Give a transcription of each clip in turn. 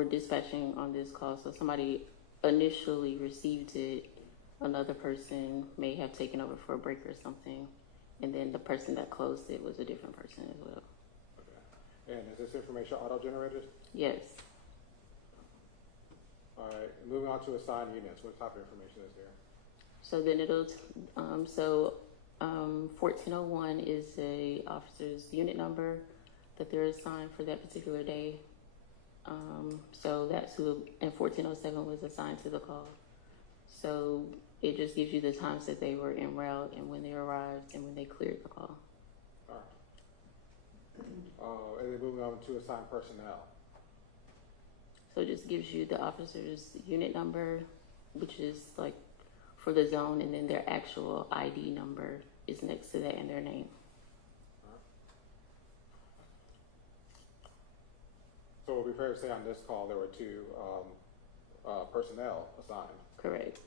were dispatching on this call. So somebody initially received it. Another person may have taken over for a break or something. And then the person that closed it was a different person as well. Okay. And is this information auto-generated? Yes. All right. Moving on to assigned units. What type of information is there? So then 1401 is a officer's unit number that they're assigned for that particular day. So that's who, and 1407 was assigned to the call. So it just gives you the times that they were en route and when they arrived and when they cleared the call. All right. And then moving on to assigned personnel. So it just gives you the officer's unit number, which is like for the zone, and then their actual ID number is next to that and their name. All right. So it would be fair to say on this call there were two personnel assigned. Correct.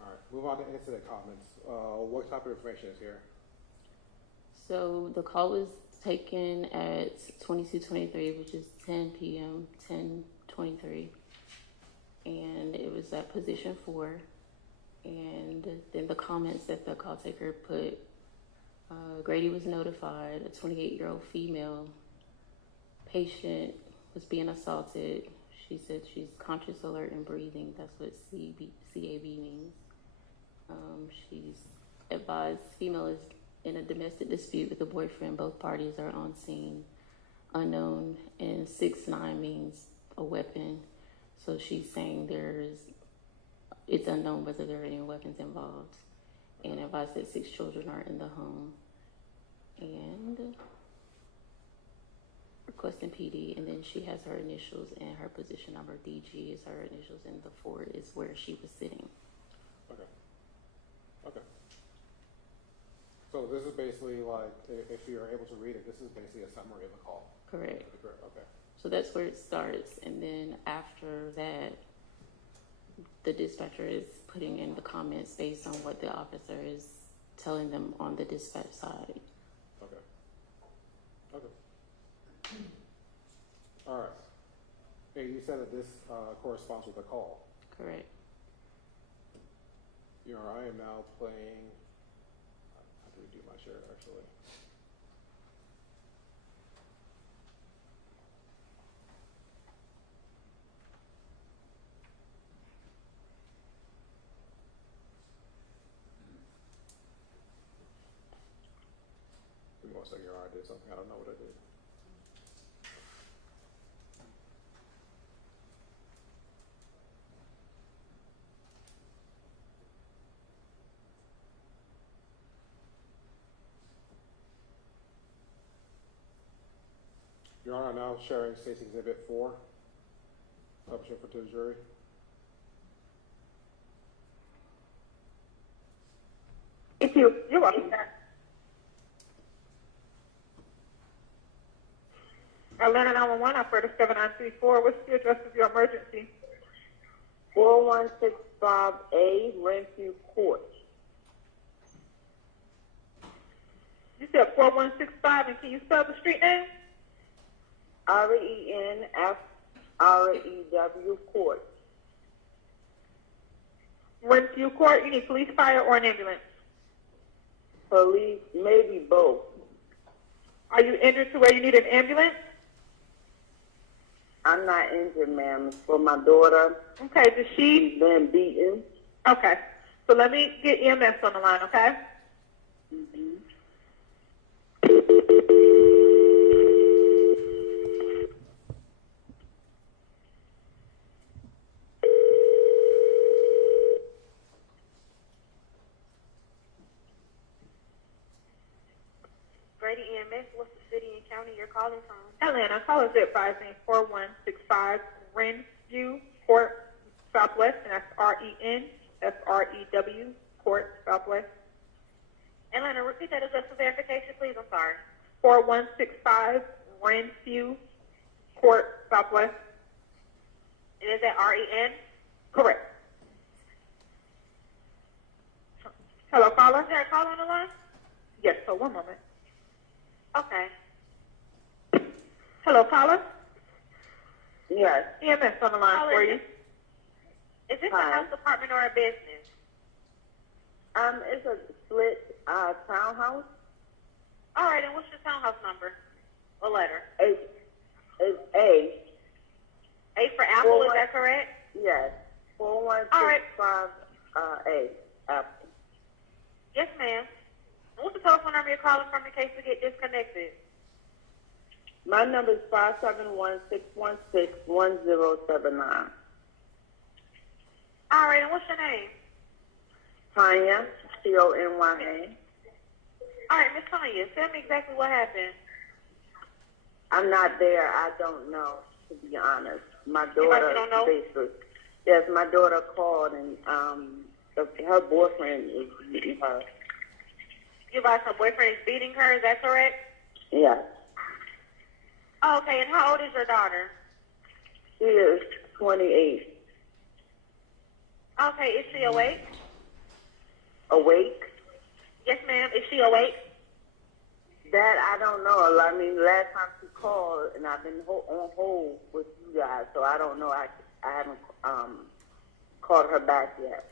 All right. Move on to incident comments. What type of information is here? So the call was taken at 22:23, which is 10 p.m., 10:23. And it was at position 4. And then the comments that the call taker put, Grady was notified, a 28-year-old female patient was being assaulted. She said she's conscious, alert, and breathing. That's what CAB means. She's advised female is in a domestic dispute with a boyfriend. Both parties are on scene. Unknown, and 6'9" means a weapon. So she's saying it's unknown whether there are any weapons involved. And advised that 6 children are in the home. And requesting PD, and then she has her initials and her position number. DG is her initials, and the 4 is where she was sitting. Okay. Okay. So this is basically like, if you're able to read it, this is basically a summary of the call. Correct. Okay. So that's where it starts, and then after that, the dispatcher is putting in the comments based on what the officer is telling them on the dispatch side. Okay. All right. And you said that this corresponds with the call. Correct. I am now playing. I have to redo my shirt actually. Give me 1 second, I did something. I don't know what I did. Your Honor, now sharing State's Exhibit 4, publishing for to the jury. Thank you. You're welcome. Atlanta 911, operator 7934. What's the address of your emergency? 4165A, Renfrew Court. You said 4165, and can you spell the street name? RENFREW Court. Renfrew Court. You need police, fire, or an ambulance? Police, maybe both. Are you injured to where you need an ambulance? I'm not injured, ma'am. It's for my daughter. Okay, does she? She's been beaten. Okay, so let me get EMS on the line, okay? Mm-hmm. Grady EMS, what's the city and county you're calling from? Atlanta, callers advising 4165 Renview Court Southwest, and that's RENFREW Court Southwest. Atlanta, repeat that address for verification, please. I'm sorry. 4165 Renview Court Southwest. And is that REN? Correct. Hello, caller? Is there a call on the line? Yes, so one moment. Okay. Hello, caller? Yes. EMS on the line for you. Is this Hi. a health department or a business? It's a split townhouse. All right, and what's your townhouse number? Or letter? It's A. A for Apple, is that correct? Yes. 4165 A. Apple. Yes, ma'am. What's the telephone number you're calling from in case we get disconnected? My number is 571-616-1079. All right, and what's your name? Tanya, Tony. All right, Miss Tanya, tell me exactly what happened. I'm not there. I don't know, to be honest. My You daughter, don't know? basically. Yes, my daughter called and her boyfriend is beating her. You advise her boyfriend is beating her, is that correct? Yes. Oh, okay, and how old is your daughter? She is 28. Okay, is she awake? Awake? Yes, ma'am. Is she awake? That I don't know. I mean, last time she called, and I've been on hold with you guys, so I don't know. I haven't called her back yet.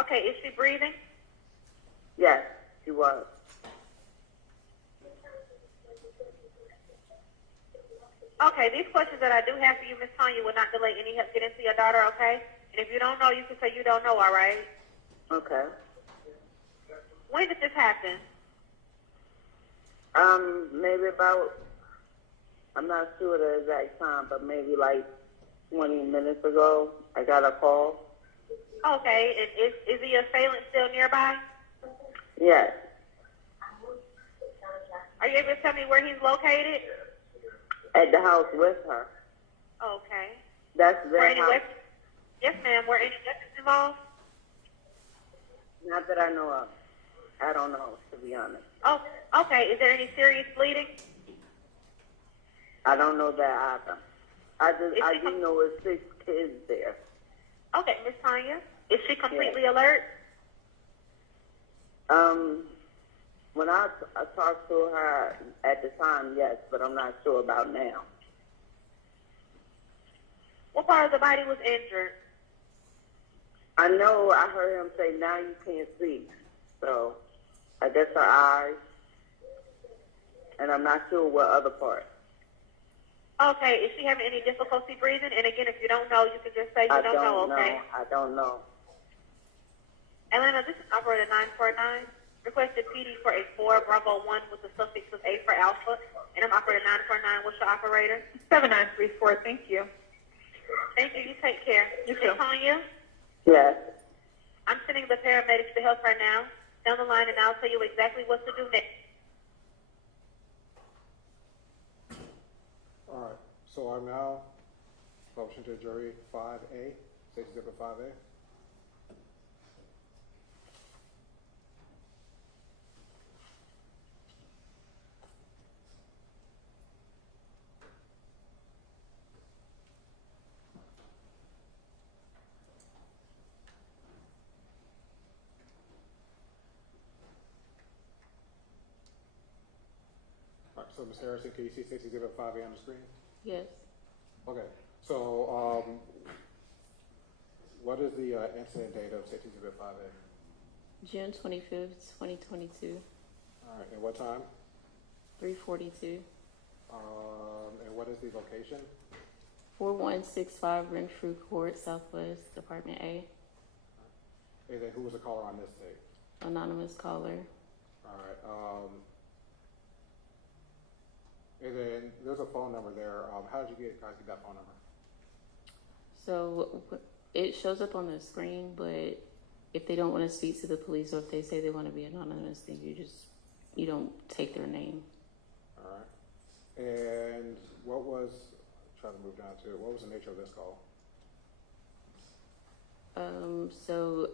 Okay, is she breathing? Yes, she was. Okay, these questions that I do have for you, Miss Tanya, will not delay any help getting to your daughter, okay? And if you don't know, you can say you don't know, all right? Okay. When did this happen? Maybe about, I'm not sure the exact time, but maybe like 20 minutes ago, I got a call. Okay, and is the assailant still nearby? Yes. Are you able to tell me where he's located? At the house with her. Okay. That's Were their any house. weapons? Yes, ma'am. Were any weapons involved? Not that I know of. I don't know, to be honest. Oh, okay. Is there any serious bleeding? I don't know that either. I Is she do know it's 6 kids there. Okay, Miss Tanya. Is she completely alert? When I talked to her at the time, yes, but I'm not sure about now. What part of the body was injured? I know I heard him say, now you can't see. So I guess her eyes, and I'm not sure what other part. Okay. Is she having any difficulty breathing? And again, if you don't know, you can just say you I don't know, okay? I don't know. Atlanta, this is operator 949. Requested PD for a 4 Bravo 1 with the suffix of A for Alpha. And I'm operator 949. What's your operator? 7934, thank you. Thank you. You take care. You Miss too. Tanya, Yes. I'm sending the paramedics to help her now. Down the line, and I'll tell you exactly what to do next. All right, so I'm now motion to jury 5A, State Exhibit 5A. All right, so Ms. Harrison, can you see State Exhibit 5A on the screen? Yes. Okay, so what is the incident date of State Exhibit 5A? June 25th, 2022, All right, and what time? 3:42. And what is the location? 4165 Renfrew Court, Southwest, Department A. And then who was the caller on this date? Anonymous caller. All right, and then there's a phone number there. How did you guys get that phone number? So it shows up on the screen, but if they don't want to speak to the police or if they say they want to be anonymous, then you don't take their name. All right. And what was, try to move down to it, what was the nature of this call? So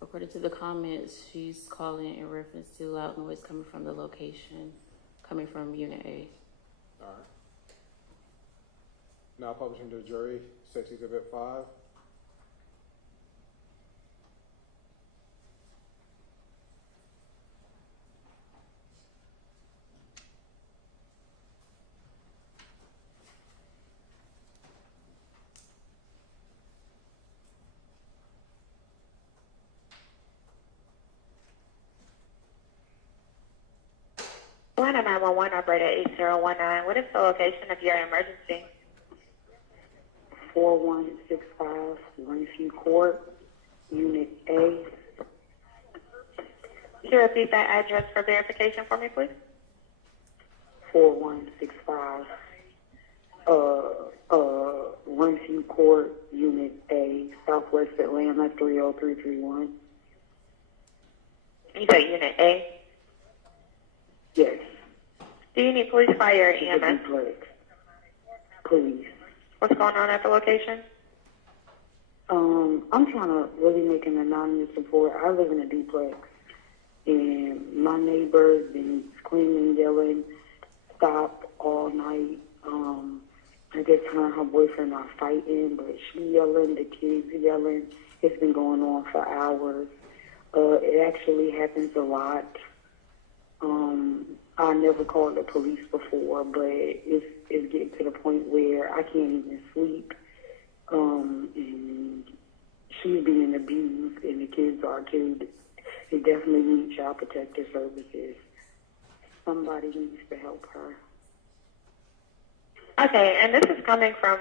according to the comments, she's calling in reference to loud noise coming from the location, coming from Unit A. All right. Now publishing to the jury, State Exhibit 5. Atlanta 911 operator 8019. What is the location of your emergency? 4165 Greenview Court, Unit A. Could you repeat that address for verification for me, please? 4165 Greenview Court, Unit A, Southwest Atlanta 30331. You said Unit A. Yes. Do you need police, fire, or It's a EMS? duplex. Please. What's going on at the location? I'm trying to really make an anonymous report. I live in a duplex, and my neighbor's been screaming, yelling, stop all night. I guess her and her boyfriend are fighting, but she yelling, the kids yelling. It's been going on for hours. It actually happens a lot. I never called the police before, but it's getting to the point where I can't even sleep. And she's being abused, and the kids are too. They definitely need child protective services. Somebody needs to help her. Okay, and this is coming from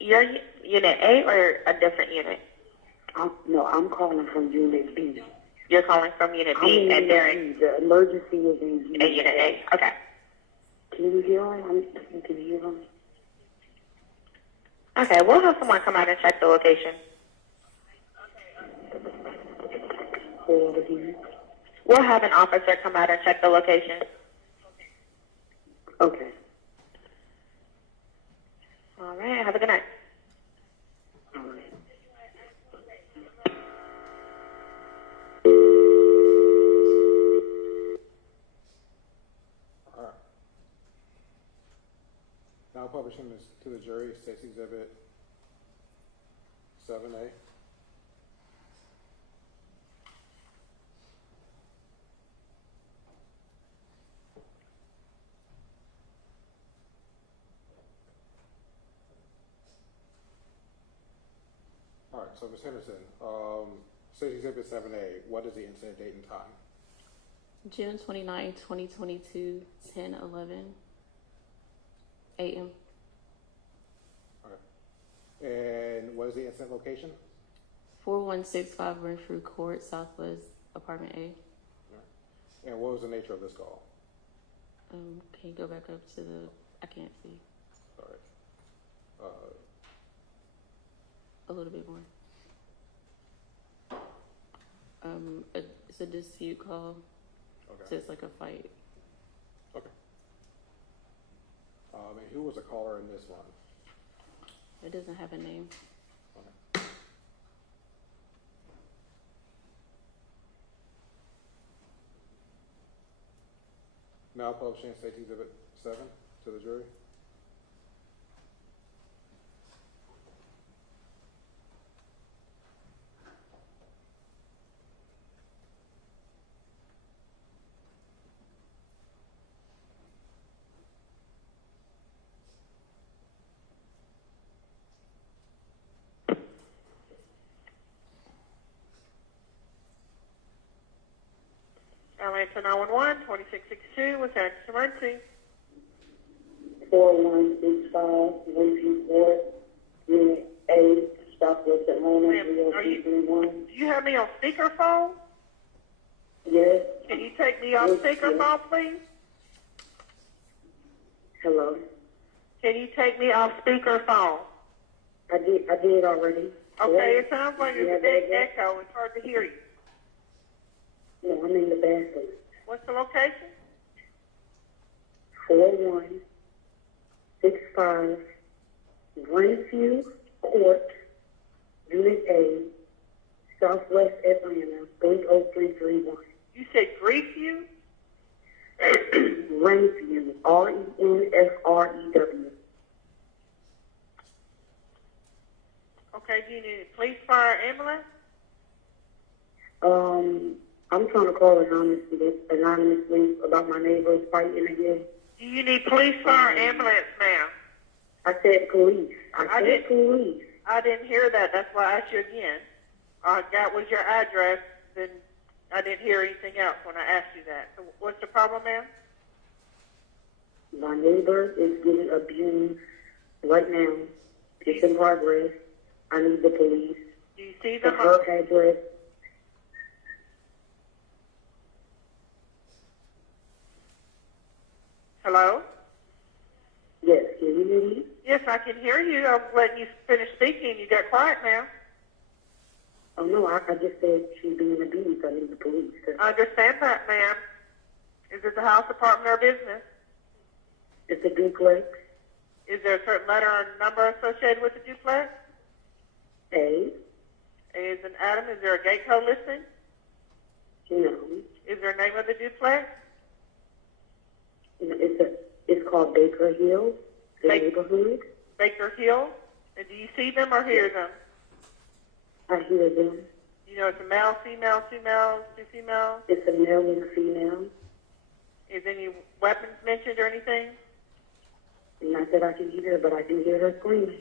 your Unit A or a different unit? No, I'm calling from Unit B. You're calling from Unit B at Derrick. The emergency is in Unit A. Okay. Can you hear him? Can you hear him? Okay, we'll have someone come out and check the location. Hold it again. We'll have an officer come out and check the location. Okay. All right, have a good night. All right. All right. Now publishing this to the jury, State's Exhibit 7A. All right, so Ms. Henderson, State's Exhibit 7A, what is the incident date and time? June 29, 2022, 10:11 a.m. And what is the incident location? 4165 Renfrew Court, Southwest, Apartment A. And what was the nature of this call? Can you go back up to the? I can't see. All right. A little bit more. It's a dispute call. Okay. So it's like a fight. Okay. And who was the caller in this one? It doesn't have a name. Okay. Now publishing State's Exhibit 7 to the jury. Atlanta 911, 2662, what's your emergency? 4165 Greenview Court, Unit A, Southwest Atlanta Ma'am, are you- 30331. Do you have me on speakerphone? Yes. Can you take me off Yes, speakerphone, please? Hello. Can you take me off speakerphone? I did already. Okay, it sounds like You it's a have big that? echo. It's hard to hear you. No, I'm in the bathroom. What's the location? 4165 Greenview Court, Unit A, Southwest Atlanta 30331. You said Griefview? Renfrew, Renfrew. Okay, do you need police, fire, ambulance? I'm trying to call anonymously about my neighbors fighting again. Do you need police, fire, ambulance, ma'am? I said police. I I said did- police. I didn't hear that. That's why I asked you again. That was your address, then I didn't hear anything else when I asked you that. So what's the problem, ma'am? My neighbor is getting abused right now. It's in progress. I need the police. Do you see For them? her address. Hello? Yes, can you hear me? Yes, I can hear you. I'm letting you finish speaking. You got quiet now. Oh no, I just said she's being abused. I need the police. I understand that, ma'am. Is it the house, apartment, or business? It's a duplex. Is there a certain letter or number associated with the duplex? A. A is in Adam. Is there a gate code listing? No. Is there a name of the duplex? It's called Baker Hill, the Ba- neighborhood. Baker Hill. And do you see them or hear them? I hear them. You know, it's a male, female, two males, two females. It's a male and a female. Is any weapons mentioned or anything? Not that I can hear, but I do hear her screaming.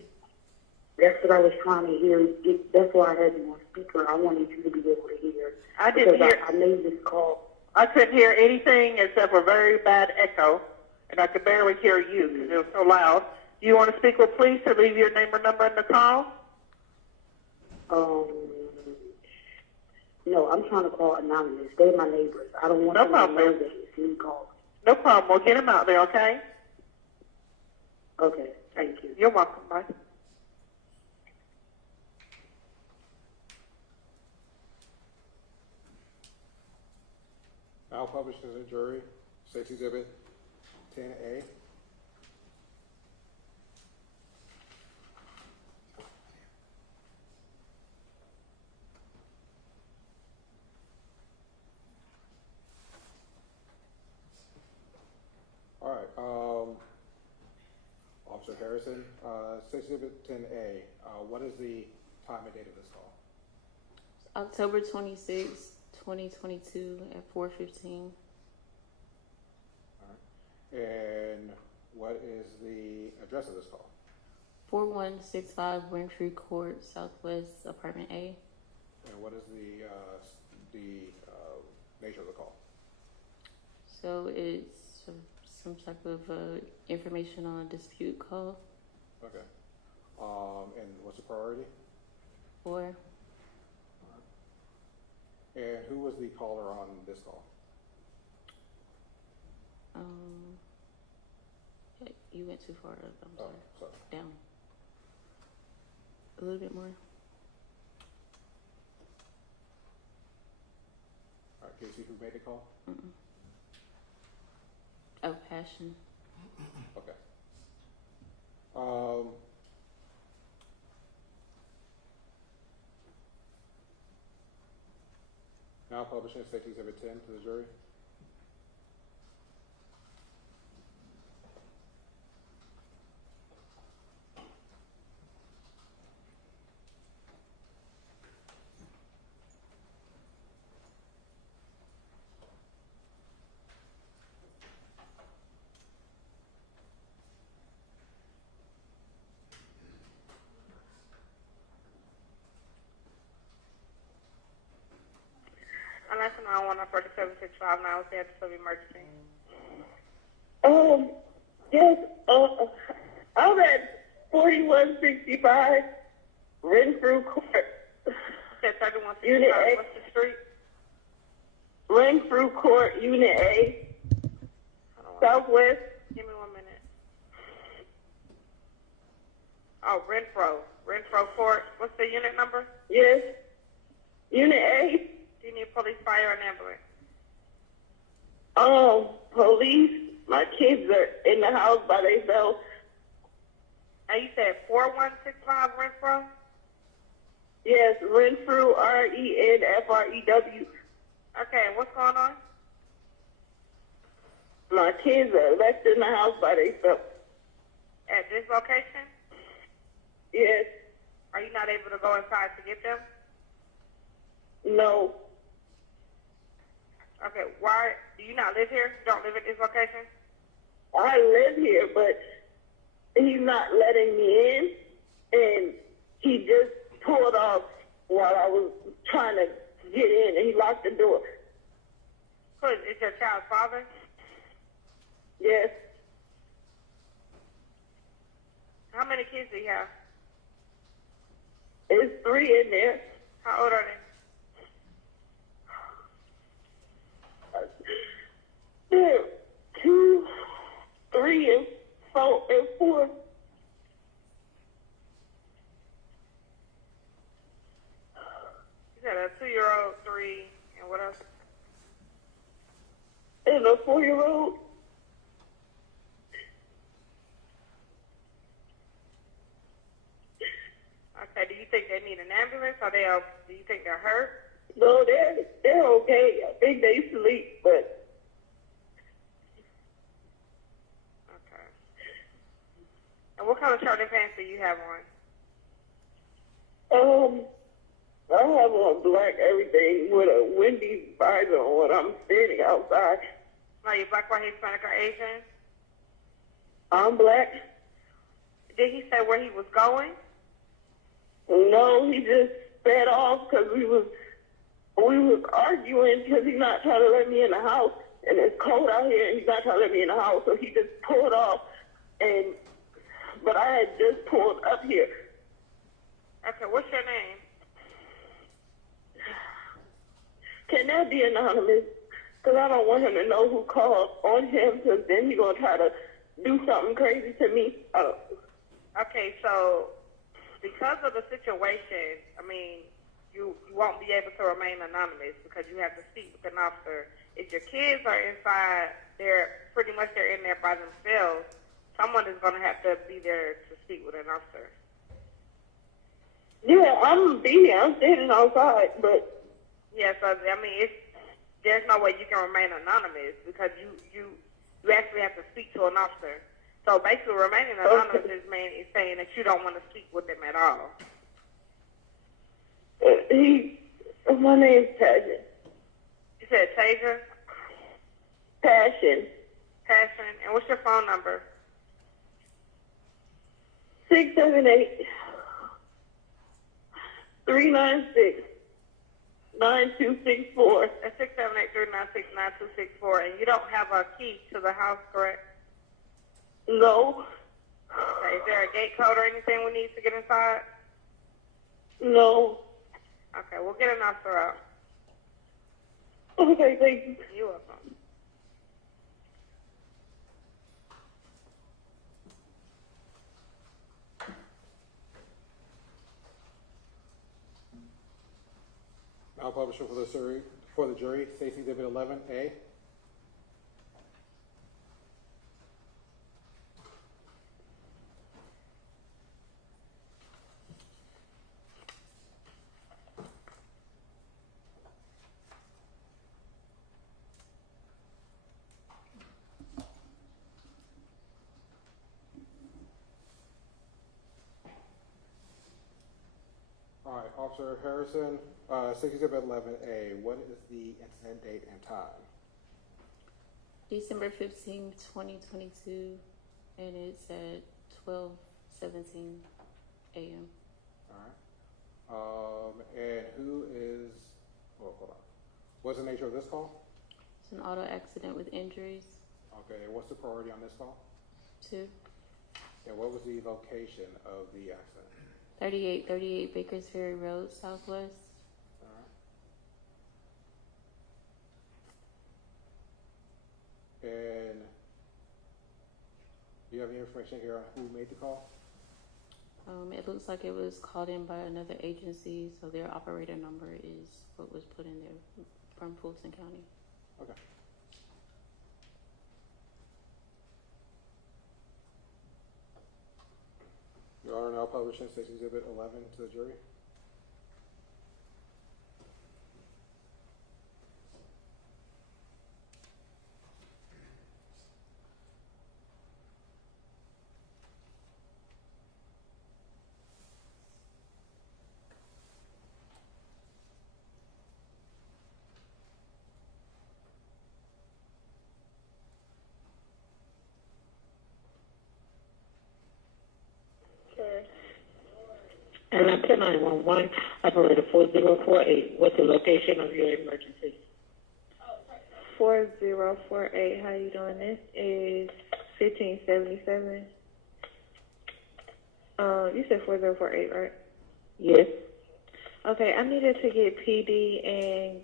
That's what I was trying to hear. That's why I had you on speaker. I wanted you to be able to hear. I didn't because hear. I made this call. I couldn't hear anything except for very bad echo, and I could barely hear you because it was so loud. Do you want to speak with police or leave your name or number in the call? No, I'm trying to call anonymous. They're my neighbors. I don't want No them to problem. know that it's me calling. No problem. We'll get him out there, okay? Okay, thank you. You're welcome. Bye. Now published as a jury, State's Exhibit 10A. All right, Officer Harrison, State's Exhibit 10A, what is the time and date of this call? October 26, 2022 at 4:15. And what is the address of this call? 4165 Winfrey Court, Southwest, Apartment A. And what is the nature of the call? So it's some type of information on a dispute call. Okay. And what's the priority? Or And who was the caller on this call? you went too far up. I'm Oh, sorry. sorry. Down. A little bit more. All right, can you see who made the call? Oh, passion. Okay. Now publishing State Exhibit 10 to the jury. Unless I want to 4765 now, it's the of emergency. Yes, I'm at 4165 Renfrew Court, Okay, 3165. Unit A. What's the street? Renfrew Court, Unit A, Southwest. Give me 1 minute. Oh, Renfro Court. What's the unit number? Yes, Unit A. Do you need police, fire, and ambulance? Police. My kids are in the house by themselves. Now you said 4165 Renfro? Yes, Renfrew, Renfrew. Okay, and what's going on? My kids are left in the house by themselves. At this location? Yes, Are you not able to go inside to get them? no, Okay, why? Do you not live here? You don't live at this location? I live here, but he's not letting me in, and he just pulled off while I was trying to get in, and he locked the door. Good. Is your child's father? Yes, many kids do you have? There's 3 in there. How old are they? There, 2, 3, and 4. You said a 2-year-old, 3, and what else? And a 4-year-old. Okay, do you think they need an ambulance, or do you think they're hurt? No, they're okay. I think they sleep, but Okay. And what color shirt and pants do you have on? I have on black everything with a Wendy's visor on when I'm standing outside. Are you black, white, Hispanic, or Asian? I'm black. Did he say where he was going? No, he just sped off because we was arguing because he's not trying to let me in the house, and it's cold out here, and he's not trying to let me in the house, so he just pulled off, but I had just pulled up here. Okay, what's your name? Can that be anonymous? Because I don't want him to know who called on him, because then he's going to try to do something crazy to me. Okay, so because of the situation, I mean, you won't be able to remain anonymous because you have to speak with an officer. If your kids are inside, they're in there by themselves. Someone is going to have to be there to speak with an officer. Yeah, I'm standing outside, but Yeah, so I mean, there's no way you can remain anonymous because you actually have to speak to an officer. So basically, remaining anonymous is saying that you don't want to speak with them at all. my name's Passion. You said Tasia? Passion. Passion. And what's your phone number? 678-396-9264. That's 678-396-9264. And you don't have a key to the house, correct? No. Okay. Is there a gate code or anything we need to get inside? No. Okay. We'll get an officer out. Okay, thank you. You're welcome. Now publisher for the jury, Stacy Exhibit 11A. All right, Officer Harrison, Stacy Exhibit 11A, what is the incident date and time? December 15, 2022, and it's at 12:17 a.m. All right. And who is, hold on. What's the nature of this call? It's an auto accident with injuries. Okay, what's the priority on this call? 2. And what was the location of the accident? 3838 Bakers Ferry Road, Southwest. All right. And do you have any information here on who made the call? It looks like it was called in by another agency, so their operator number is what was put in there from Fulton County. Okay. Your Honor, now publishing Stacy Exhibit 11 to the jury. Atlanta 911, operator 4048. What's the location of your emergency? 4048, how you doing? This is 1577 You said 4048, right? Yes. Okay, I needed to get PD and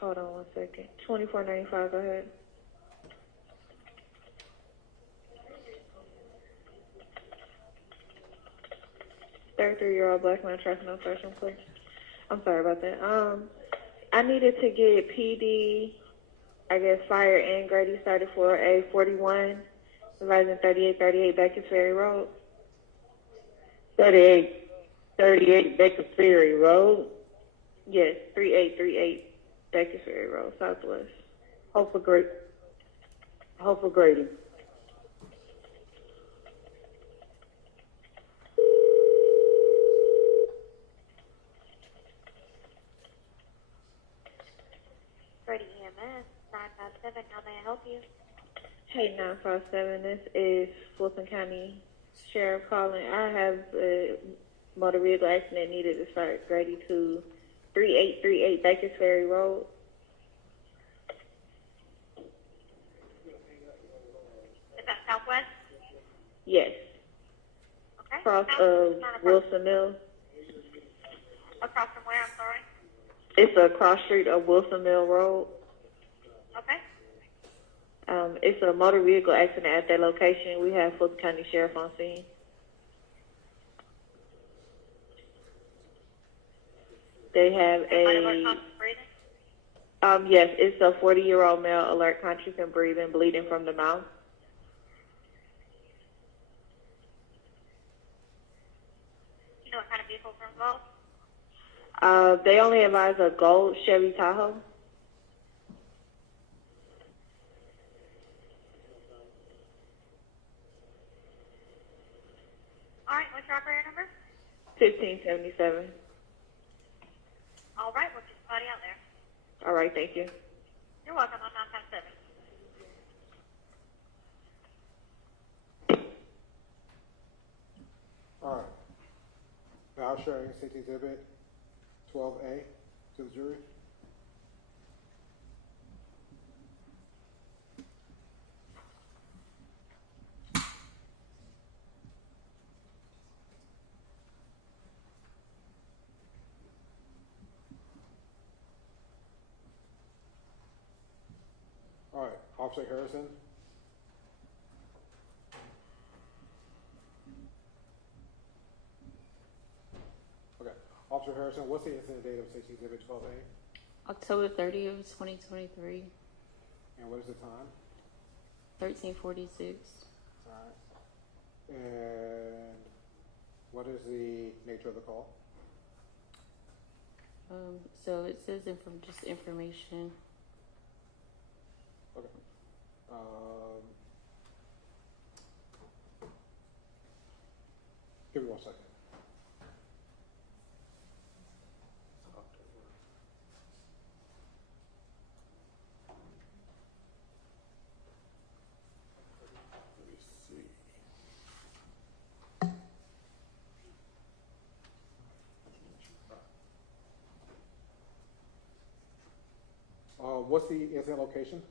hold on one second. 2495. Go ahead. Thirty-three-year-old black man traffic no searching, please. I'm sorry about that. I needed to get PD, I guess fire and Grady started for a 41, Verizon 3838 Backus Ferry Road. 3838 Baker Ferry Road. Yes, 3838 Backus Ferry Road, Southwest. Hope for Grady. Grady EMS 957. How may I help you? Hey, 957. This is Fulton County Sheriff calling. I have a motor vehicle accident needed to start Grady to 3838 Backus Ferry Road. Is that Southwest? Yes. Okay. Across Wilson Mill. Across from where? I'm sorry. It's a cross street of Wilson Mill Road. Okay. It's a motor vehicle accident at that location. We have Fulton County Sheriff on scene. They have Alert, conscious breathing? yes, it's a 40-year-old male, alert, conscious, and breathing, bleeding from the mouth. You know what kind of vehicles are involved? They only advise a gold Chevy Tahoe. All right. What's your operator number? 1577. All right. We'll get somebody out there. All right, thank you. You're welcome. I'm 957. All right. Now showing safety exhibit 12A to the jury. All right, Officer Harrison. Okay, Officer Harrison, what's the incident date of safety exhibit 12A? October 30th, 2023, And what is the time? 1346. All right. And what is the nature of the call? So it says just information. Okay. Give me 1 second. Let me see. What's the incident location?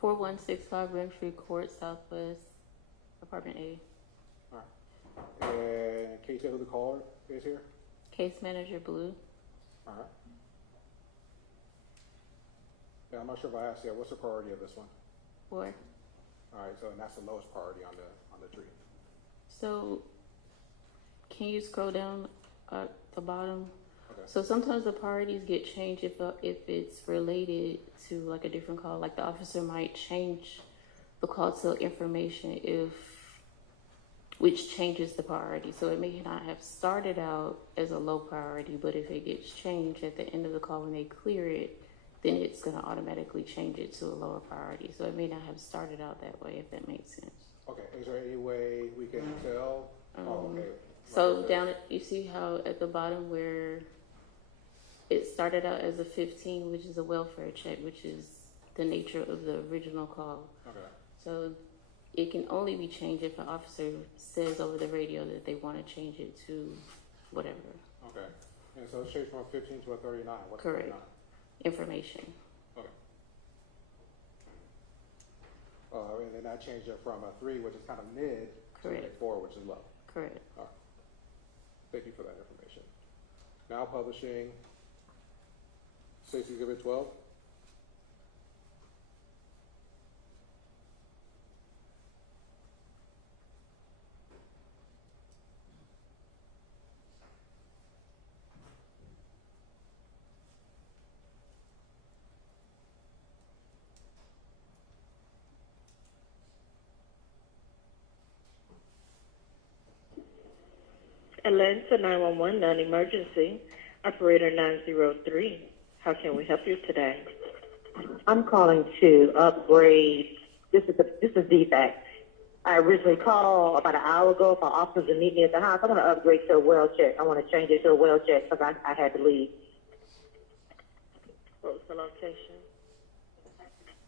4165 Renfrew Court, Southwest, Apartment A. All right. And can you tell who the caller is here? Case Manager Blue. All right. Yeah, I'm not sure if I asked yet. What's the priority of this one? 4. All right. So, and that's the lowest priority on the tree. So, can you scroll down at the bottom? Okay. So sometimes the priorities get changed if it's related to like a different call. Like the officer might change the call to information which changes the priority. So it may not have started out as a low priority, but if it gets changed at the end of the call when they clear it, then it's going to automatically change it to a lower priority. So it may not have started out that way, if that makes sense. Okay. Is there any way we can tell? Okay. So down at, you see how at the bottom where it started out as a 15, which is a welfare check, which is the nature of the original call. Okay. So it can only be changed if an officer says over the radio that they want to change it to whatever. Okay. And so it's changed from a 15 to a 39. What's Correct. 39? Information. Okay. And then I changed it from a 3, which is kind of mid, to Correct. a 4, which is low. Correct. All right. Now publishing. State's Exhibit 12. Atlanta 911, non-emergency. Operator 903. How can we help you today? I'm calling to upgrade. This is defect. I originally called about an hour ago for officers to meet me at the house. I want to upgrade to a well check. I want to change it to a well check because I had to leave. What was the location?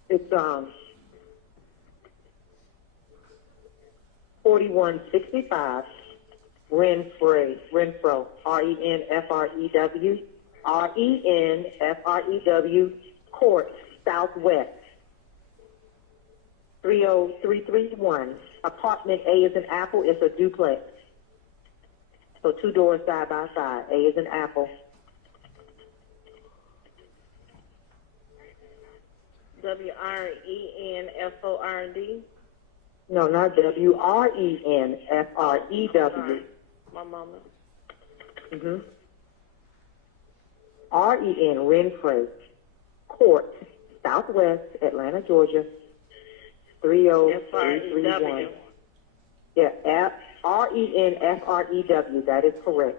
It's 4165 Renfrew, Renfrew Court, Southwest, 30331. Apartment A is an apple. It's a duplex. So 2 doors side by side. A is an apple. WRENFORD. No, not WRENFREW. One moment. Renfrew Court, Southwest, Atlanta, Georgia, 30331. Yeah, RENFREW. That is correct.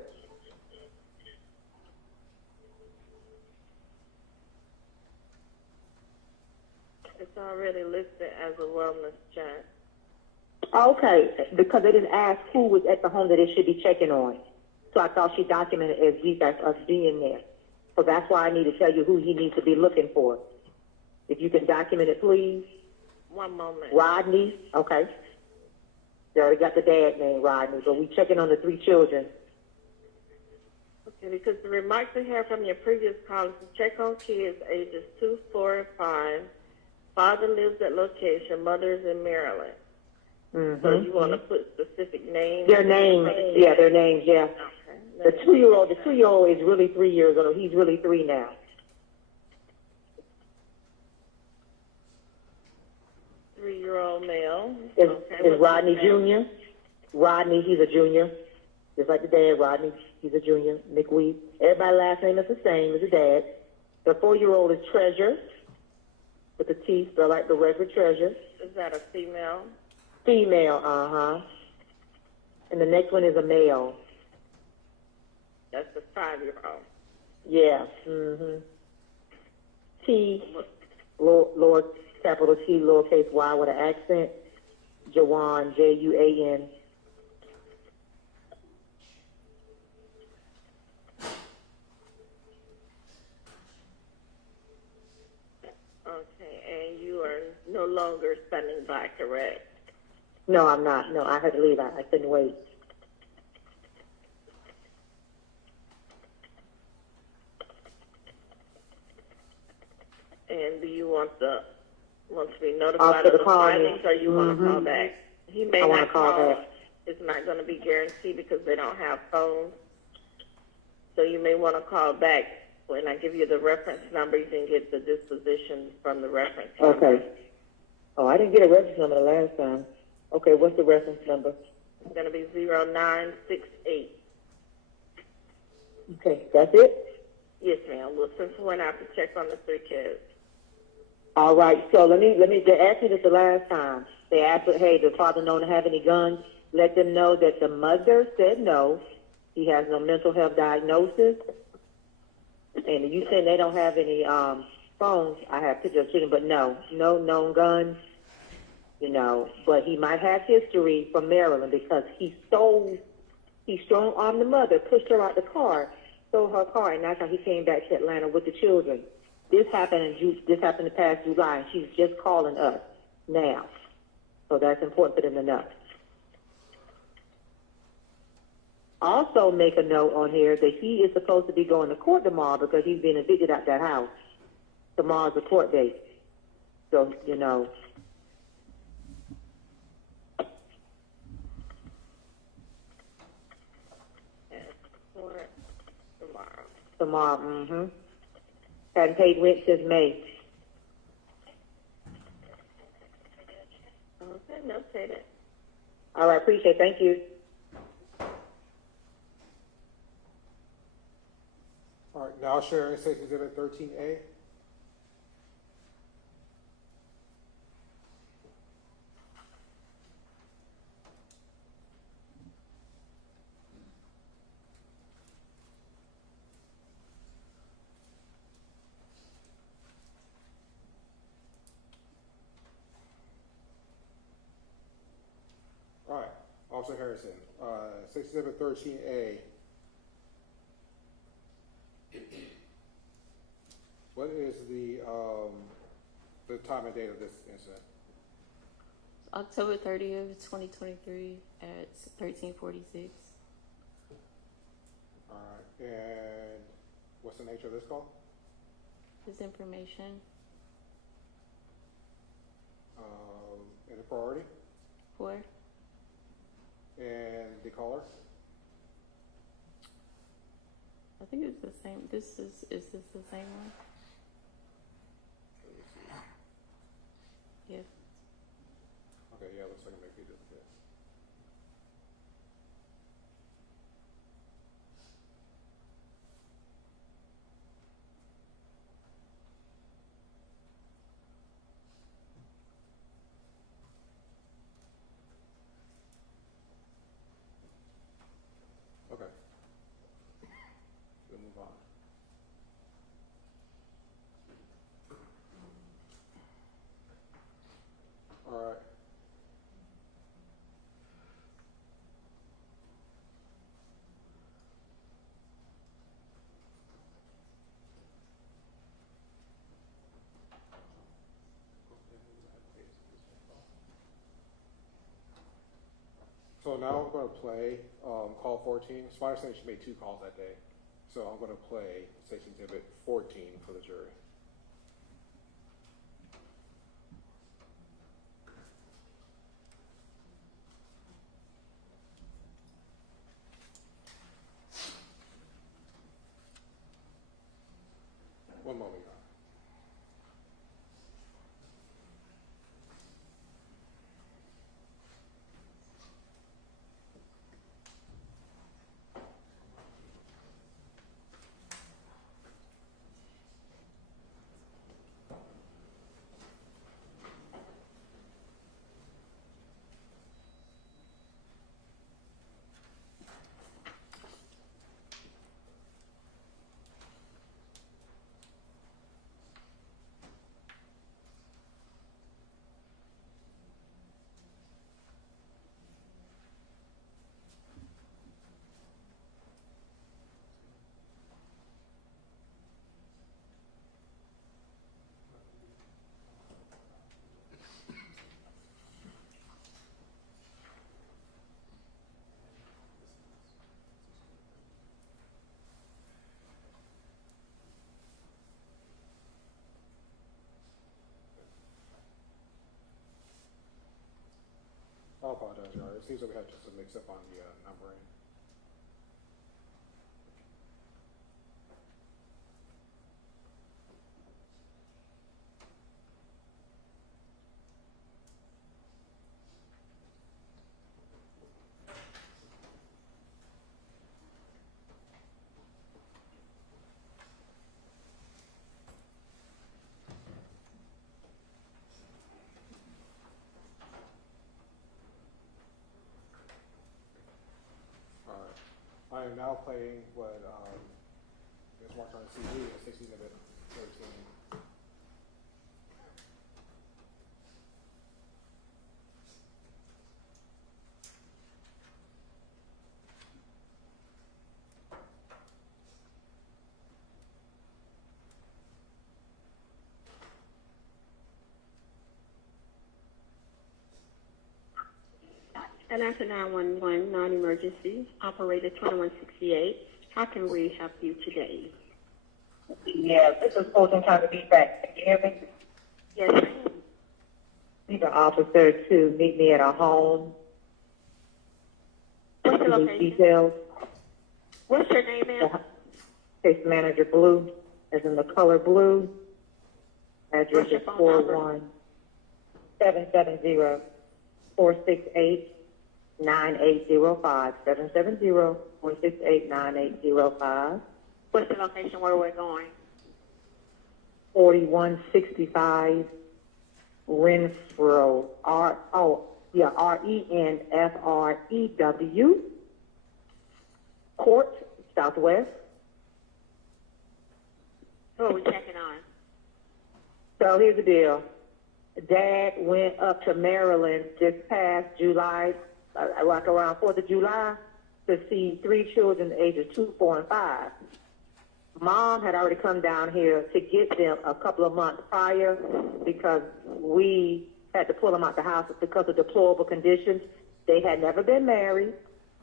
It's already listed as a wellness check. Okay, because they didn't ask who was at the home that it should be checking on. So I thought she documented as defect us being there. So that's why I need to tell you who he needs to be looking for. If you can document it, please. One moment. Rodney, okay. They already got the dad name, Rodney, but we checking on the 3 children. Okay, because the remarks we have from your previous call is to check on kids ages 2, 4, and 5. Father lives at location. Mother is in Maryland. So you want to put specific names? Their names, yeah, their names, yeah. Okay. The 2-year-old is really 3 years old. He's really 3 now. 3-year-old male. Is What's Rodney his name? Jr.? Rodney, he's a junior. Just like the dad, Rodney, he's a junior. McWee. Everybody's last name is the same as the dad. The 4-year-old is Treasure, with the T spelled like the regular treasure. Is that a female? Female, And the next one is a male. That's the 5-year-old. Yeah. T, lower capital T, lowercase y with an accent. Jawan, Juan. Okay, and you are no longer standing by, correct? No, I'm not. No, I had to leave. I couldn't wait. And do you want to be notified For of the the call, findings, or you want to call back? He may I wanna not call call. back. It's not going to be guaranteed because they don't have phones. So you may want to call back. When I give you the reference number, you can get the disposition from the reference number. Okay. Oh, I didn't get a reference number the last time. Okay, what's the reference number? It's going to be 0968. Okay, that's it? Yes, ma'am. We'll send someone out to check on the 3 kids. All right, so let me, they asked me this the last time. They asked, hey, does father known to have any guns? Let them know that the mother said no. He has no mental health diagnosis. And you saying they don't have any phones. I have pictures of children, but no known guns. But he might have history from Maryland because he strong-armed the mother, pushed her out the car, stole her car, and that's how he came back to Atlanta with the children. This happened this past July, and she's just calling us now. So that's important for them to know. Also make a note on here that he is supposed to be going to court tomorrow because he's being evicted out that house. Tomorrow's the court date. So, Court tomorrow. Tomorrow, Hadn't paid rent since May. Okay, notated. All right, appreciate it. Thank you. All right, now sharing State Exhibit 13A. All right, Officer Harrison, State Exhibit 13A. What is the time and date of this incident? October 30th, 2023 at 13:46. All right, and what's the nature of this call? This information Any priority? for And the caller? I think it's the same. Is this the same one? Let me see. Yeah. Okay, yeah, looks like it may be just this. Okay. We'll move on. All right. So now I'm going to play call 14. It's my understanding she made 2 calls that day. So I'm going to play Station Exhibit 14 for the jury. One moment, Your Honor. I apologize, Your Honor. It seems like we had just a mix-up on the numbering. I am now playing what is marked on the CD as 16 of it 13. Atlanta 911, non-emergency, operator 2168. How can we help you today? Yeah, this is Fulton County feedback. Can you hear me? Yes, ma'am. Need the officer to meet me at a home. What's your Need location? details. What's your name, ma'am? Case manager Blue, as in the color blue. Address is 41770-468-9805. 770-468-9805. What's the location where we're going? 4165 Renfrew. Renfrew. Court, Southwest. Who are we checking on? So here's the deal. Dad went up to Maryland this past July, like around 4th of July, to see 3 children ages 2, 4, and 5. Mom had already come down here to get them a couple of months prior because we had to pull them out the house because of deplorable conditions. They had never been married.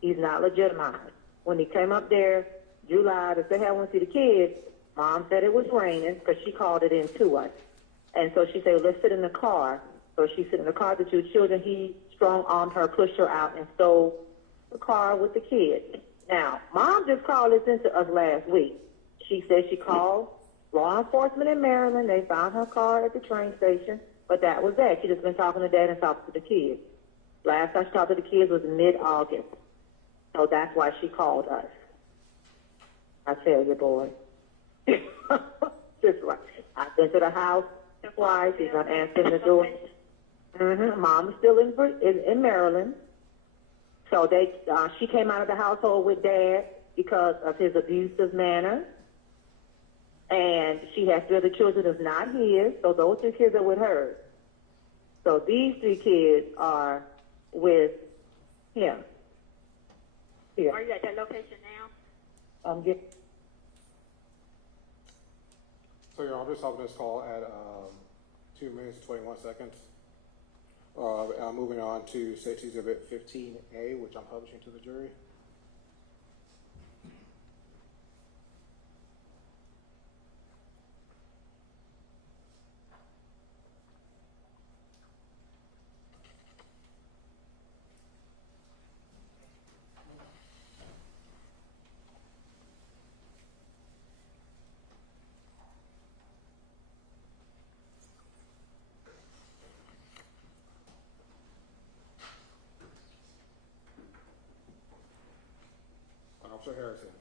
He's not legitimized. When he came up there, July, to say, hey, I want to see the kids, Mom said it was raining because she called it in to us. And so she said, well, let's sit in the car. So she sit in the car with the 2 children. He strong-armed her, pushed her out, and stole the car with the kids. Now, Mom just called this into us last week. She said she called law enforcement in Maryland. They found her car at the train station, but that was that. She just been talking to Dad and talking to the kids. Last time she talked to the kids was mid-August. So that's why she called us. I tell you, boy. Just right. I've been to the house twice. He's not answering the door. Mom is still in Maryland. So she came out of the household with Dad because of his abusive manner. And she has 3 other children that's not his. So those 3 kids are with her. So these 3 kids are with him. Here. Are you at that location now? So I'm just stopping this call at 2 minutes, 21 seconds. I'm moving on to Safety Exhibit 15A, which I'm publishing to the jury. Officer Harrison,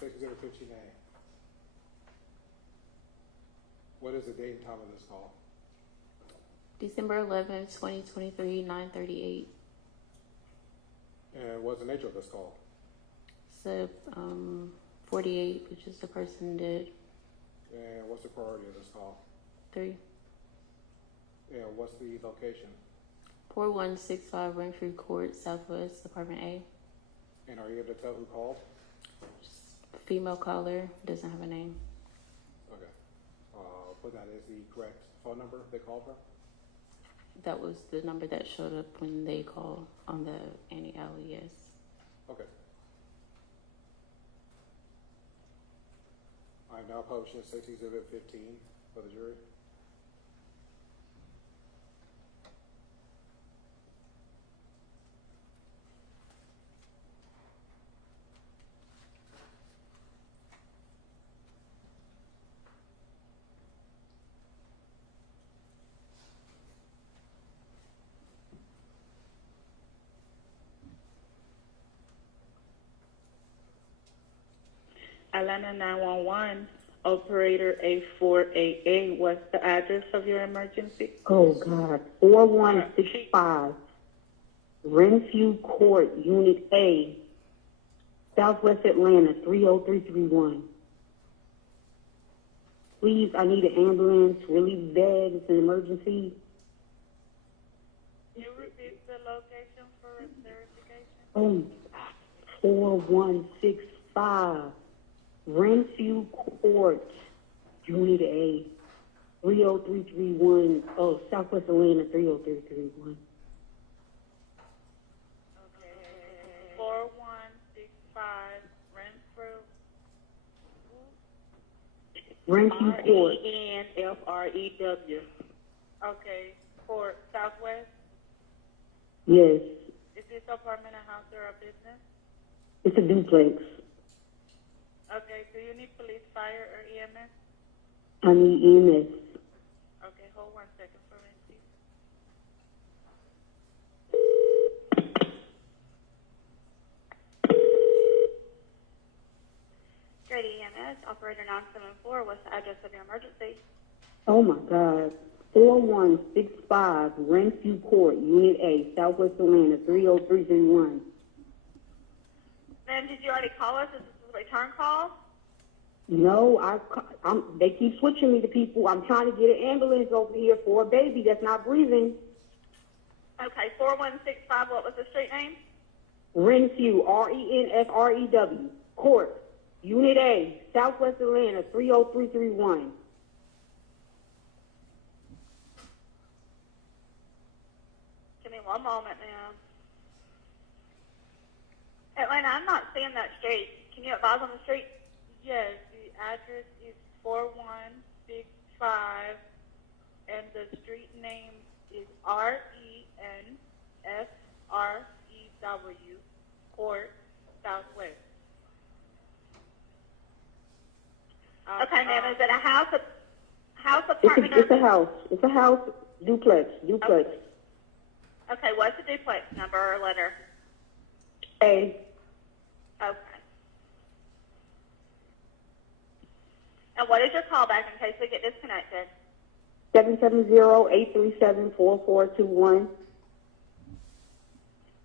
Safety Exhibit 15A. What is the date and time of this call? December 11th, 2023, 9:38. And what's the nature of this call? Sub 48, which is the person dead. And what's the priority of this call? 3. And what's the location? 4165 Renfrew Court, Southwest, Apartment A. And are you able to tell who called? Female caller, doesn't have a name. Okay. But that is the correct phone number they called from? That was the number that showed up when they called on the Annie Alley, yes. Okay. I'm now publishing Safety Exhibit 15 for the jury. Atlanta 911, operator 8488. What's the address of your emergency? Oh, God. 4165 Renfrew Court, Unit A, Southwest Atlanta, 30331. Please, I need an ambulance really bad. It's an emergency. Can you repeat the location for verification? Oh, 4165 Renfrew Court, Unit A, 30331. Oh, Southwest Atlanta, 30331. Okay. 4165 Renfrew. Renfrew Court. RENFREW. Okay. Court Southwest. Yes, Is this apartment, a house, or a business? it's a duplex. Okay. Do you need police fire or EMS? I need EMS. Okay, hold 1 second for me, please. Grady EMS, operator 974. What's the address of your emergency? Oh my God. 4165 Renfrew Court, Unit A, Southwest Atlanta, 30331. Ma'am, did you already call us? Is this a return call? No, they keep switching me to people. I'm trying to get an ambulance over here for a baby that's not breathing. Okay, 4165, what was the street name? Renfrew, Renfrew, Court, Unit A, Southwest Atlanta, 30331. Give me 1 moment, ma'am. Atlanta, I'm not seeing that street. Can you advise on the street? Yes, the address is 4165, and the street name is RENFREW, Court, Southwest. Okay, ma'am, is it a house, It's apartment, a house. It's a house, duplex. Okay, what's the duplex number or letter? A. Okay. And what is your callback in case we get disconnected? 770-837-4421.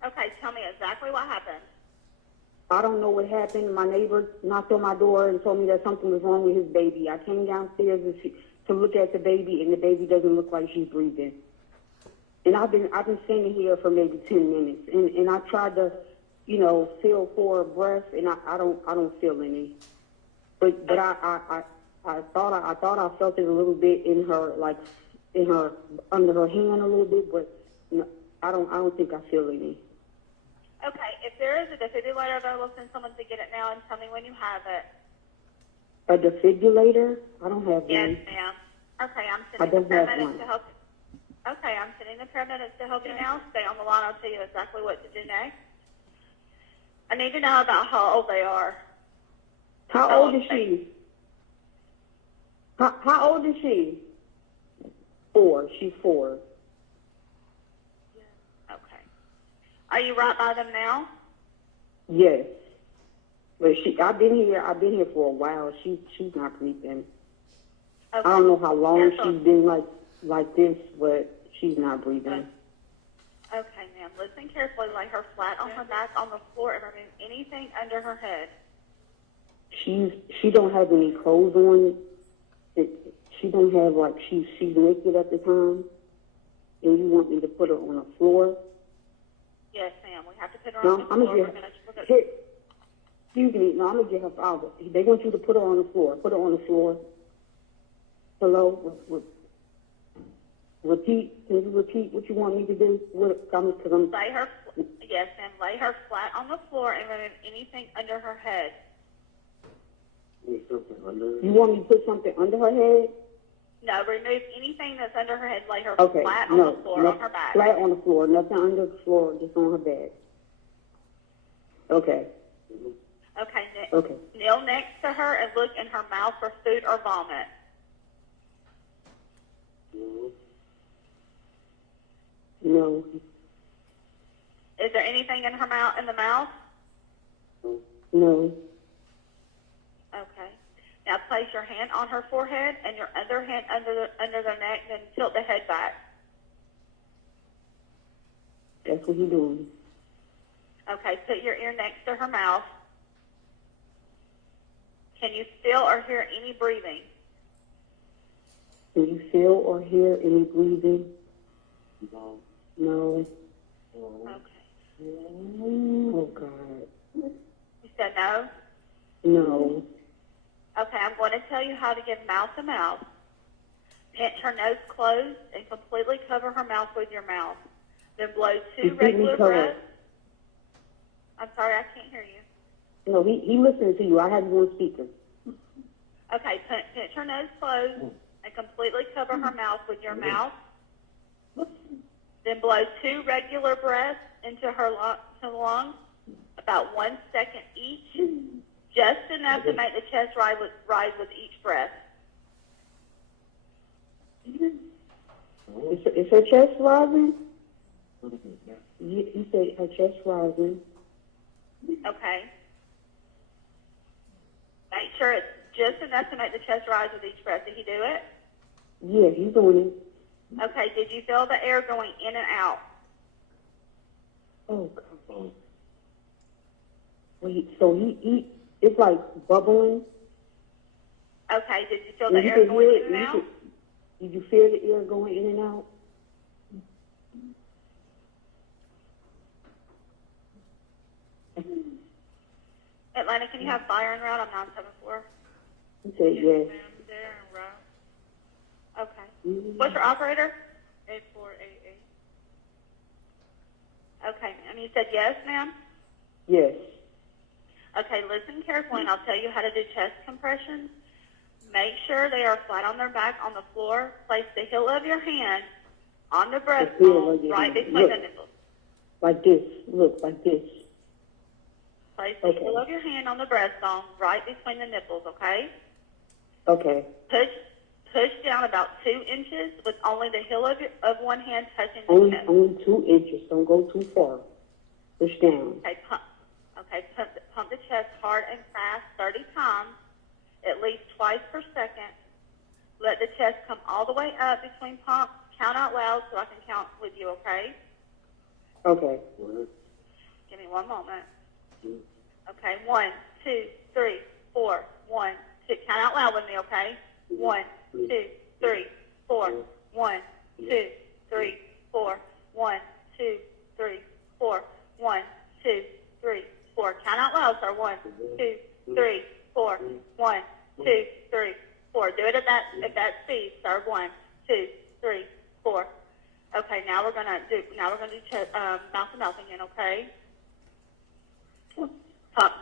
Okay, tell me exactly what happened. I don't know what happened. My neighbor knocked on my door and told me that something was wrong with his baby. I came downstairs to look at the baby, and the baby doesn't look like she's breathing. And I've been standing here for maybe 10 minutes, and I tried to, feel for a breath, and I don't feel any. But I thought I felt it a little bit in her, under her hand a little bit, but I don't think I feel any. Okay, if there is a defibrillator available, send someone to get it now and tell me when you have it. A defibrillator? I don't have one. Yes, ma'am. Okay, I'm I sending the don't have paramedics one. to help. Okay, I'm sending the paramedics to help you now. Stay on the line. I'll tell you exactly what to do next. I need to know about how old they are. How old is she? How old is she? 4. She's 4. Okay. Are you right by them now? Yes. But I've been here for a while. She's not breathing. Okay. I don't know how long she's been like this, but she's not breathing. Okay, ma'am. Listen carefully. Lay her flat on her back on the floor and remove anything under her head. She don't have any clothes on. She don't have she's naked at the time. And you want me to put her on the floor? Yes, ma'am. We have to put her on the floor. Excuse me. No, I'm gonna get her father. They want you to put her on the floor. Put her on the floor. Hello. Repeat. Can you repeat what you want me to do? Lay her. Yes, ma'am. Lay her flat on the floor and remove anything under her head. You want me to put something under her head? No, remove anything that's under her head. Lay her Okay. flat on the floor on her back. Flat on the floor. Nothing under the floor. Just on her back. Okay. Okay. Kneel next to her and look in her mouth for food or vomit. No. Is there anything in her mouth? In the mouth? No. Okay. Now place your hand on her forehead and your other hand under their neck, then tilt the head back. That's what he's doing. Okay. Put your ear next to her mouth. Can you feel or hear any breathing? Can you feel or hear any breathing? No. Okay. Oh, God. You said no? No. Okay, I'm going to tell you how to give mouth to mouth. Pinch her nose closed and completely cover her mouth with your mouth. Then blow 2 regular breaths. I'm sorry, I can't hear you. No, he listening to you. I have you on speaker. Okay, pinch her nose closed and completely cover her mouth with your mouth. Then blow 2 regular breaths into her lungs, about 1 second each. Just enough to make the chest rise with each breath. Is her chest rising? You say her chest rising. Okay. Make sure it's just enough to make the chest rise with each breath. Did he do it? Yeah, he's doing it. Okay. Did you feel the air going in and out? Oh, come on. Wait, so it's like bubbling? Okay. Did you feel the air going in and out? Did you feel the air going in and out? Atlanta, can you have fire en route? I'm 974. He said yes. Ma'am, they're en route. Okay. What's your operator? 8488. Okay, and you said yes, ma'am? Yes. Okay, listen carefully, and I'll tell you how to do chest compressions. Make sure they are flat on their back on the floor. Place the heel of your hand on the breastbone right between the nipples. Like this. Look, like this. Place the heel of your hand on the breastbone right between the nipples, okay? Okay. Push down about 2 inches with only the heel of one hand touching the chest. Only 2 inches. Don't go too far. Push down. Okay, pump the chest hard and fast 30 times, at least twice per second. Let the chest come all the way up between pumps. Count out loud so I can count with you, okay? Okay. Give me 1 moment. Okay, 1, 2, 3, 4, 1, 2. Count out loud with me, okay? 1, 2, 3, 4, 1, 2, 3, 4, 1, 2, 3, 4, 1, 2, 3, 4. Count out loud, sir. 1, 2, 3, 4, 1, 2, 3, 4. Do it at that speed, sir. 1, 2, 3, 4. Okay, now we're gonna do mouth to mouth again, okay? Pump.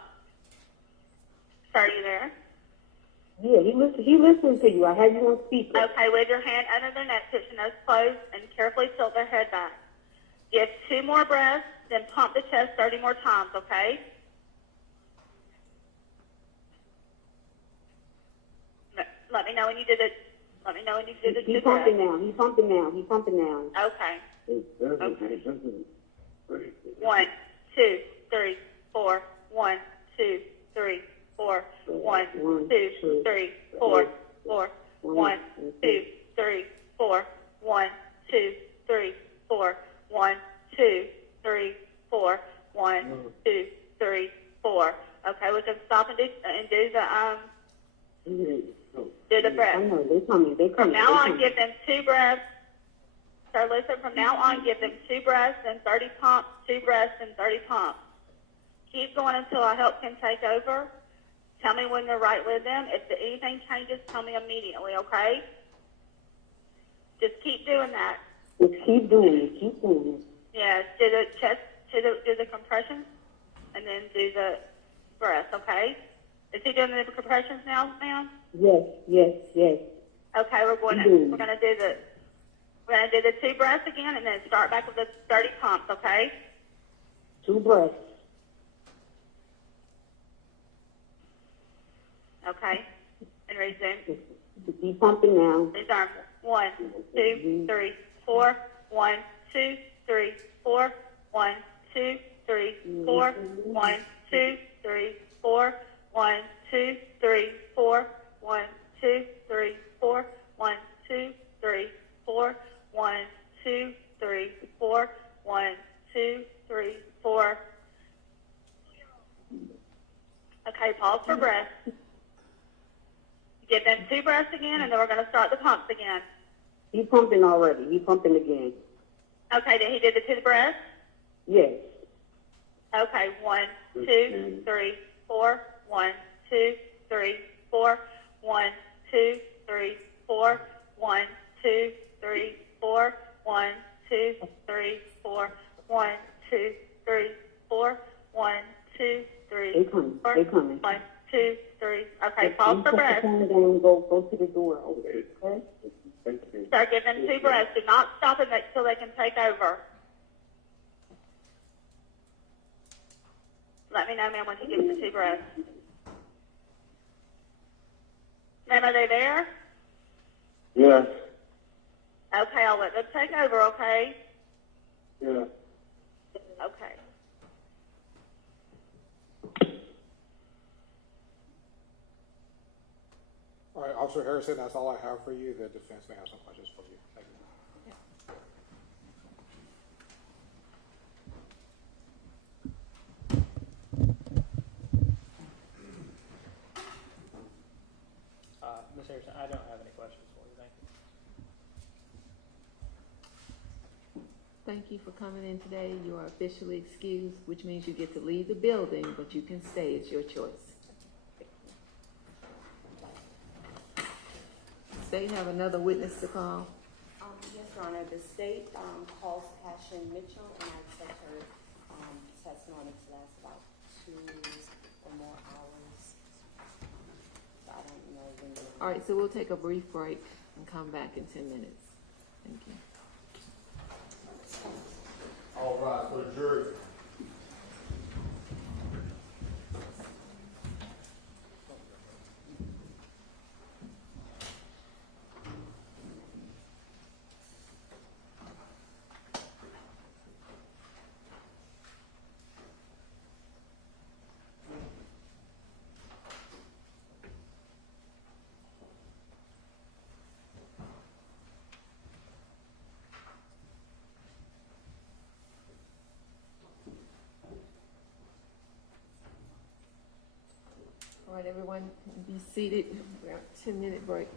Sir, are you there? Yeah, he listened to you. I had you on speaker. Okay, with your hand under their neck, push your nose closed, and carefully tilt their head back. Give 2 more breaths, then pump the chest 30 more times, okay? Let me know when you did it. Let me know when you did it. He's pumping now. He's pumping now. He's pumping now. Okay. 1, 2, 3, 4. 1, 2, 3, 4. 1, 2, 3, 4. 1, 2, 3, 4. 1, 2, 3, 4. 1, 2, 3, 4. 1, 2, 3, 4. Okay, we can stop and do the breath. I know, they're coming. From now on, give them 2 breaths. So listen, from now on, give them 2 breaths and 30 pumps, 2 breaths and 30 pumps. Keep going until our help can take over. Tell me when you're right with them. If anything changes, tell me immediately, okay? Just keep doing that. Just keep doing it. Keep doing it. Yes, do the chest, do the compressions, and then do the breath, okay? Is he doing the compressions now, ma'am? Yes. Okay, we're gonna do the 2 breaths again, and then start back with the 30 pumps, okay? 2 breaths. Okay, and resume. Keep pumping now. Resume. 1, 2, 3, 4. 1, 2, 3, 4. 1, 2, 3, 4. 1, 2, 3, 4. 1, 2, 3, 4. 1, 2, 3, 4. 1, 2, 3, 4. 1, 2, 3, 4. 1, 2, 3, 4. Okay, pause for breath. Give them 2 breaths again, and then we're going to start the pumps again. He's pumping already. He's pumping again. Okay, did he do the 2 breaths? Yes. Okay, 1, 2, 3, 4. 1, 2, 3, 4. 1, 2, 3, 4. 1, 2, 3, 4. 1, 2, 3, 4. 1, 2, 3, 4. 1, 2, 3, 4. They're coming. 1, 2, 3. Okay, pause for breath. Go to the door over there, okay? Start giving 2 breaths. Do not stop it until they can take over. Let me know, ma'am, when he gives the 2 breaths. are they there? Yes. Okay, I'll let them take over, okay? Yeah. Okay. All right, Officer Harrison, that's all I have for you. The defense may have some questions for you. Thank you. Ms. Harrison, I don't have any questions for you. Thank you. Thank you for coming in today. You are officially excused, which means you get to leave the building, but you can stay. It's your choice. State have another witness to call. Yes, Your Honor. The state calls Passion Mitchell, and I expect her testimony to last about 2 or more hours. So I don't know when. All right, so we'll take a brief break and come back in 10 minutes. Thank you. All right, for the jury. All right, everyone, be seated. We're at a 10-minute break.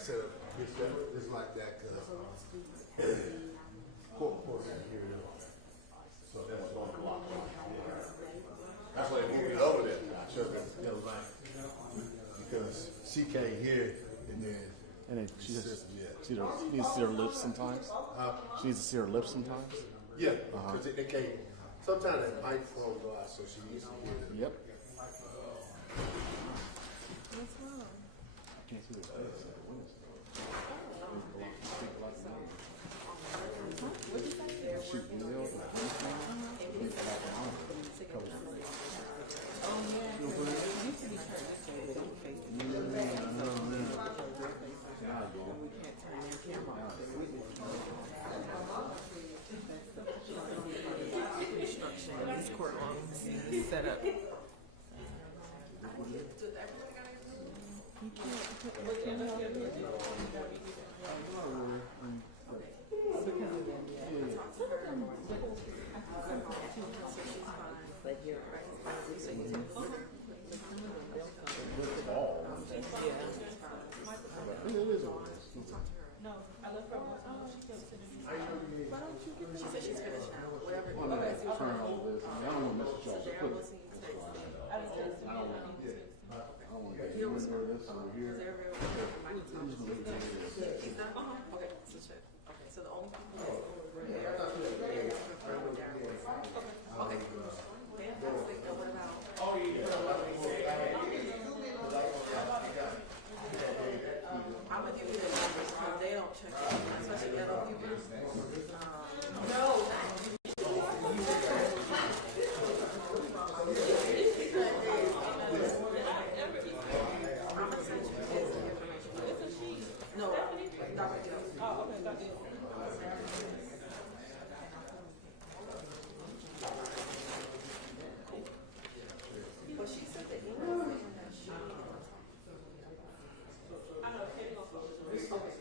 Set up just like that because court didn't hear it all. So that's going to block. That's why they moved it over there. I should have been because she can't hear, and then she just yeah. she needs to see her lips sometimes. She needs to see her lips sometimes. Yeah, because they can't. Sometimes that microphone go out, so she needs to hear it. Yep. What's wrong? I can't see their face. What'd you say? Shoot emails. Oh yeah, it used to be turned this way. They don't face the camera. We can't turn that camera off. Construction in these courtrooms is set up. No, I left her on. She kept sending me. Why don't you give me? She said she's finished now. Whatever. Well, no, turn all this. I don't want to mess with y'all. So put it. I didn't text I don't want to. I don't want to get you over this over here. Okay, so check. Okay, so the only people that's over there are further down. Okay. Fantastic. And what about? Oh, yeah. I'm gonna give you the numbers because they don't check it, especially ghetto people. No. No, Dr. Jones. Oh, okay, Dr. Jones. Well, she said the email saying that she. I know, Katie gonna focus on this. Okay.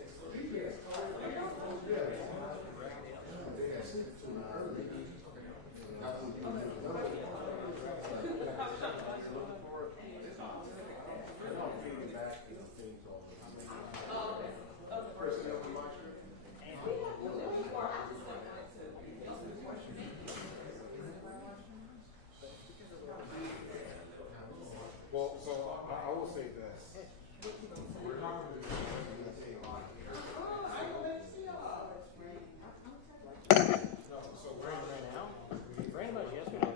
Well, so I will say this. We're not going to do anything on here. No, so we're in right now. We ran about yesterday.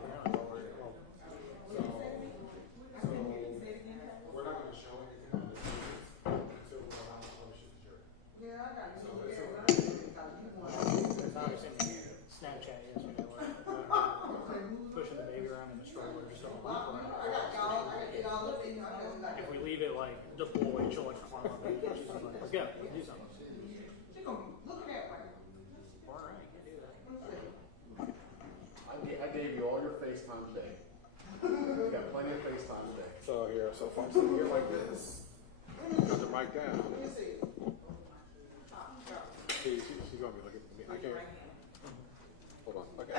We're not going to show anything on this until we're on the published jury. I was in Snapchat yesterday. Pushing the baby around in the stroller just on a loop. If we leave it like just pull away, she'll like climb up and she's like, let's go, do something. She's gonna be looking at me. All right, I can do that. I gave you all your FaceTime today. You got plenty of FaceTime today. So here, so if I'm sitting here like this, got the mic down. She's gonna be looking at me. I can't. Hold on. Okay.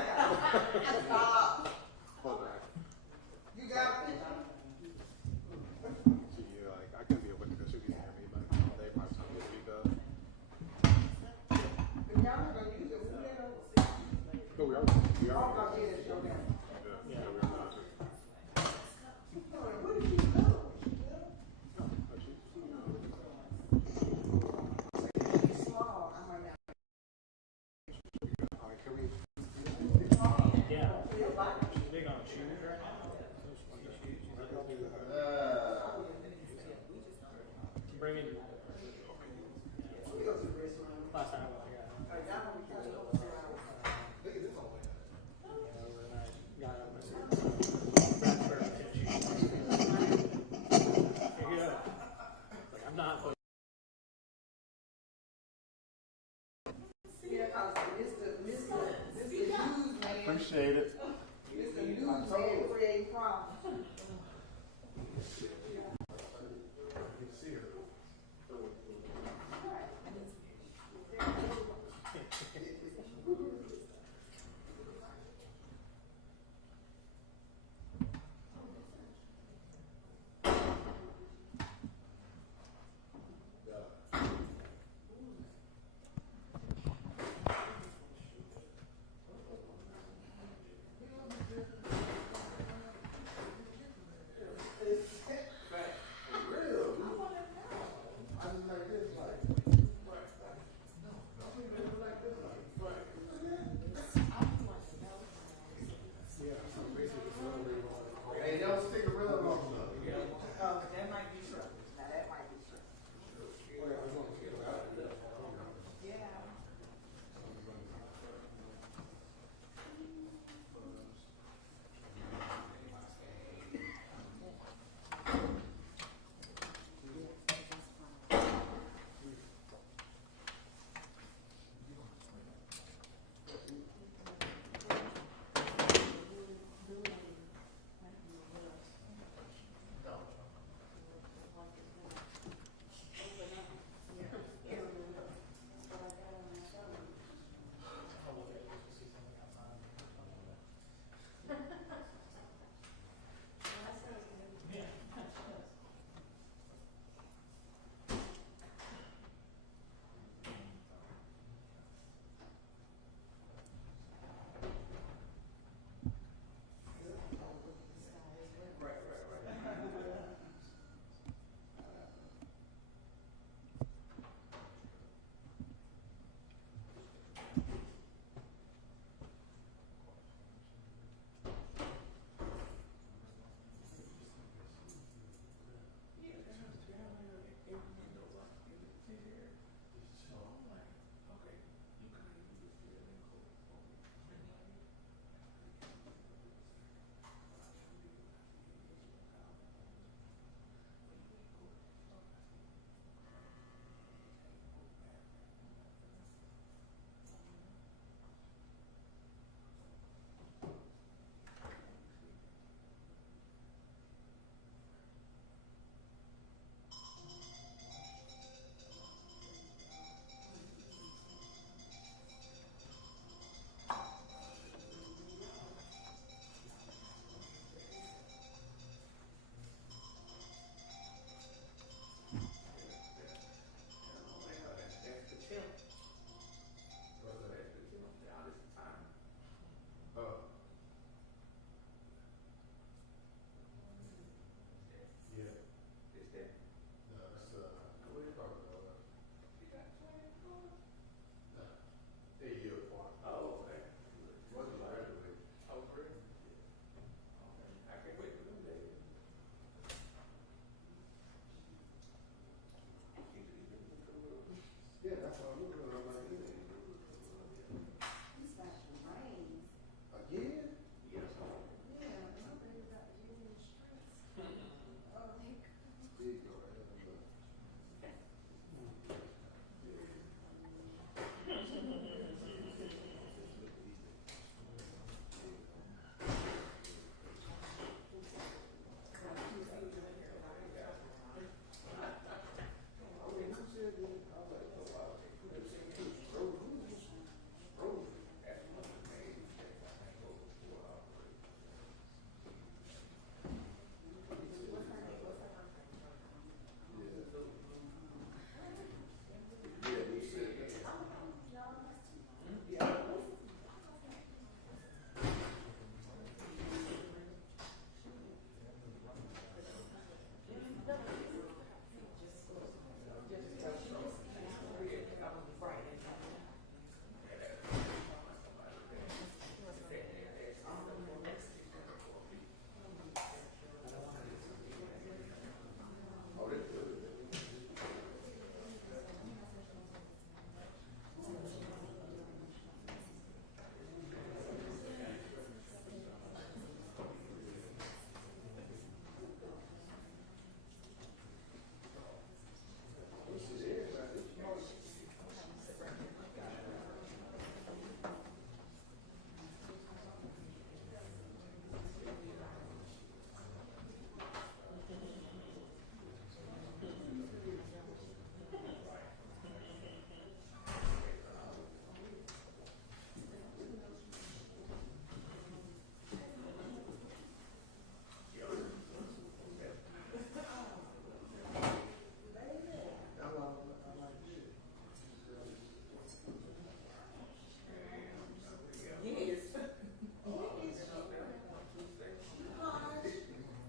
Hold on. You got it? See, like I can be able to shoot these at me, but they probably tell me to speak up. If y'all not gonna use it, we let her. No, we are. We are. Oh, yeah, it's your down. Yeah, we are not. What did you do? Small, I might not. All right, can we? Yeah. She's big on shoes right now. Those funny shoes. Bring in. Last time I I'm not. Appreciate it. Mr. Newsman creating problems.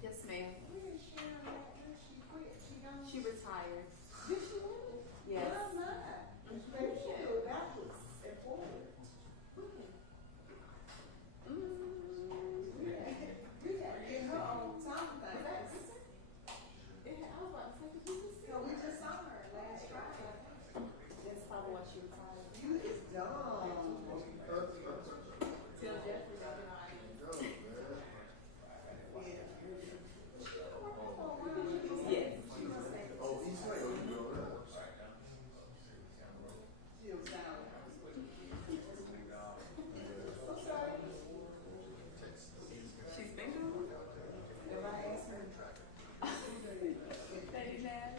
Yes, ma'am. She retired. Did she really? Yes. Maybe she do it backwards and forward. You got to get her on time thing. I was about to say, did you just see her? We just saw her last Friday. That's probably why she retired. You is dumb. Tell Jeffrey that I Yes. Oh, he's like, oh, you know that. She's been gone. If I ask her. Thank you, Naz.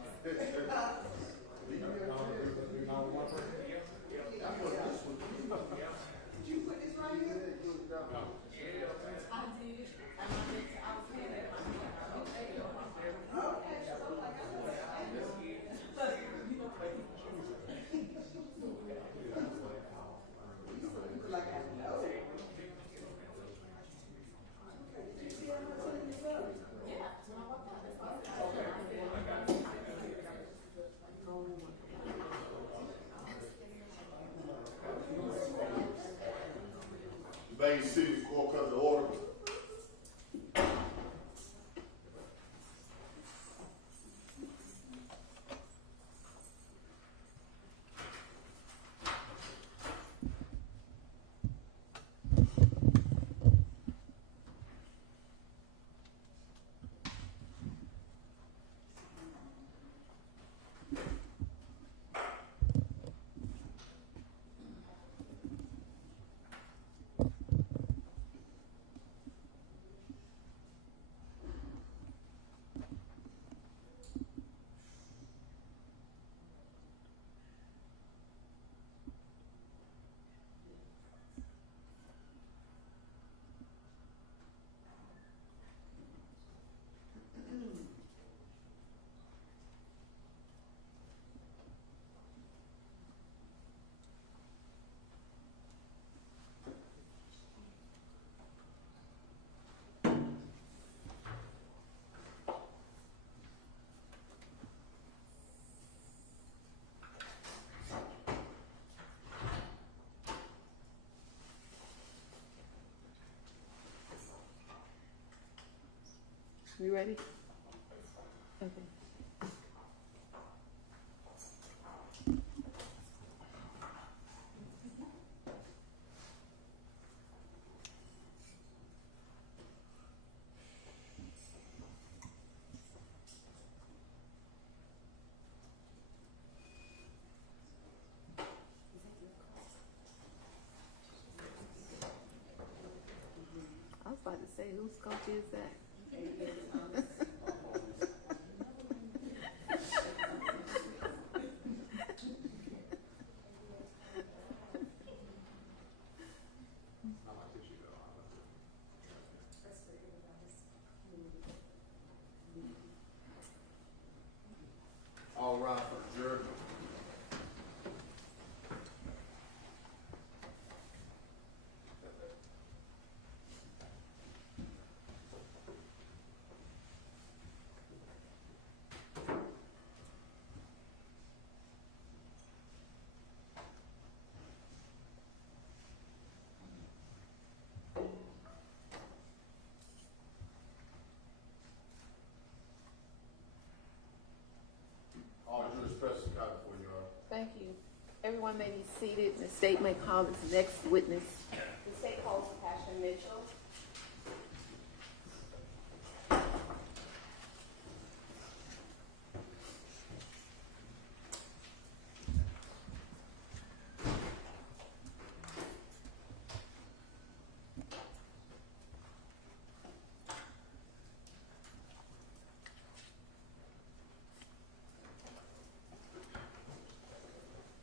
Did you put this right here? I did. I was saying that. Okay, so I'm like, Main City Court come to order. You ready? Okay. I was about to say, whose coach is that? All right, for adjournment. Everyone may be seated, and the state may call its next witness. The state calls Passion Mitchell.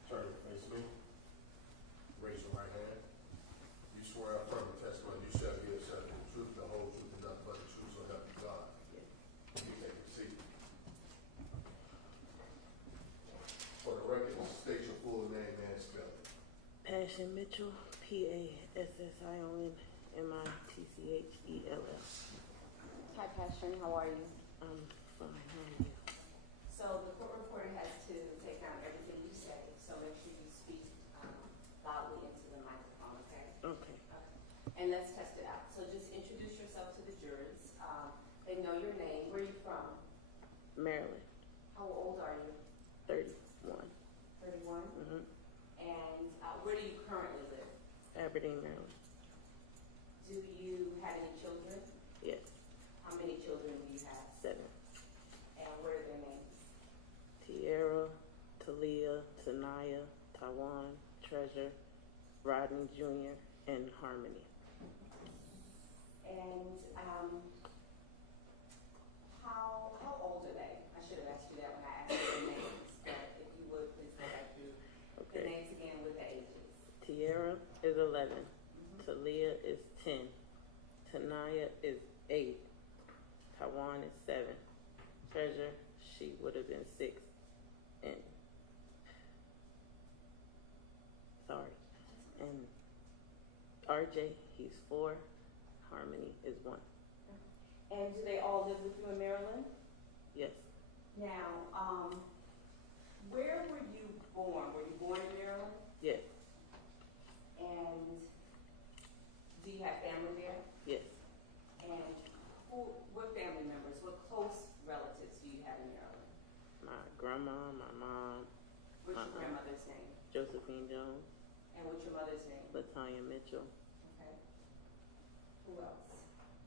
Turn your face to me. Raise your right hand. You swear affirm the testimony you shall give shall be the truth, the whole truth, and nothing but the truth, so help you God. You may proceed. For the record, state your full name and spelling. Passion Mitchell, PASSIONMITCHELL. Hi, Passion. How are you? I'm fine. How are you? So the court reporter has to take down everything you say, so make sure you speak loudly into the microphone, okay? Okay. And let's test it out. So just introduce yourself to the jurors. They know your name. Where are you from? Maryland, How old are you? 31. 31? Mm-hmm. And where do you currently live? Aberdeen, Maryland. Do you have any children? Yes. How many children do you have? 7. And what are their names? Tierra, Talia, Tanaya, Tawan, Treasure, Rodney Jr., and Harmony. And how old are they? I should have asked you that when I asked you their names, but if you would please go back through the names again with the ages. Tierra is 11. Talia is 10. Tanaya is 8. Tawan is 7. Treasure, she would have been 6. And RJ, he's 4. Harmony is 1. And do they all live with you in Maryland? Yes. Now, where were you born? Were you born in Maryland? Yes. And do you have family there? Yes. And what family members, what close relatives do you have in Maryland? My grandma, my mom. What's your grandmother's name? Josephine Jones. And what's your mother's name? Latanya Mitchell. Okay. Who else?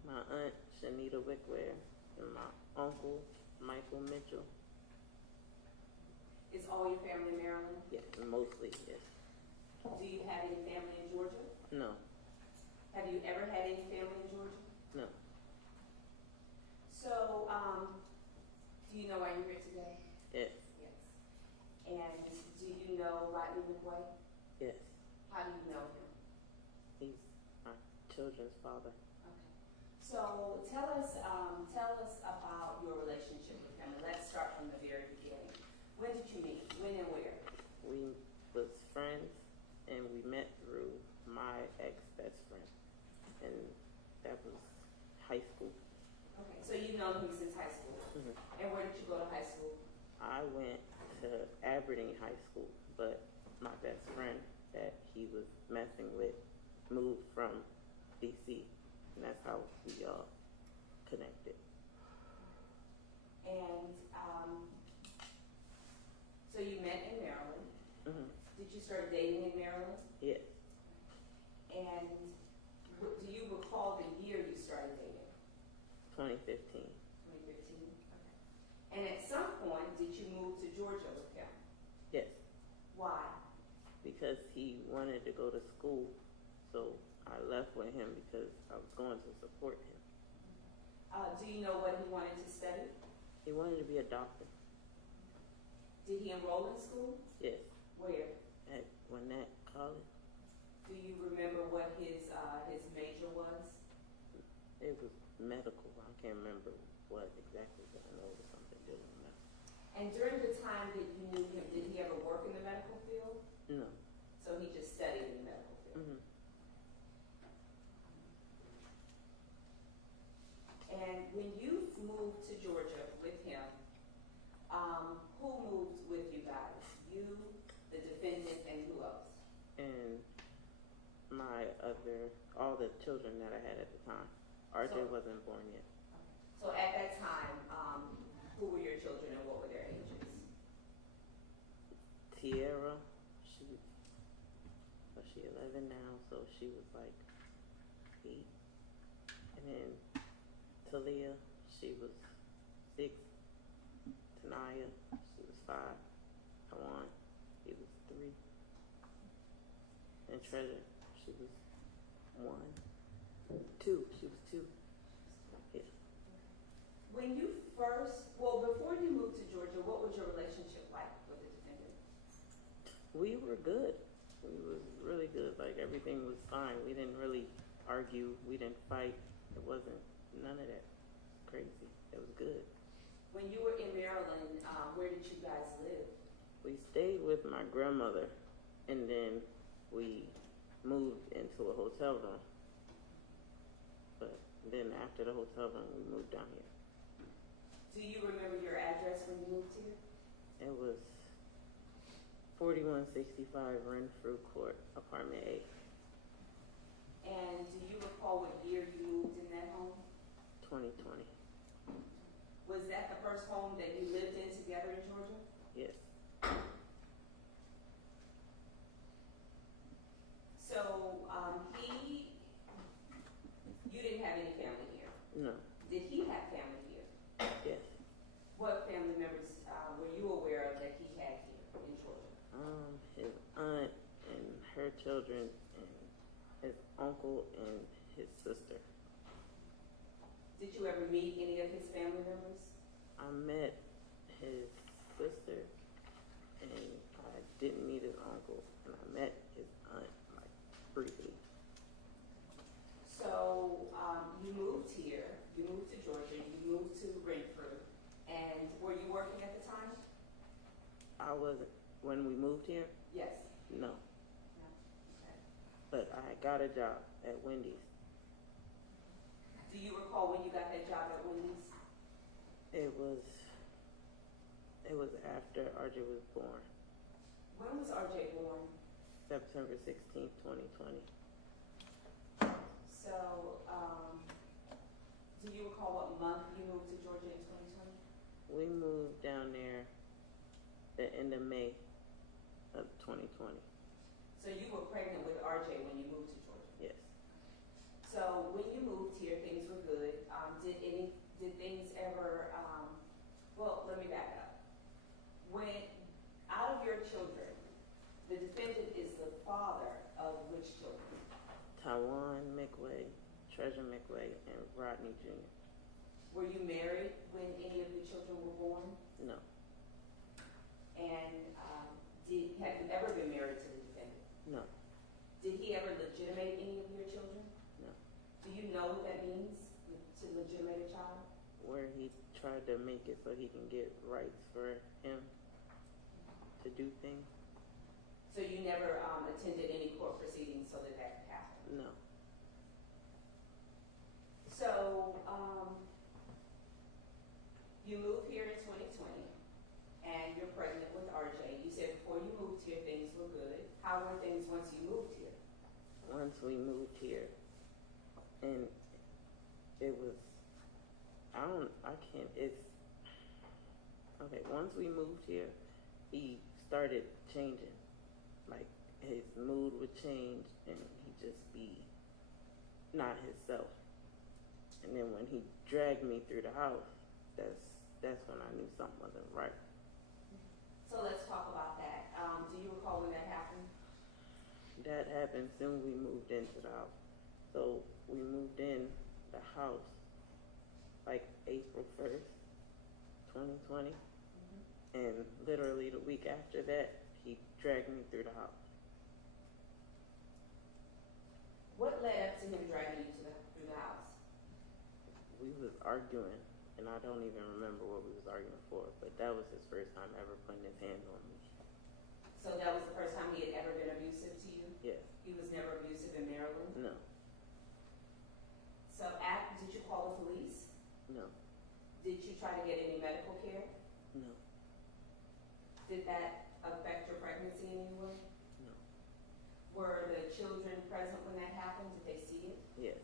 My aunt, Shanita Wickware, and my uncle, Michael Mitchell. Is all your family in Maryland? Yes, mostly, yes. Do you have any family in Georgia? No. Have you ever had any family in Georgia? No. So, do you know why you're here today? Yes. Yes. And do you know Rodney McWay? Yes. How do you know him? He's my children's father. Okay. So tell us about your relationship with him. And let's start from the very beginning. When did you meet? When and where? We was friends, and we met through my ex-best friend, and that was high school. Okay, so you've known him since high school. Mm-hmm. And where did you go to high school? I went to Aberdeen High School, but my best friend that he was messing with moved from DC, and that's how we all connected. And so you met in Maryland. Mm-hmm. Did you start dating in Maryland? Yes. And do you recall the year you started dating? 2015. 2015? Okay. And at some point, did you move to Georgia with him? Yes. Why? Because he wanted to go to school, so I left with him because I was going to support him. Do you know what he wanted to study? He wanted to be a doctor. Did he enroll in school? Yes. Where? At Gwinnett College. Do you remember what his major was? It was medical. I can't remember what exactly, but I know it was something dealing with medical. And during the time that you knew him, did he ever work in the medical field? No. So he just studied in the medical field. Mm-hmm. And when you moved to Georgia with him, who moved with you guys? You, the defendant, and who else? And all the children that I had at the time. RJ wasn't born yet. So at that time, who were your children and what were their ages? Tierra, she She 11 now, so she was like 8. And then Talia, she was 6. Tanaya, she was 5. Tawan, he was 3. And Treasure, she was 1. 2, she was 2. Yeah. When you before you moved to Georgia, what was your relationship like with the defendant? We were good. We was really good. Like, everything was fine. We didn't really argue. We didn't fight. It wasn't none of that crazy. It was good. When you were in Maryland, where did you guys live? We stayed with my grandmother, and then we moved into a hotel room. But then after the hotel room, we moved down here. Do you remember your address when you moved here? It was 4165 Renfrew Court, apartment A. And do you recall what year you moved in that home? 2020. Was that the first home that you lived in together in Georgia? Yes. So you didn't have any family here? No. Did he have family here? Yes. What family members were you aware of that he had here in Georgia? His aunt and her children, and his uncle and his sister. Did you ever meet any of his family members? I met his sister, and I didn't meet his uncle, and I met his aunt, like, briefly. So you moved here, you moved to Georgia, you moved to Renfrew, and were you working at the time? I wasn't, when we moved here? Yes. No. No. Okay. But I got a job at Wendy's. Do you recall when you got that job at Wendy's? It was after RJ was born. When was RJ born? September 16th, 2020. So, do you recall what month you moved to Georgia in 2020? We moved down there the end of May of 2020. So you were pregnant with RJ when you moved to Georgia? Yes. So when you moved here, things were good. Did things ever, well, let me back up. When, out of your children, the defendant is the father of which children? Tawan McWay, Treasure McWay, and Rodney Jr. Were you married when any of the children were born? No. And have you ever been married to the defendant? No. Did he ever legitimate any of your children? No. Do you know what that means, to legitimate a child? Where he tried to make it so he can get rights for him to do things. So you never attended any court proceedings so that could happen? No. So you moved here in 2020, and you're pregnant with RJ. You said before you moved here, things were good. How were things once you moved here? Once we moved here, and it was, once we moved here, he started changing. Like, his mood would change, and he'd just be not himself. And then when he dragged me through the house, that's when I knew something wasn't right. So let's talk about that. Do you recall when that happened? That happened soon we moved into the house. So we moved in the house like April 1st, 2020. And literally the week after that, he dragged me through the house. What led up to him dragging you through the house? We was arguing, and I don't even remember what we was arguing for, but that was his first time ever putting his hands on me. So that was the first time he had ever been abusive to you? Yes. He was never abusive in Maryland? No. So did you call the police? No. Did you try to get any medical care? No. Did that affect your pregnancy in any way? No. Were the children present when that happened? Did they see it? Yes.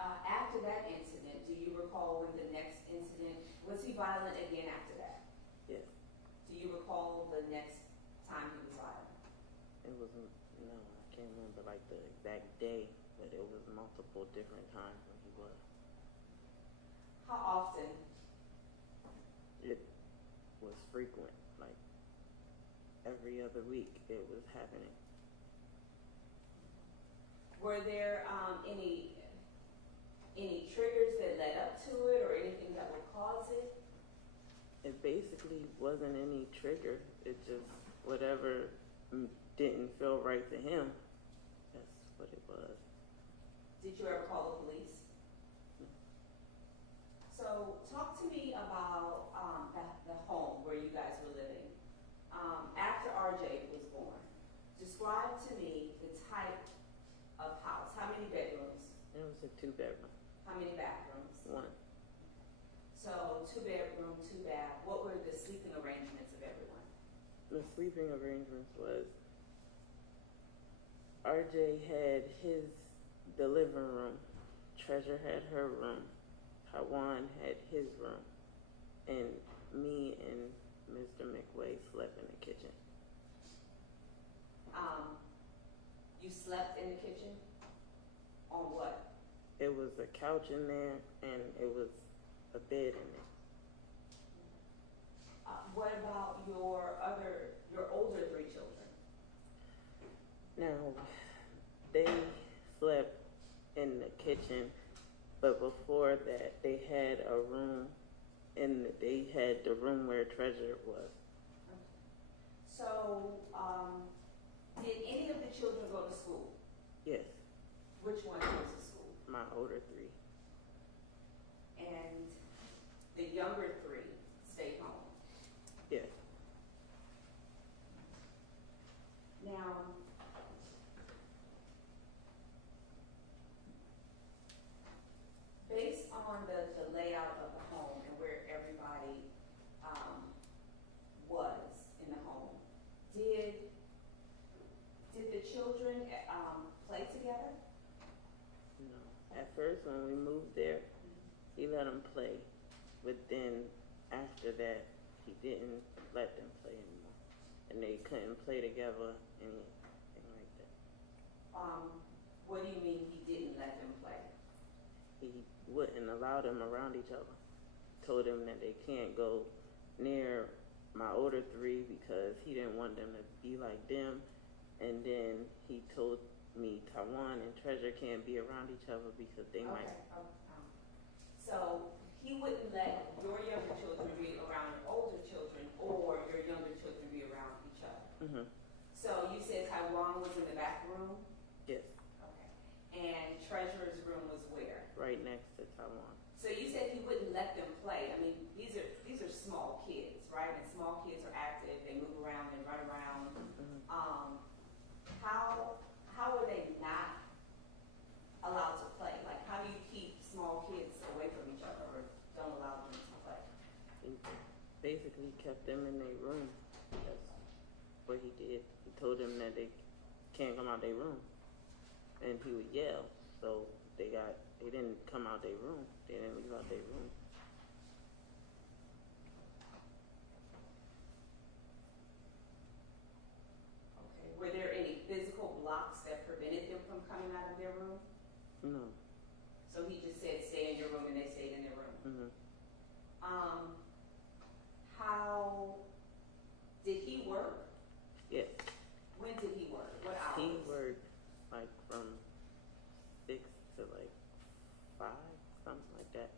After that incident, do you recall when the next incident, was he violent again after that? Yes. Do you recall the next time he was was, no, I can't remember like the exact day, but it was multiple different times when he was. How often? It was frequent, like every other week it was happening. Were there any triggers that led up to it or anything that would cause it? It basically wasn't any trigger. It just whatever didn't feel right to him. That's what it was. Did you ever call the police? So talk to me about the home where you guys were living. After RJ was born, describe to me the type of house. How many bedrooms? It was a 2-bedroom. How many bathrooms? 1. So 2-bedroom, 2 bath. What were the sleeping arrangements of everyone? The sleeping arrangements was RJ had the living room, Treasure had her room, Taiwan had his room, and me and Mr. McWay slept in the kitchen. You slept in the kitchen? On what? It was a couch in there and it was a bed in there. What about your older 3 children? Now, they slept in the kitchen, but before that, they had a room, and they had the room where Treasure was. So, did any of the children go to school? Yes, Which one goes to school? my older 3. And the younger 3 stayed home. Yes. Now, based on the layout of the home and where everybody was in the home, did the children play together? No. At first, when we moved there, he let them play, but then after that, he didn't let them play anymore, and they couldn't play together, anything like that. What do you mean he didn't let them play? He wouldn't allow them around each other. Told them that they can't go near my older 3 because he didn't want them to be like them. And then he told me Taiwan and Treasure can't be around each other because they might. So he wouldn't let your younger children be around your older children or your younger children be around each other. Mm-hmm. So you said Taiwan was in the back room? Yes. Okay. And Treasure's room was where? Right next to Taiwan. So you said he wouldn't let them play. I mean, these are small kids, right? And small kids are active. They move around. They run around. Mm-hmm. How are they not allowed to play? Like, how do you keep small kids away from each other or don't allow them to play? He basically kept them in their room. That's what he did. He told them that they can't come out their room, and he would yell. So they didn't come out their room. They didn't leave out their room. Okay. Were there any physical blocks that prevented them from coming out of their room? No. So he just said, stay in your room, and they stayed in their room. Mm-hmm. How did he work? Yes. When did he work? What hours? He worked like from 6 to like 5, something like that.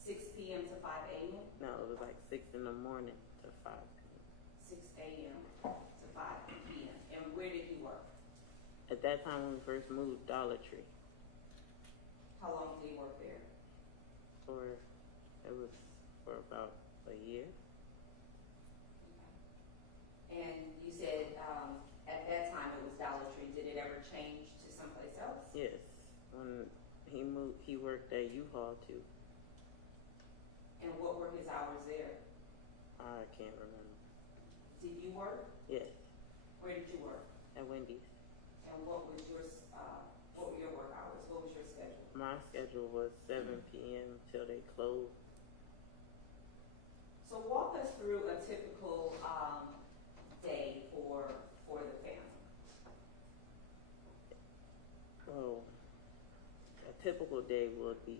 6 p.m. to 5 a.m.? No, it was like 6 in the morning to 5 p.m. 6 a.m. to 5 p.m. And where did he work? At that time when we first moved, Dollar Tree. How long did he work there? It was for about a year. And you said at that time it was Dollar Tree. Did it ever change to someplace else? Yes. When he moved, he worked at U-Haul too. And what were his hours there? I can't remember. Did you work? Yes. Where did you work? At Wendy's. And what were your work hours? What was your schedule? My schedule was 7 p.m. till they closed. So walk us through a typical day for the family. typical day would be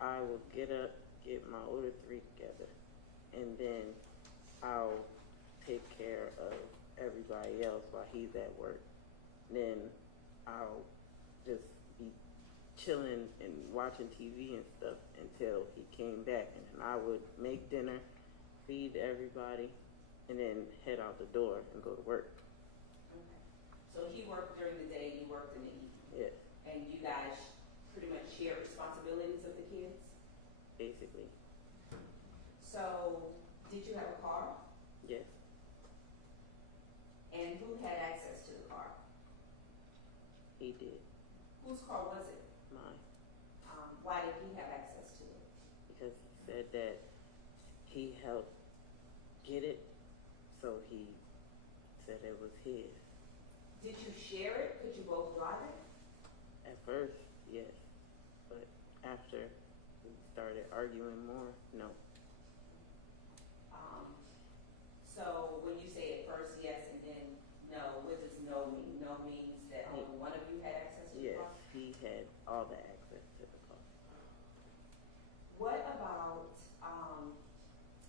I will get up, get my older three together, and then I'll take care of everybody else while he's at work. Then I'll just be chilling and watching TV and stuff until he came back, and then I would make dinner, feed everybody, and then head out the door and go to work. Okay. So he worked during the day, you worked in the evening? Yes, And you guys pretty much share responsibilities of the kids? basically. So, did you have a car? Yes, And who had access to the car? he did. Whose car was it? Mine. Why did he have access to it? Because he said that he helped get it, so he said it was his. Did you share it? Could you both drive it? At first, yes, but after we started arguing more, no. So when you say at first yes and then no, what does no mean? No means that only one of you had access to the Yes, car? he had all the access to the car. What about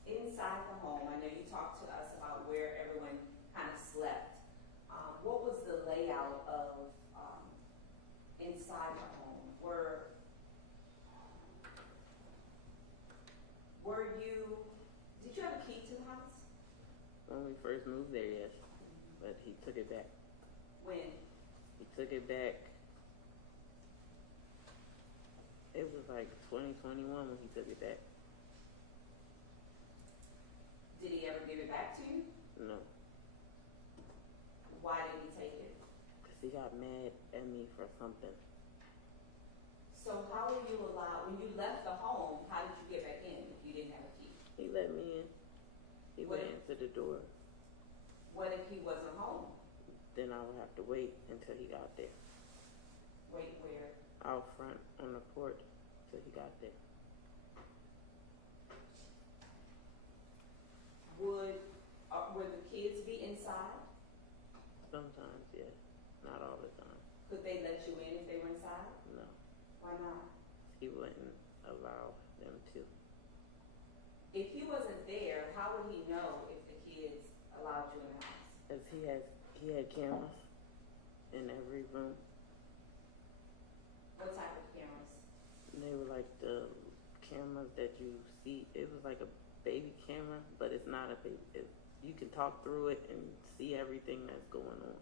inside the home? I know you talked to us about where everyone kind of slept. What was the layout of inside the home? Did you have a key to the house? When we first moved there, yes, but he took it back. When? He took it back. It was like 2021 when he took it back. Did he ever give it back to you? No, Why did he take it? because he got mad at me for something. So how were you allowed, when you left the home, how did you get back in if you didn't have a key? He let me in. He What would if- answer the door. What if he wasn't home? Then I would have to wait until he got there. Wait, where? Out front on the porch till he got there. Would the kids be inside? Sometimes, yes. Not all the time. Could they let you in if they were inside? No. Why not? He wouldn't allow them to. If he wasn't there, how would he know if the kids allowed you in the house? Because he had cameras in every room. What type of cameras? And they were like the cameras that you see. It was like a baby camera, but it's not a baby. You can talk through it and see everything that's going on.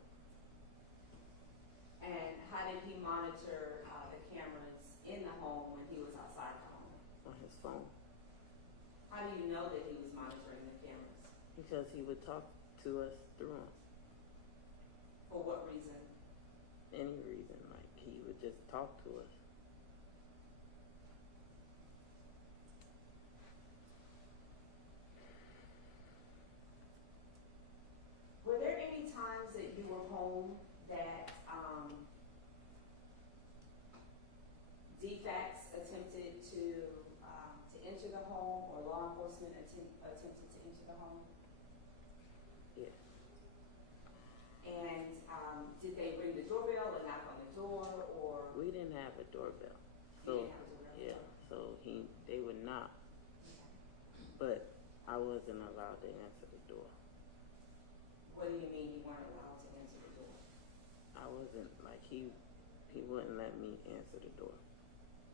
And how did he monitor the cameras in the home when he was outside the home? On his phone. How do you know that he was monitoring the cameras? Because he would talk to us through them. For what reason? Any reason. Like, he would just talk to us. Were there any times that you were home that defects attempted to enter the home, or law enforcement attempted to enter the home? Yeah. And did they ring the doorbell or knock on the door, or? We didn't have a doorbell. You So, didn't have a doorbell? yeah. So they would knock. But I wasn't allowed to answer the door. What do you mean you weren't allowed to answer the door? I wasn't, like, he wouldn't let me answer the door.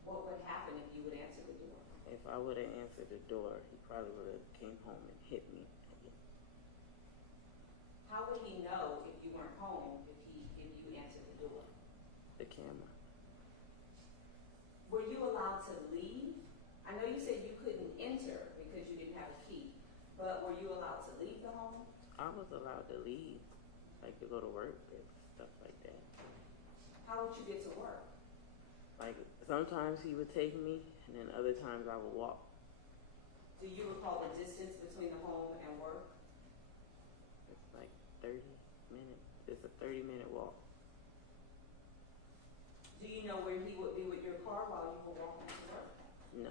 What would happen if you would answer the door? If I would have answered the door, he probably would have came home and hit me again. How would he know if you weren't home if you answered the door? The camera. Were you allowed to leave? I know you said you couldn't enter because you didn't have a key, but were you allowed to leave the home? I was allowed to leave, like to go to work and stuff like that. How would you get to work? Like, sometimes he would take me, and then other times I would walk. Do you recall the distance between the home and work? It's like 30 minutes. It's a 30-minute walk. Do you know where he would be with your car while you were walking to work? No.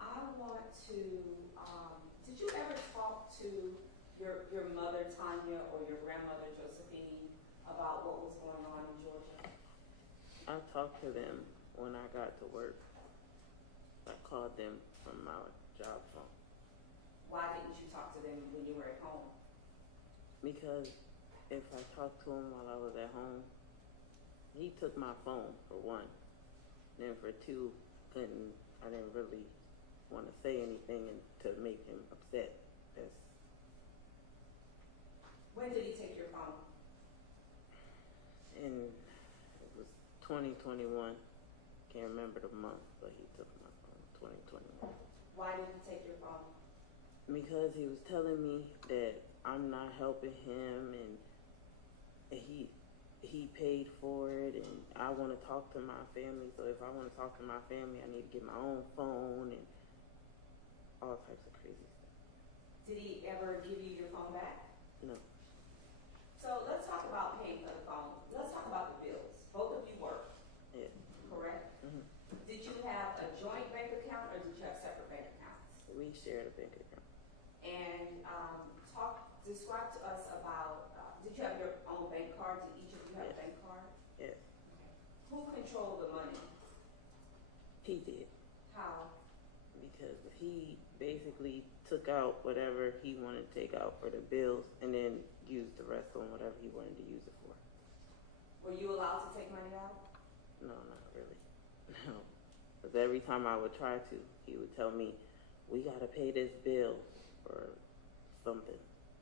I want to Tanya or your grandmother, Josephine, about what was going on in Georgia? I talked to them when I got to work. I called them from my job phone. Why didn't you talk to them when you were at home? Because if I talked to him while I was at home, he took my phone for one. Then for two, I didn't really want to say anything to make him upset. When did he take your phone? And it was 2021. Can't remember the month, but he took my phone 2021. Why did he take your phone? Because he was telling me that I'm not helping him and he paid for it and I want to talk to my family. So if I want to talk to my family, I need to get my own phone and all types of crazy stuff. Did he ever give you your phone back? No. So let's talk about paying for the phone. Let's talk about the bills. Both of you work, Yeah. correct? Mm-hmm. Did you have a joint bank account or did you have separate bank accounts? We shared a bank account. And describe to us about, did you have your own bank card? Did each of you have a bank card? Yes. Who controlled the money? He did. How? Because he basically took out whatever he wanted to take out for the bills and then used the rest on whatever he wanted to use it for. Were you allowed to take money out? No, not really. No. Because every time I would try to, he would tell me, we got to pay this bill or something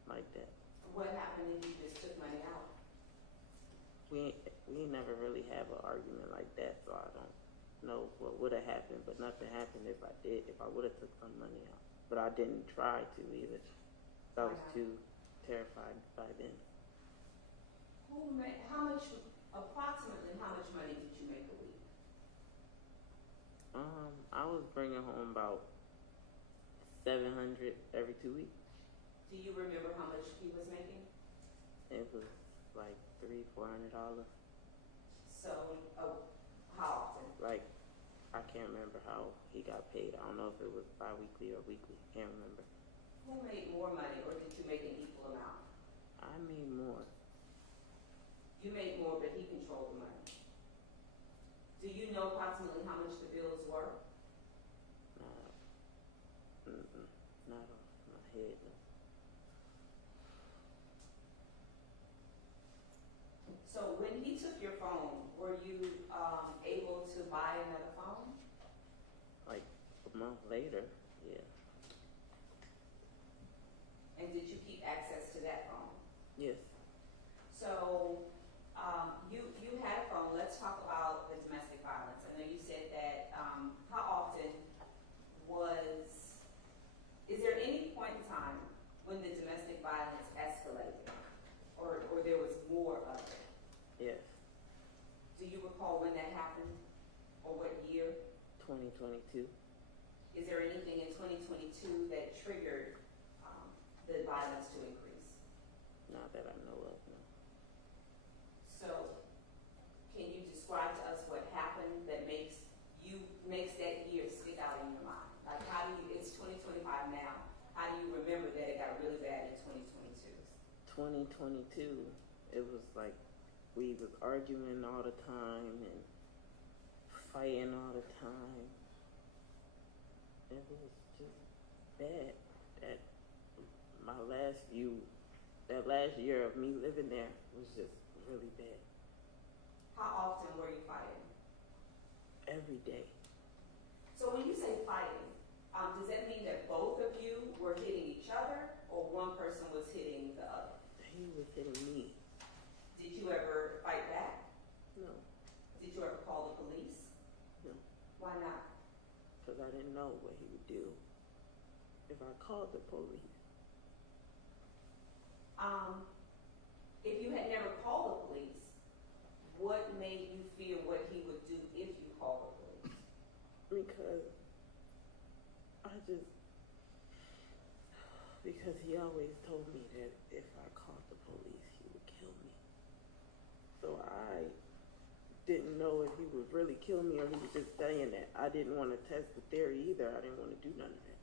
like that. What happened if you just took money out? We never really have an argument like that, so I don't know what would have happened, but nothing happened if I would have took some money out. But I didn't try to either. I was too terrified by then. Approximately how much money did you make a week? I was bringing home about $700 every 2 weeks. Do you remember how much he was making? It was like $300-400. So, how often? Like, I can't remember how he got paid. I don't know if it was bi-weekly or weekly. Can't remember. Who made more money, or did you make an equal amount? I made more. You made more, but he controlled the money. Do you know approximately how much the bills were? Not off my head. No. So when he took your phone, were you able to buy another phone? Like a month later, yeah. And did you keep access to that phone? Yes. So you had a phone. Let's talk about the domestic violence. I know you said that. How often is there any point in time when the domestic violence escalated, or there was more of it? Yes. Do you recall when that happened, or what year? 2022. Is there anything in 2022 that triggered the violence to increase? Not that I know of, no. So, can you describe to us what happened that makes that year stick out in your mind? Like, it's 2025 now. How do you remember that it got really bad in 2022? 2022, it was like we was arguing all the time and fighting all the time. It was just bad. That last year of me living there was just really bad. How often were you fighting? Every day. So when you say fighting, does that mean that both of you were hitting each other, or one person was hitting the other? He was hitting me. Did you ever fight back? No. Did you ever call the police? No. Why not? Because I didn't know what he would do if I called the police. If you had never called the police, what made you fear what he would do if you called the police? Because he always told me that if I called the police, he would kill me. So I didn't know if he would really kill me or he was just saying that. I didn't want to test the theory either. I didn't want to do none of that.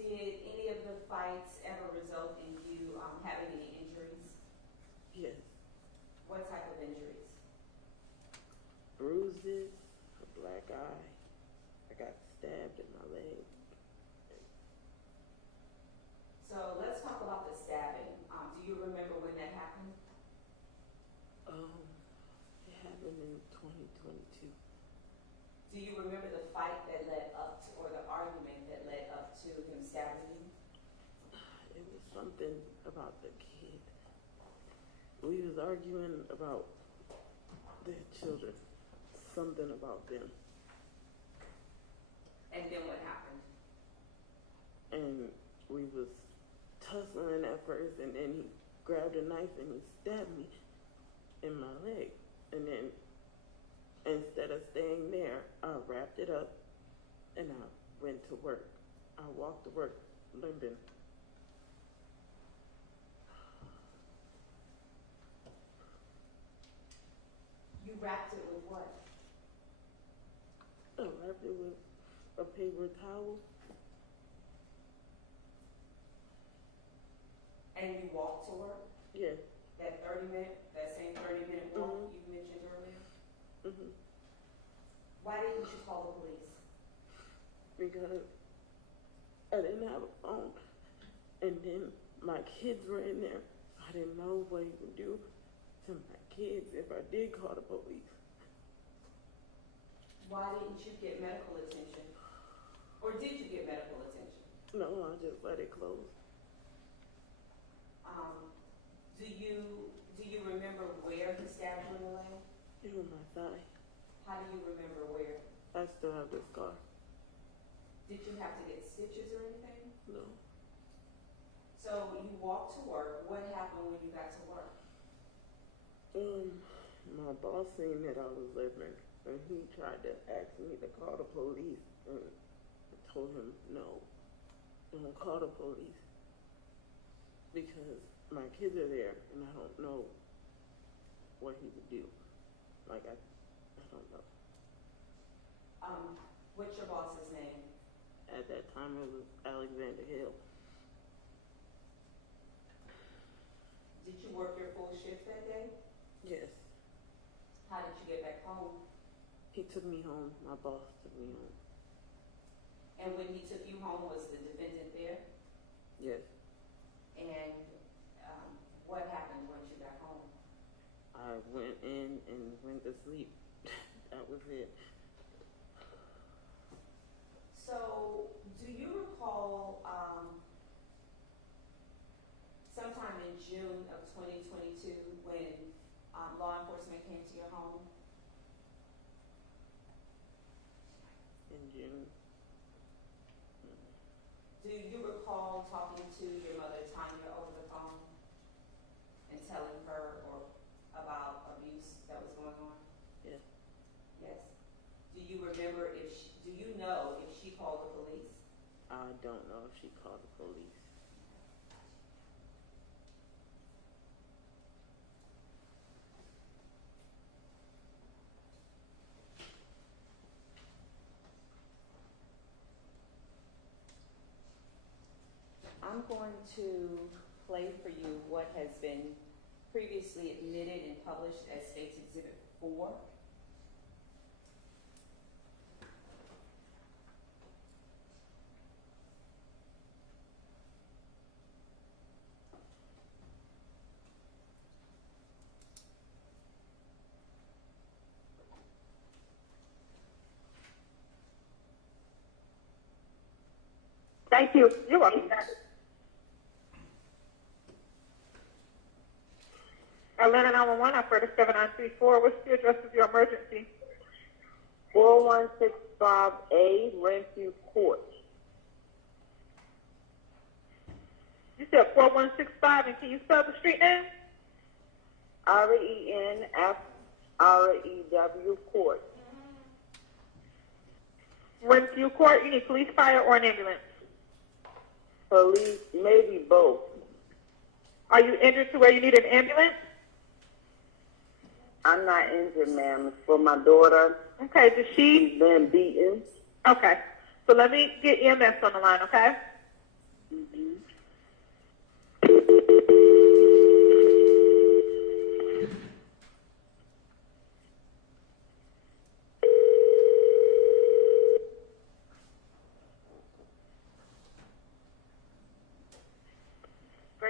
Did any of the fights ever result in you having any injuries? Yes. What type of injuries? Bruises, a black eye. I got stabbed in my leg. So let's talk about the stabbing. Do you remember when that happened? It happened in 2022. Do you remember the fight that led up to, or the argument that led up to him stabbing you? It was something about the kid. We was arguing about their children. Something about them. And then what happened? And we was tussling at first, and then he grabbed a knife and he stabbed me in my leg. And then instead of staying there, I wrapped it up and I went to work. I walked to work limping. You wrapped it with what? I wrapped it with a paper towel. And you walked to work? Yeah. That same 30-minute walk you mentioned earlier? Mm-hmm. Why didn't you call the police? Because I didn't have a phone. And then my kids were in there. I didn't know what he would do to my kids if I did call the police. Why didn't you get medical attention? Or did you get medical attention? No, I just let it close. Do you remember where he stabbed you in the leg? It was my thigh. How do you remember where? I still have the scar. Did you have to get stitches or anything? No. So you walked to work. What happened when you got to work? My boss seen that I was living, and he tried to ask me to call the police, and I told him no, don't call the police, because my kids are there, and I don't know what he would do. Like, I don't know. What's your boss's name? At that time, it was Alexander Hill. Did you work your full shift that day? Yes. How did you get back home? He took me home. My boss took me home. And when he took you home, was the defendant there? Yes. And what happened once you got home? I went in and went to sleep. That was it. So, do you recall sometime in June of 2022 when law enforcement came to your home? In June. Do you recall talking to your mother, Tanya, over the phone and telling her about abuse that was going on? Yeah. Yes. Do you remember do you know if she called the police? I don't know if she called the police. I'm going to play for you what has been previously admitted and published as State's Exhibit 4. Thank you. You're welcome. Atlanta 911, operator 7934. What's the address of your emergency? 4165A, Renfrew Court. You said 4165, and can you spell the street name? RENFREW Court. Renfrew Court, you need police, fire, or an ambulance? Police, maybe both. Are you injured to where you need an ambulance? I'm not injured, ma'am. It's for my daughter. Okay, does she? She's been beaten. Okay, so let me get EMS on the line, okay?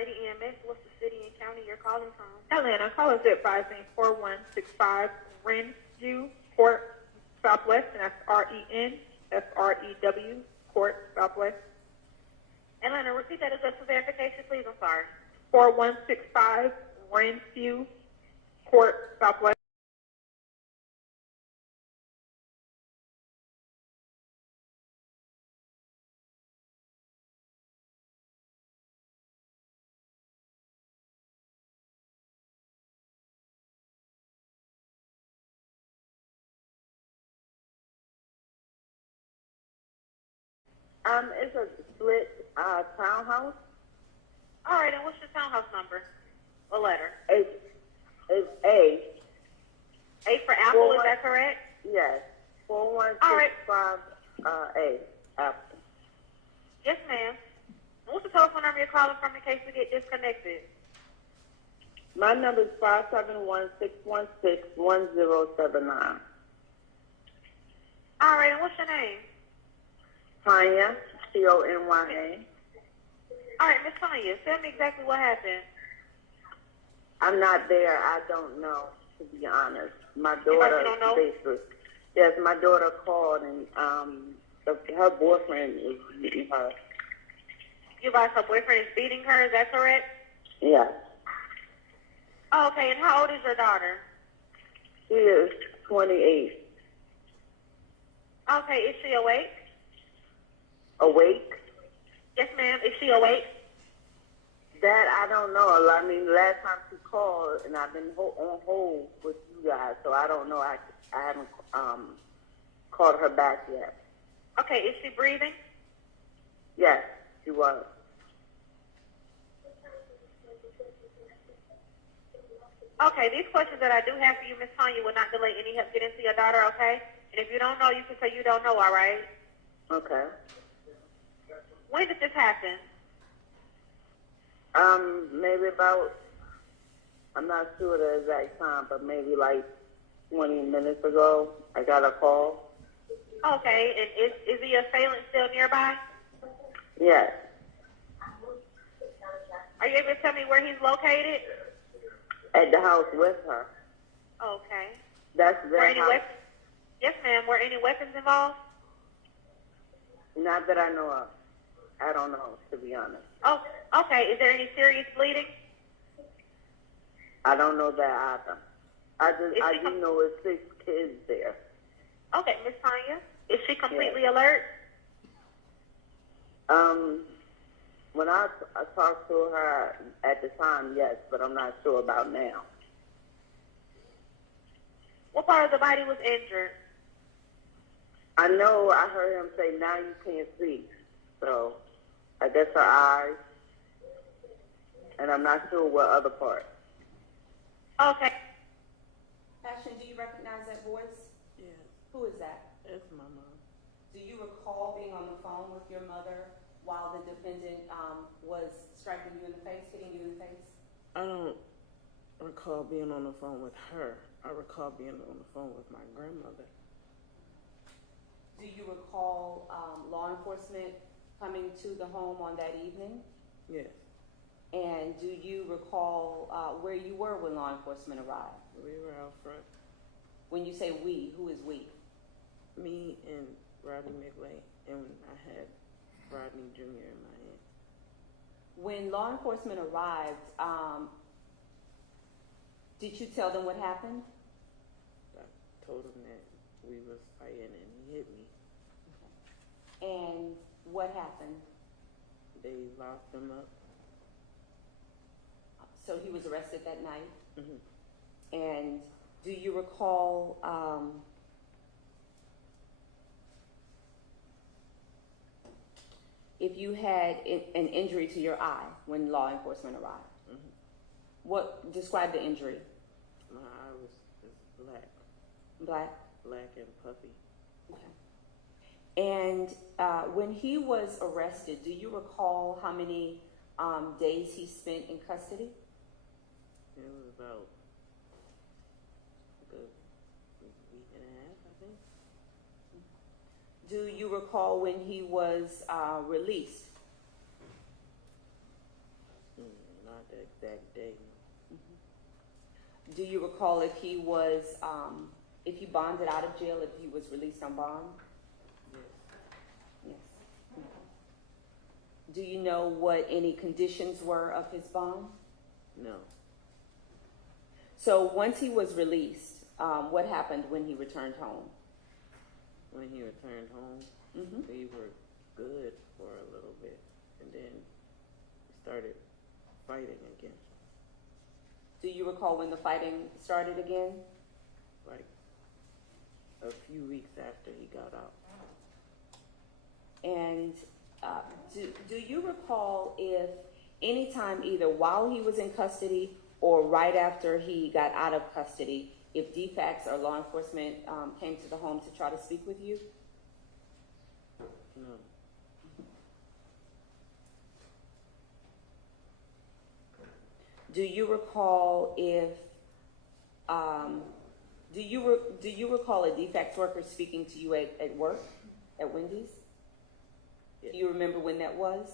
Grady EMS. What's the city and county you're calling from? Atlanta, call us advising 4165 Renview Court Southwest, and that's RENFREW Court Southwest. Atlanta, repeat that address for verification, please. I'm sorry. 4165 Renview Court Southwest. It's a split townhouse. All right, and what's your townhouse number? What letter? It's A. A for Apple, is that correct? Yes. 4165 A. Apple. Yes, ma'am. And what's the telephone number you're calling from in case we get disconnected? My number is 571-616-1079. All right, and what's your name? Tanya, Tonya. All right, Miss Tanya, tell me exactly what happened. I'm not there. I don't know, to be honest. My You daughter, don't know? basically, yes, my daughter called and her boyfriend is beating her. You advise her boyfriend is beating her, is that correct? Yes. Oh, okay, and how old is your daughter? She is 28. Okay, is she awake? Awake? Yes, ma'am. Is she awake? That I don't know. I mean, last time she called, and I've been on hold with you guys, so I don't know. I haven't called her back yet. Okay, is she breathing? Yes, she was. Okay, these questions that I do have for you, Miss Tanya, will not delay any help getting to your daughter, okay? And if you don't know, you can say you don't know, all right? Okay. When did this happen? Maybe about, I'm not sure the exact time, but maybe like 20 minutes ago, I got a call. Okay, and is the assailant still nearby? Yes. Are you able to tell me where he's located? At the house with her. Okay. That's Were their any house. weapons? Yes, ma'am. Were any weapons involved? Not that I know of. I don't know, to be honest. Oh, okay. Is there any serious bleeding? I don't know that either. I do know it's 6 kids there. Okay, Miss Tanya, is she completely alert? When I talked to her at the time, yes, but I'm not sure about now. What part of the body was injured? I know I heard him say, now you can't see. So I guess her eyes, and I'm not sure what other part. Okay. Passion, do you recognize that voice? Yes, Who is that? it's my mom. Do you recall being on the phone with your mother while the defendant was striking you in the face, hitting you in the face? I don't recall being on the phone with her. I recall being on the phone with my grandmother. Do you recall law enforcement coming to the home on that evening? Yes, And do you recall where you were when law enforcement arrived? we were out front. When you say we, who is we? Me and Rodney McLean, and I had Rodney Jr. in my hand. When law enforcement arrived, did you tell them what happened? I told him that we was fighting and he hit me. And what happened? They locked him up. So he was arrested that night? Mm-hmm. And do you recall if you had an injury to your eye when law enforcement arrived? Mm-hmm. What, describe the injury? My eye was black. Black? Black and puffy. Okay. And when he was arrested, do you recall how many days he spent in custody? It was about a week and a half, I think. Do you recall when he was released? the exact day. Do you recall if he was, if he bonded out of jail, if he was released on bond? Yes. Yes. Okay. Do you know what any conditions were of his bond? No. So once he was released, what happened when he returned home? When he returned home, we were good for a little bit, and then we started fighting again. Do you recall when the fighting started again? Like a few weeks after he got out. And do you recall if any time either while he was in custody or right after he got out of custody, if DFACS or law enforcement came to the home to try to speak with you? No. Do you recall if do you recall a DFACS worker speaking to you at work at Wendy's? Yes. Do you remember when that was?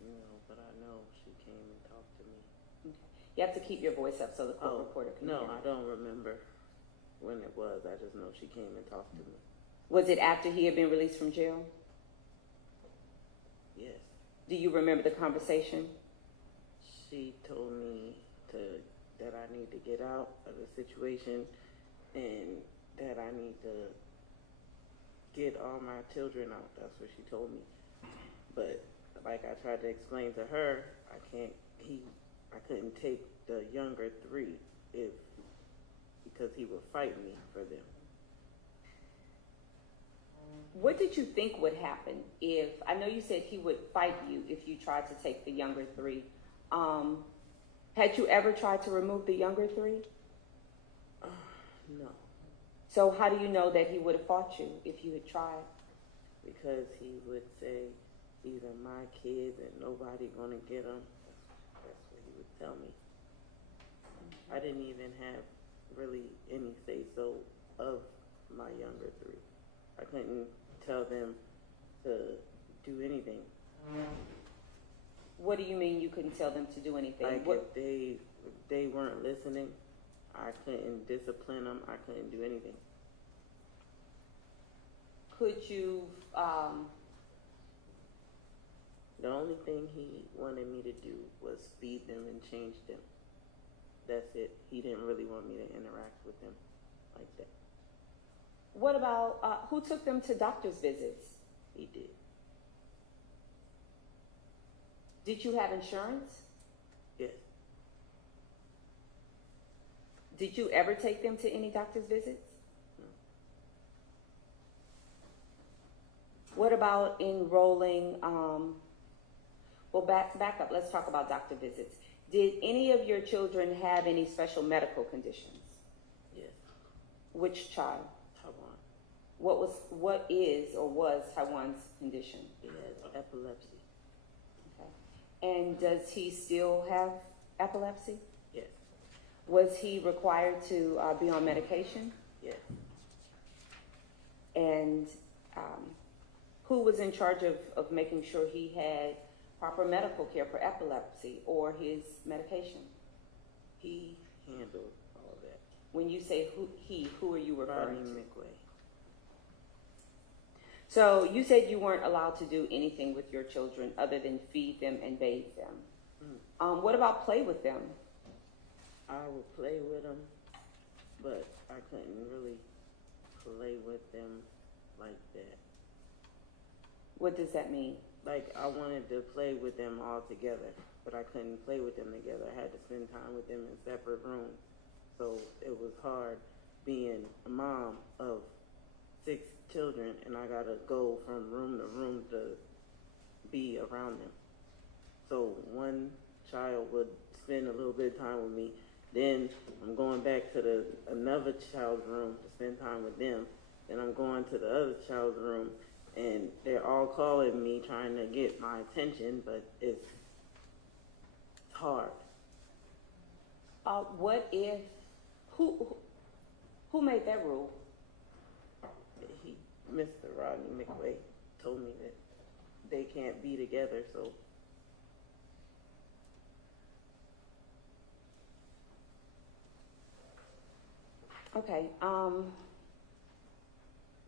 No, but I know she came and talked to me. Okay. You have to keep your voice up so the court reporter can hear. No, I don't remember when it was. I just know she came and talked to me. Was it after he had been released from jail? Yes. Do you remember the conversation? She told me that I need to get out of the situation and that I need to get all my children out. That's what she told me. But like I tried to explain to her, I couldn't take the younger three because he would fight me for them. What did you think would happen if, I know you said he would fight you if you tried to take the younger three. Had you ever tried to remove the younger three? No. So how do you know that he would have fought you if you had tried? Because he would say, these are my kids and nobody gonna get them. That's what he would tell me. I didn't even have really any say-so of my younger three. I couldn't tell them to do anything. What do you mean you couldn't tell them to do anything? Like if they weren't listening, I couldn't discipline them. I couldn't do anything. Could you, the only thing he wanted me to do was feed them and change them. That's it. He didn't really want me to interact with them like that. what about, who took them to doctor's visits? He did. Did you have insurance? Yes. Did you ever take them to any doctor's visits? No. What about enrolling, well, back up. Let's talk about doctor visits. Did any of your children have any special medical conditions? Yes. Which child? Taiwan. What is or was Taiwan's condition? He has epilepsy. Okay. And does he still have epilepsy? Yes. Was he required to be on medication? Yes. And who was in charge of making sure he had proper medical care for epilepsy or his medication? He handled all of that. When you say who are you referring to? McWay. So you said you weren't allowed to do anything with your children other than feed them and bathe them. What about play with them? I would play with them, but I couldn't really play with them like that. What does that mean? Like, I wanted to play with them all together, but I couldn't play with them together. I had to spend time with them in separate rooms. So it was hard being a mom of 6 children, and I gotta go from room to room to be around them. So one child would spend a little bit of time with me, then I'm going back to another child's room to spend time with them, then I'm going to the other child's room, and they're all calling me trying to get my attention, but it's hard. What if, who made that rule? Mr. Rodney McWay told me that they can't be together, so Okay,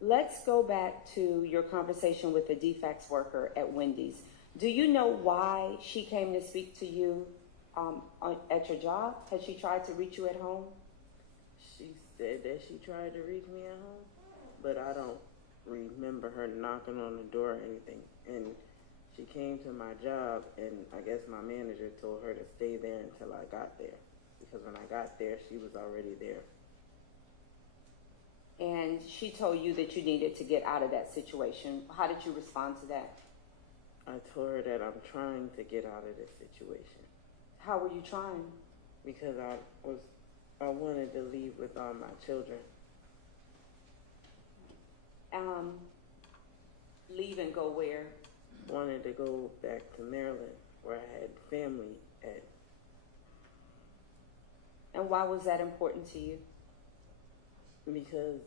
let's go back to your conversation with the defects worker at Wendy's. Do you know why she came to speak to you at your job? Has she tried to reach you at home? She said that she tried to reach me at home, but I don't remember her knocking on the door or anything. And she came to my job, and I guess my manager told her to stay there until I got there, because when I got there, she was already there. And she told you that you needed to get out of that situation. How did you respond to that? I told her that I'm trying to get out of this situation. How were you trying? Because I wanted to leave with all my children. Leave and go where? Wanted to go back to Maryland, where I had family at. And why was that important to you? Because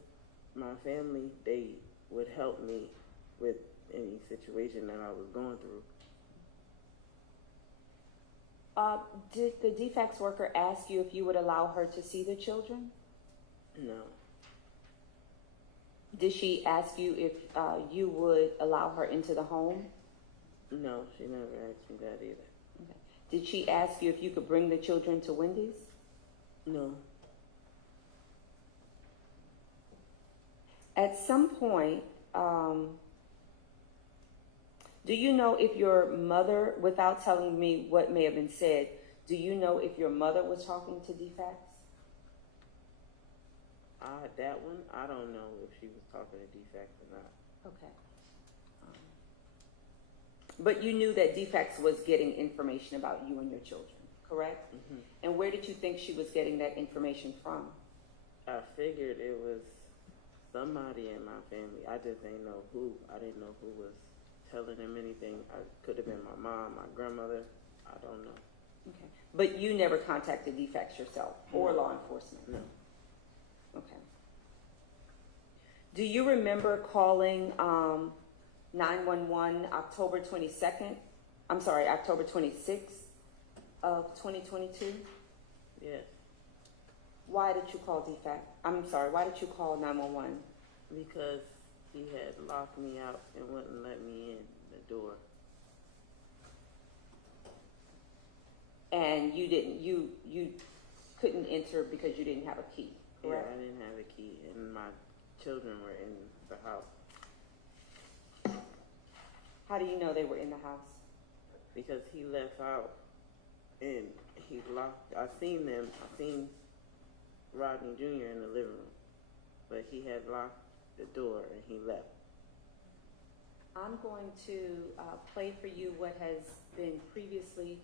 my family, they would help me with any situation that I was going through. Did the defects worker ask you if you would allow her to see the children? No. Did she ask you if you would allow her into the home? No, she never asked me that either. Okay. Did she ask you if you could bring the children to Wendy's? No. At some point, do you know if your mother, without telling me what may have been said, do you know if your mother was talking to defects? That one, I don't know if she was talking to defects or not. Okay. But you knew that defects was getting information about you and your children, correct? Mm-hmm. And where did you think she was getting that information from? I figured it was somebody in my family. I just didn't know who. I didn't know who was telling them anything. I could have been my mom, my grandmother. I don't know. Okay. But you never contacted defects yourself or law enforcement? No. Okay. Do you remember calling 911 October 26th of 2022? Yes. Why did you call why did you call 911? Because he had locked me out and wouldn't let me in the door. And you couldn't enter because you didn't have a key, correct? Yeah, I didn't have a key, and my children were in the house. How do you know they were in the house? Because he left out, and he locked. I seen Rodney Jr. in the living room, but he had locked the door and he left. I'm going to play for you what has been previously.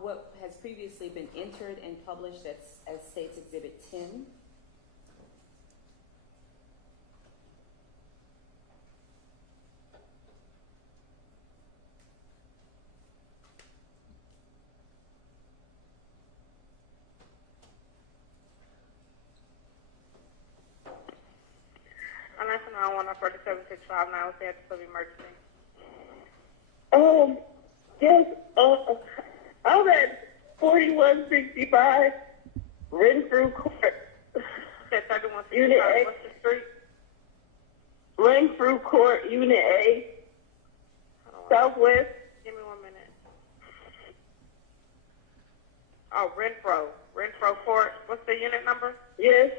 What has previously been entered and published as State's Exhibit 10. Unless I want to 4765 now, it's at the emergency. Yes, I'm at 4165 Renfrew Court. Okay, 3165, Unit A. what's the street? Renfrew Court, Unit A, Southwest. Give me 1 minute. Oh, Renfro Court. What's the unit number? Yes.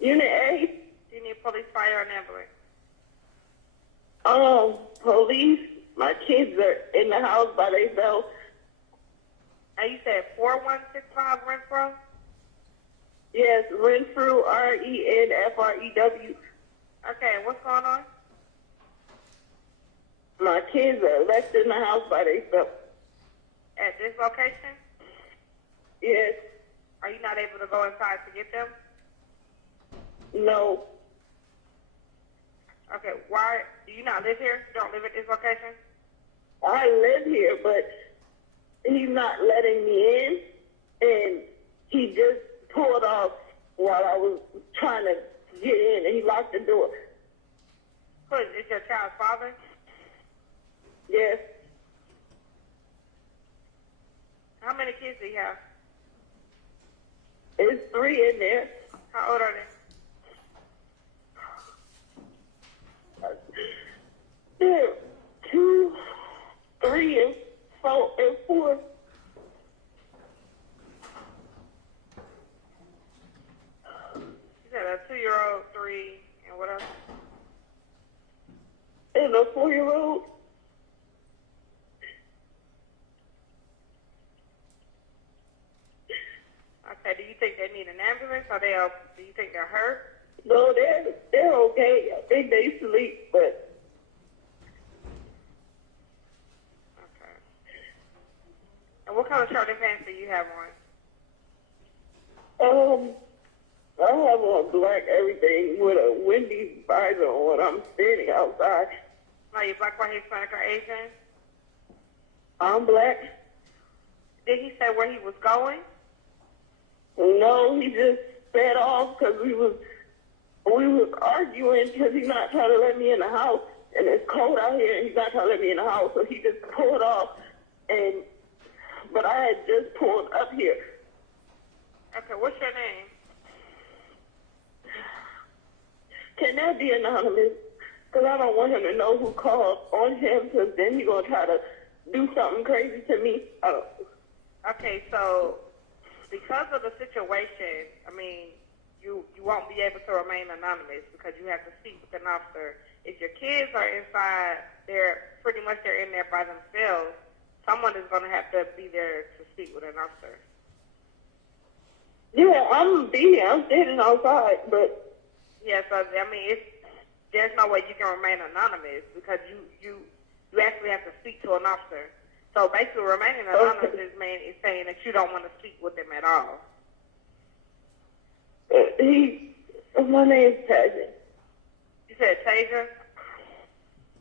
Unit A. Do you need police, fire, or an ambulance? Police. My kids are in the house by themselves. And you said 4165 Renfro? Yes, Renfrew, Renfrew. Okay, what's going on? My kids are left in the house by themselves. At this location? Yes. Are you not able to go inside to get them? No. Okay, why? Do you not live here? You don't live at this location? I live here, but he's not letting me in, and he just pulled off while I was trying to get in, and he locked the door. Who is your child's father? Yes. How many kids do you have? It's 3 in there. How old are they? They're 2, 3, and 4. You said a 2-year-old, 3, and what else? And a 4-year-old. Okay, do you think they need an ambulance, or do you think they're hurt? No, they're okay. I think they sleep, but Okay. And what color shirt and pants do you have on? I have on black everything with a Wendy's visor on when I'm standing outside. Are you black, white, Hispanic, or Asian? I'm black. Did he say where he was going? No, he just sped off because we was arguing because he's not trying to let me in the house, and it's cold out here, and he's not trying to let me in the house, so he just pulled off, but I had just pulled up here. Okay, what's your name? Can that be anonymous? Because I don't want him to know who called on him, because then he's going to try to do something crazy to me. Okay, so because of the situation, I mean, you won't be able to remain anonymous because you have to speak with an officer. If your kids are inside, they're in there by themselves. Someone is going to have to be there to speak with an officer. Yeah, I'm going to be here. I'm standing outside, but... Yeah, so, I mean, there's no way you can remain anonymous because you actually have to speak to an officer. So basically, remaining anonymous is saying that you don't want to speak with them at all. My name's Passion. You said Tasia?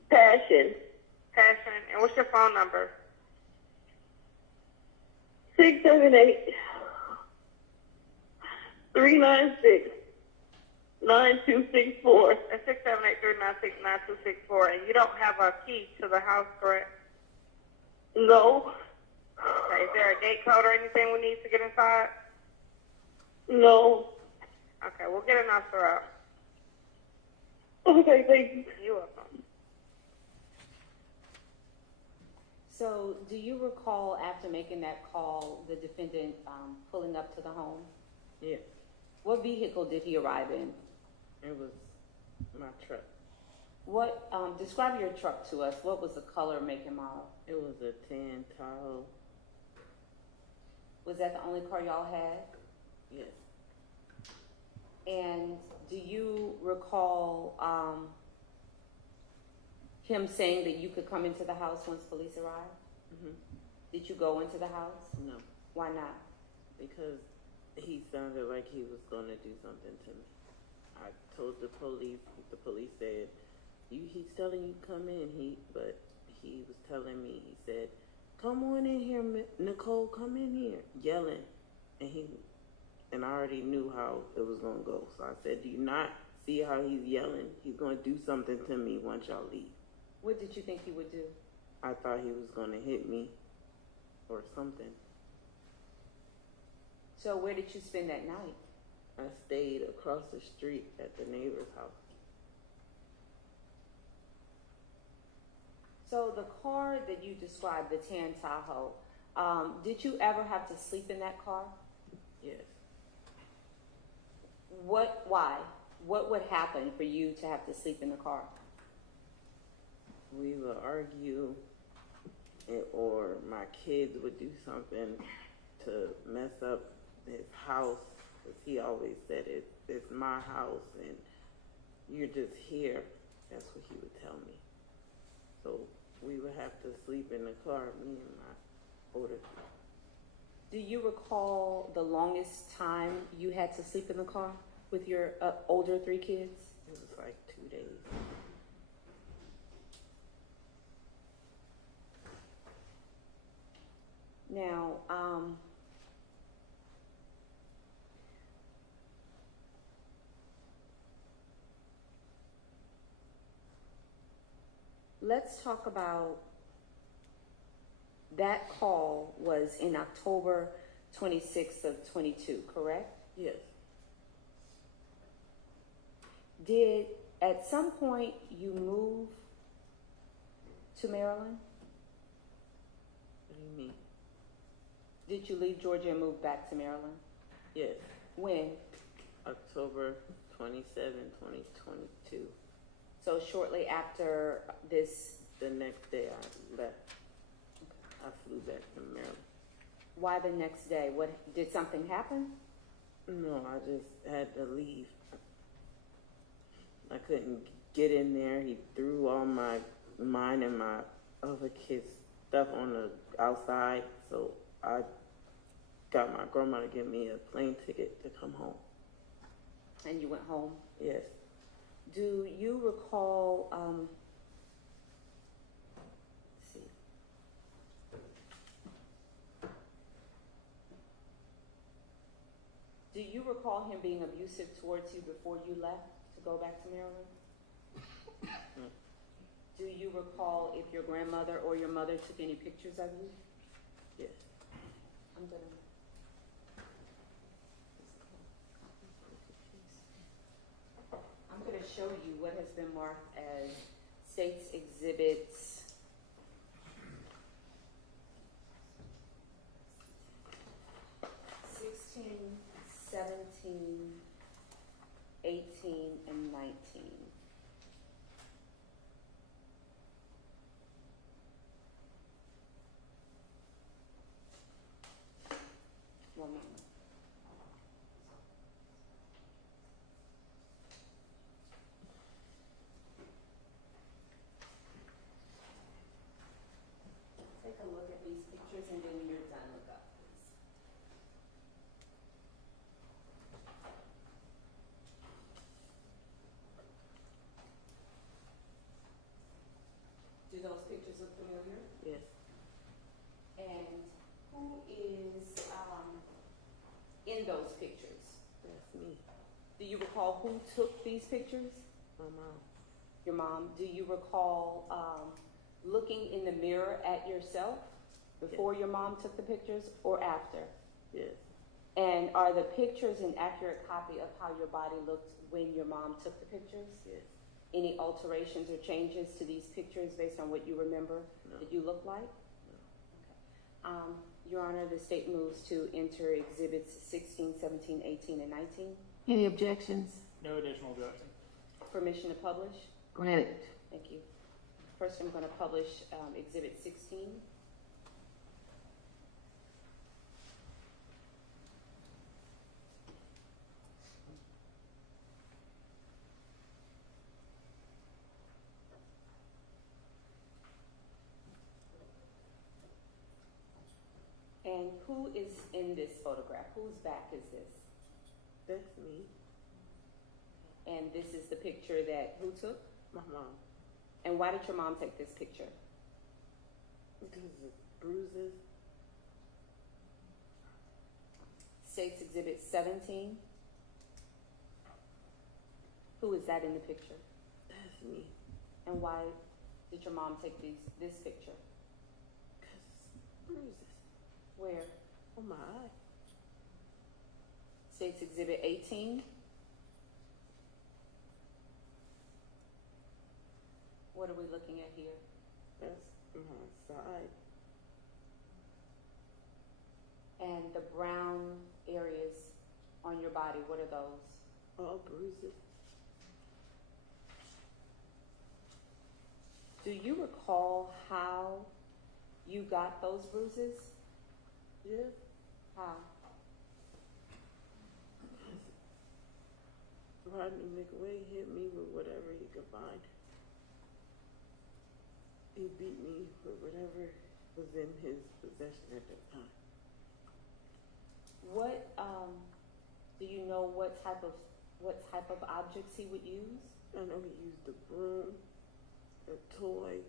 Passion. Passion. And what's your phone number? 678 396 9264. That's 678-396-9264. And you don't have a key to the house, correct? No. Okay. Is there a gate code or anything we need to get inside? No. Okay, we'll get an officer out. Okay, thank you. You're welcome. So, do you recall after making that call, the defendant pulling up to the home? Yeah. What vehicle did he arrive in? It was my truck. What? Describe your truck to us. What was the color, make, and model? It was a 10 Tahoe. Was that the only car y'all had? Yes. And do you recall him saying that you could come into the house once police arrived? Mm-hmm. Did you go into the house? No. Why not? Because he sounded like he was going to do something to me. I told the police said, he's telling you come in, but he was telling me, he said, come on in here, Nicole, come in here, yelling. And I already knew how it was going to go. So I said, do you not see how he's yelling? He's going to do something to me once y'all leave. What did you think he would do? I thought he was going to hit me or something. So where did you spend that night? I stayed across the street at the neighbor's house. So the car that you described, the 10 Tahoe, did you ever have to sleep in that car? Yes. Why? What would happen for you to have to sleep in the car? We would argue, or my kids would do something to mess up his house, because he always said it's my house and you're just here. That's what he would tell me. So we would have to sleep in the car, me and my older kids. Do you recall the longest time you had to sleep in the car with your older 3 kids? It was like 2 days. Now, let's talk about that call was in October 26th of 22, correct? Yes. Did at some point you move to Maryland? What do you mean? Did you leave Georgia and move back to Maryland? Yes. When? October 27, 2022. So shortly after this. The next day I left. I flew back to Maryland. Why the next day? What, did something happen? No, I just had to leave. I couldn't get in there. He threw all mine and my other kids' stuff on the outside, so I got my grandma to give me a plane ticket to come home. And you went home? Yes. Do you recall, let's see. Do you recall him being abusive towards you before you left to go back to Maryland? Do you recall if your grandmother or your mother took any pictures of you? Yes. I'm gonna show you what has been marked as State's Exhibits 16, 17, 18, and 19. One moment. Take a look at these pictures and then when you're done, look up, please. Do those pictures look familiar? Yes. And who is in those pictures? That's me. Do you recall who took these pictures? My mom. Your mom. Do you recall looking in the mirror at yourself before your mom took the pictures or after? Yes. And are the pictures an accurate copy of how your body looked when your mom took the pictures? Yes. Any alterations or changes to these pictures based on what you remember that you look like? No. Okay. Your Honor, the state moves to enter exhibits 16, 17, 18, and 19. Any objections? No additional objection. Permission to publish? Granted. Thank you. First, I'm going to publish exhibit 16. And who is in this photograph? Whose back is this? That's me. And this is the picture that who took? My mom. And why did your mom take this picture? Because of bruises. State's Exhibit 17. Who is that in the picture? That's me. And why did your mom take this picture? Because bruises. Where? On my eye. State's Exhibit 18. What are we looking at here? That's my side. And the brown areas on your body, what are those? All bruises. Do you recall how you got those bruises? Yeah. How? Rodney McWay hit me with whatever he could find. He beat me with whatever was in his possession at that time. What do you know what type of objects he would use? I know he used a broom, a toy,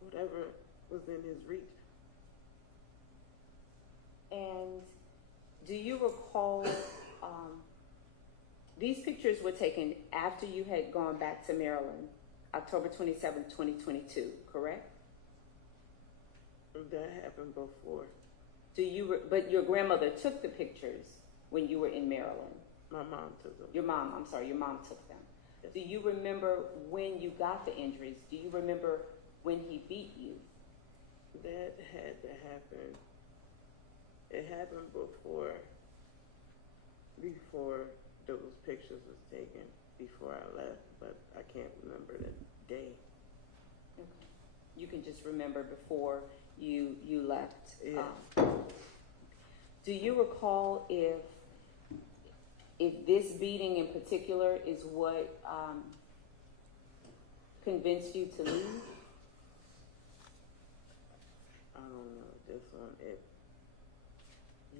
whatever was in his reach. And do you recall, these pictures were taken after you had gone back to Maryland, October 27, 2022, correct? That happened before. But your grandmother took the pictures when you were in Maryland. My mom took them. Your mom took them. Yes. Do you remember when you got the injuries? Do you remember when he beat you? That had to happen. It happened before those pictures was taken, before I left, but I can't remember the day. Okay. You can just remember before you left. Yeah. Do you recall if this beating in particular is what convinced you to leave? I don't know, this one,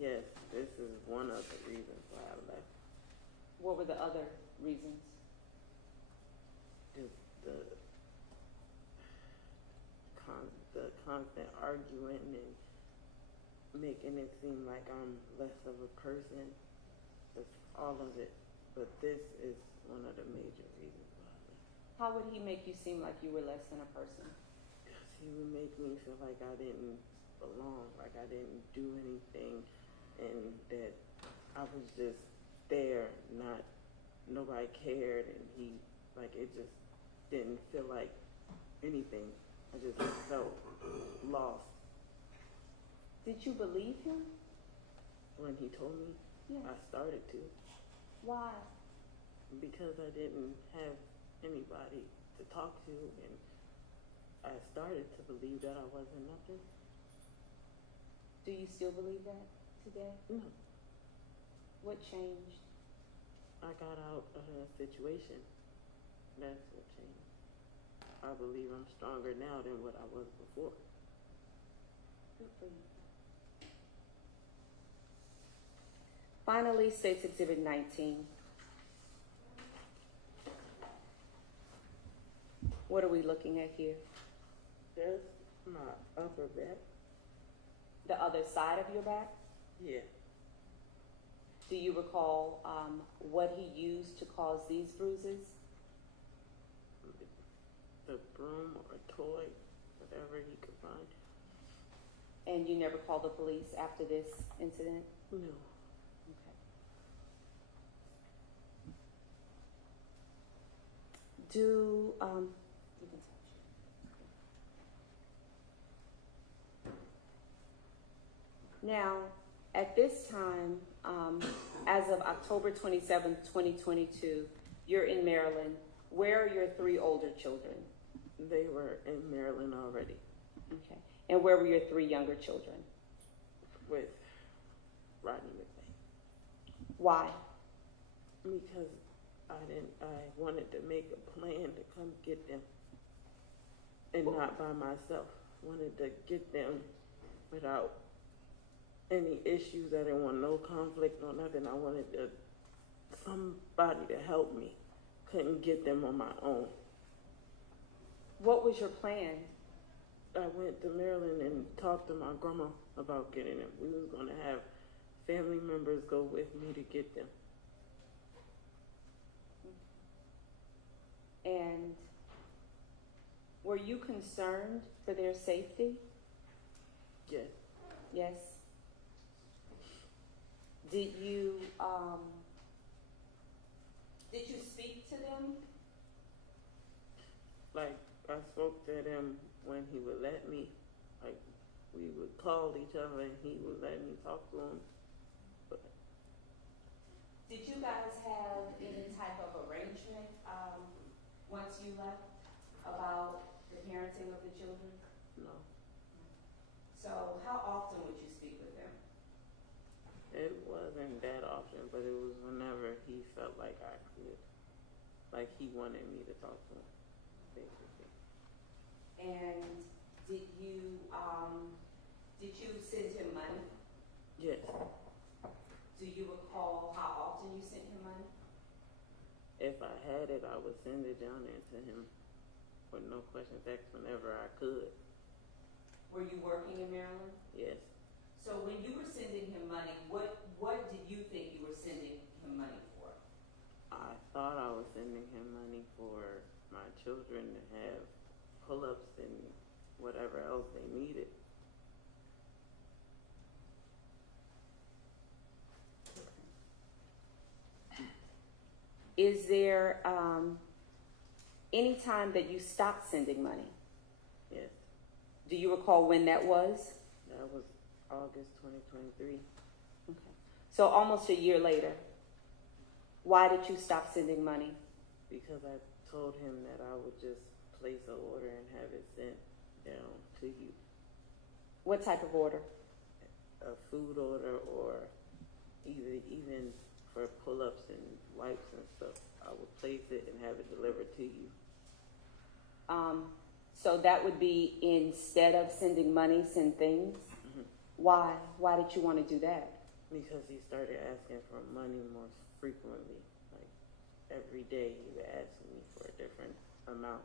yes, this is one of the reasons why I left. What were the other reasons? Just the constant arguing and making it seem like I'm less of a person. That's all of it. But this is one of the major reasons why I left. How would he make you seem like you were less than a person? Because he would make me feel like I didn't belong, like I didn't do anything, and that I was just there, nobody cared, and it just didn't feel like anything. I just felt lost. Did you believe him? When he told me, Yes. I started to. Why? Because I didn't have anybody to talk to, and I started to believe that I wasn't nothing. Do you still believe that today? No. What changed? I got out of a situation. That's what changed. I believe I'm stronger now than what I was before. Good for you. Finally, State's Exhibit 19. What are we looking at here? That's my upper back. The other side of your back? Yeah. Do you recall what he used to cause these bruises? The broom or a toy, whatever he could find. And you never called the police after this incident? No. Okay. You can touch. Now, at this time, as of October 27th, 2022, you're in Maryland. Where are your three older children? They were in Maryland already. Okay. And where were your three younger children? With Rodney McVeigh. Why? Because I wanted to make a plan to come get them. And not by myself. Wanted to get them without any issues. I didn't want no conflict or nothing. I wanted somebody to help me. Couldn't get them on my own. What was your plan? I went to Maryland and talked to my grandma about getting them. We was going to have family members go with me to get them. And were you concerned for their safety? Yes. Yes. Did you speak to them? Like, I spoke to them when he would let me. Like, we would call each other and he would let me talk to him. But did you guys have any type of arrangement once you left about the parenting of the children? no. So how often would you speak with them? It wasn't that often, but it was whenever he felt like I could. Like he wanted me to talk to him, basically. And did you send him money? Yes. Do you recall how often you sent him money? If I had it, I would send it down there to him with no questions asked whenever I could. Were you working in Maryland? Yes. So when you were sending him money, what did you think you were sending him money for? I thought I was sending him money for my children to have pull-ups and whatever else they needed. Is there any time that you stopped sending money? Yes. Do you recall when that was? That was August 2023. Okay. So almost a year later. Why did you stop sending money? Because I told him that I would just place an order and have it sent down to you. What type of order? A food order, or even for pull-ups and wipes and stuff. I would place it and have it delivered to you. So that would be instead of sending money, send things? Mm-hmm. Why? Why did you want to do that? Because he started asking for money more frequently. Like every day he would ask me for a different amount.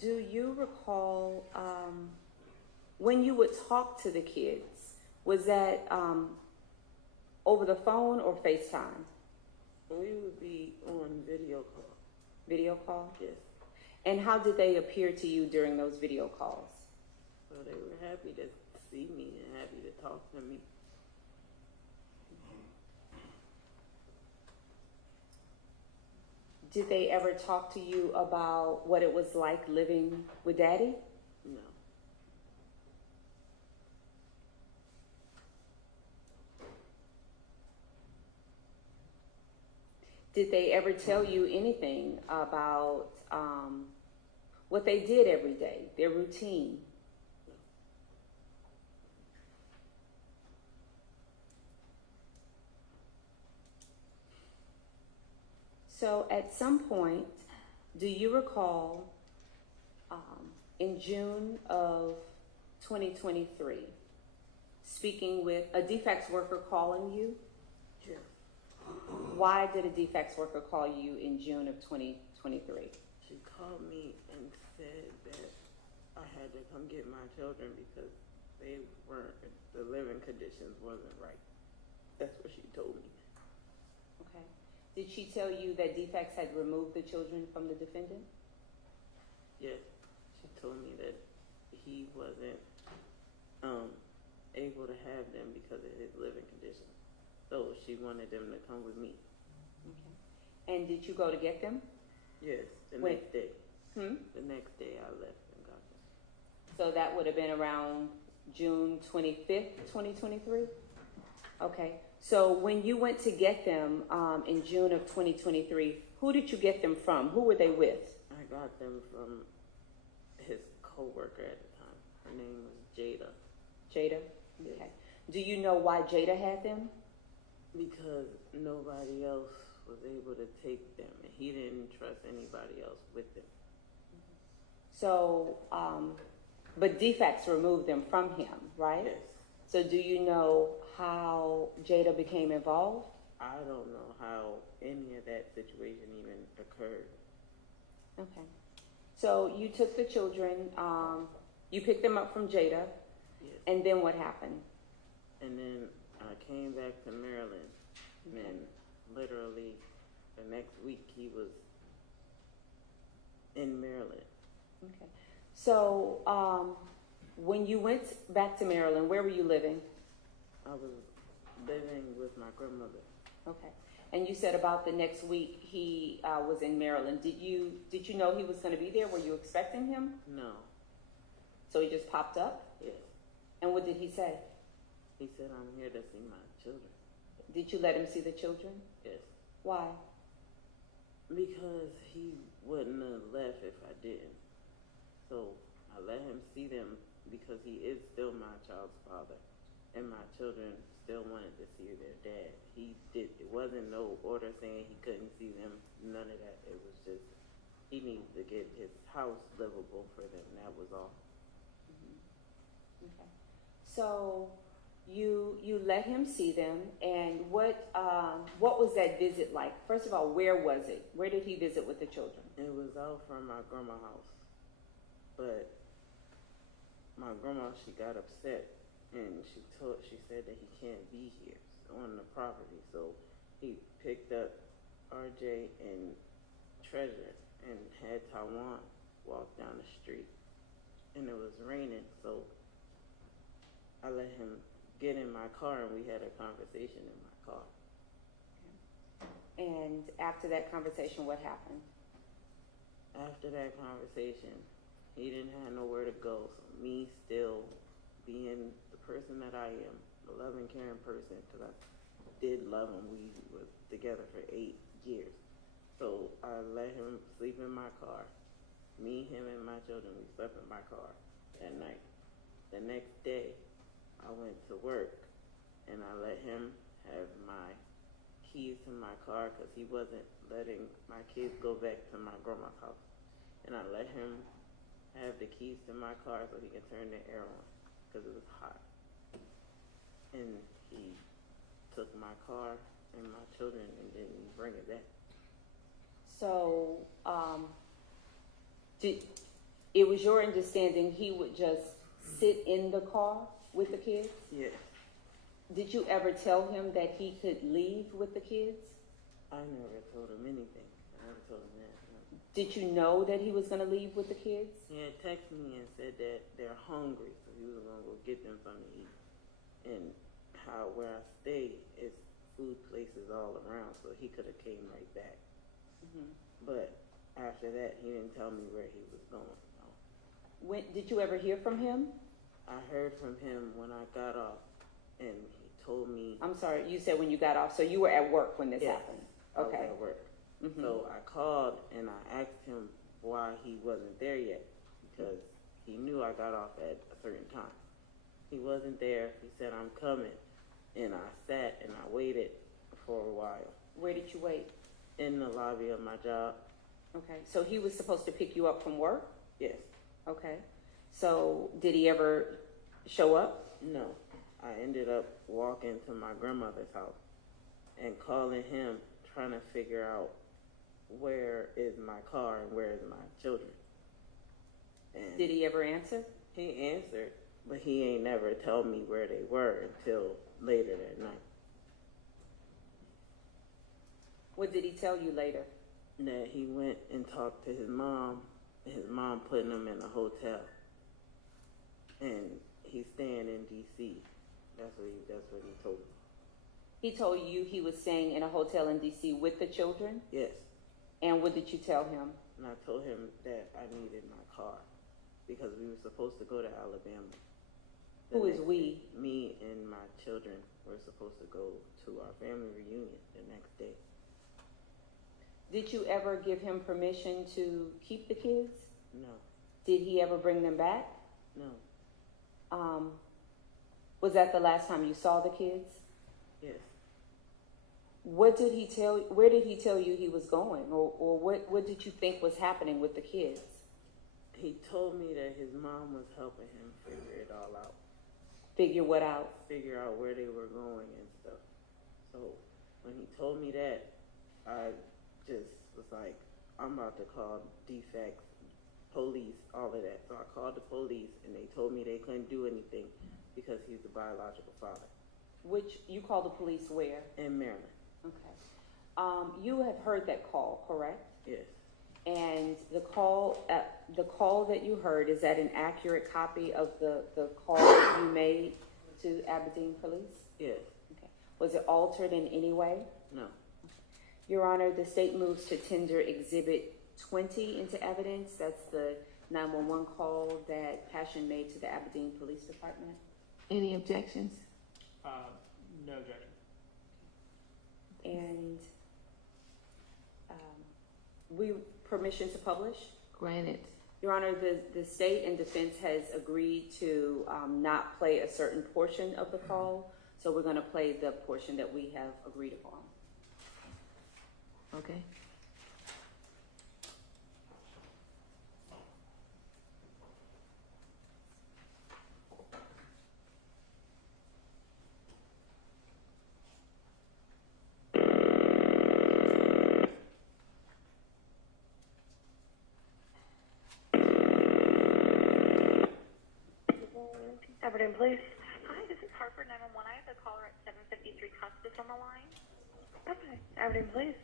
Do you recall when you would talk to the kids, was that over the phone or FaceTime? We would be on video call. Video call? Yes. And how did they appear to you during those video calls? So they were happy to see me and happy to talk to me. Did they ever talk to you about what it was like living with Daddy? No. Did they ever tell you anything about what they did every day, their routine? So at some point, do you recall in June of 2023, speaking with a defects worker calling you? Yes. Why did a defects worker call you in June of 2023? She called me and said that I had to come get my children because they weren't, the living conditions wasn't right. That's what she told me. Okay. Did she tell you that defects had removed the children from the defendant? Yes. She told me that he wasn't able to have them because of his living conditions. So she wanted them to come with me. Okay. And did you go to get them? Yes, the When? next day. Hmm? The next day I left and got them. So that would have been around June 25th, 2023? Okay. So when you went to get them in June of 2023, who did you get them from? Who were they with? I got them from his co-worker at the time. Her name was Jada. Jada? Yes. Okay. Do you know why Jada had them? Because nobody else was able to take them, and he didn't trust anybody else with them. So, but defects removed them from him, right? Yes. So do you know how Jada became involved? I don't know how any of that situation even occurred. Okay. So you took the children, you picked them up from Jada, Yes. and then what happened? And then I came back to Maryland, and then literally the next week he was in Maryland. Okay. So when you went back to Maryland, where were you living? I was living with my grandmother. Okay. And you said about the next week he was in Maryland. Did you know he was going to be there? Were you expecting him? No. So he just popped up? Yes. And what did he say? He said, I'm here to see my children. Did you let him see the children? Yes. Why? Because he wouldn't have left if I didn't. So I let him see them because he is still my child's father. And my children still wanted to see their dad. It wasn't no order saying he couldn't see them, none of that. It was just, he needed to get his house livable for them, that was all. Mm-hmm. Okay. So you let him see them, and what was that visit like? First of all, where was it? Where did he visit with the children? It was out from my grandma's house. But my grandma, she got upset, and she said that he can't be here on the property. So he picked up RJ and Treasure and had Taiwan walk down the street, and it was raining, so I let him get in my car, and we had a conversation in my car. And after that conversation, what happened? After that conversation, he didn't have nowhere to go, so me still being the person that I am, a loving, caring person, because I did love him. We were together for 8 years. So I let him sleep in my car. Me, him, and my children, we slept in my car that night. The next day, I went to work, and I let him have my keys to my car because he wasn't letting my kids go back to my grandma's house. And I let him have the keys to my car so he can turn the air on because it was hot. And he took my car and my children and didn't bring it back. So, it was your understanding he would just sit in the car with the kids? Yes. Did you ever tell him that he could leave with the kids? I never told him anything. I never told him that. No. Did you know that he was going to leave with the kids? He had texted me and said that they're hungry, so he was going to go get them something to eat. And where I stay is food places all around, so he could have came right back. Mm-hmm. But after that, he didn't tell me where he was going. No. When did you ever hear from him? I heard from him when I got off, and he told me. I'm sorry, you said when you got off, so you were at work when this happened. Okay. I was at work. Mm-hmm. So I called and I asked him why he wasn't there yet, because he knew I got off at a certain time. He wasn't there. He said, I'm coming. And I sat and I waited for a while. Where did you wait? In the lobby of my job. Okay, so he was supposed to pick you up from work? Yes. Okay. So did he ever show up? No. I ended up walking to my grandmother's house and calling him, trying to figure out where is my car and where is my children. And did he ever answer? He answered, but he ain't never told me where they were until later that night. What did he tell you later? That he went and talked to his mom, and his mom putting him in a hotel. And he's staying in D.C. That's what he told me. He told you he was staying in a hotel in D.C. with the children? Yes. And what did you tell him? And I told him that I needed my car because we were supposed to go to Alabama. Who is we? Me and my children were supposed to go to our family reunion the next day. Did you ever give him permission to keep the kids? No. Did he ever bring them back? No. Was that the last time you saw the kids? Yes. What did he tell? Where did he tell you he was going, or what did you think was happening with the kids? He told me that his mom was helping him figure it all out. Figure what out? Figure out where they were going and stuff. So when he told me that, I just was like, I'm about to call defects, police, all of that. So I called the police, and they told me they couldn't do anything because he's the biological father. Which you called the police where? In Maryland. Okay. You have heard that call, correct? Yes. And the call that you heard, is that an accurate copy of the call that you made to Aberdeen Police? Yes. Okay. Was it altered in any way? No. Your Honor, the state moves to tender Exhibit 20 into evidence. That's the 911 call that Passion made to the Aberdeen Police Department. Any objections? No objection. And permission to publish? Granted. Your Honor, the state and defense has agreed to not play a certain portion of the call, so we're going to play the portion that we have agreed upon. Okay. Aberdeen Police. Hi, this is Harper 911. I have a caller at 753 Custis on the line. Okay. Aberdeen Police.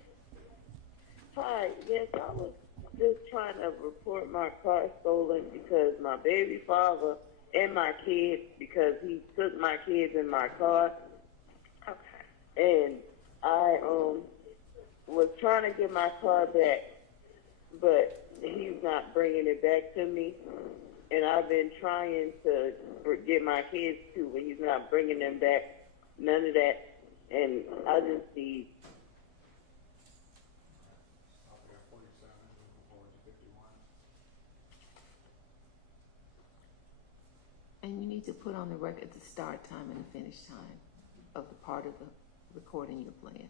Hi, yes, I was just trying to report my car stolen because my baby father and my kids, because he took my kids in my car. Okay. And I was trying to get my car back, but he's not bringing it back to me. And I've been trying to get my kids too, but he's not bringing them back. None of that. And I just need. And you need to put on the record the start time and the finish time of the part of the recording you're playing.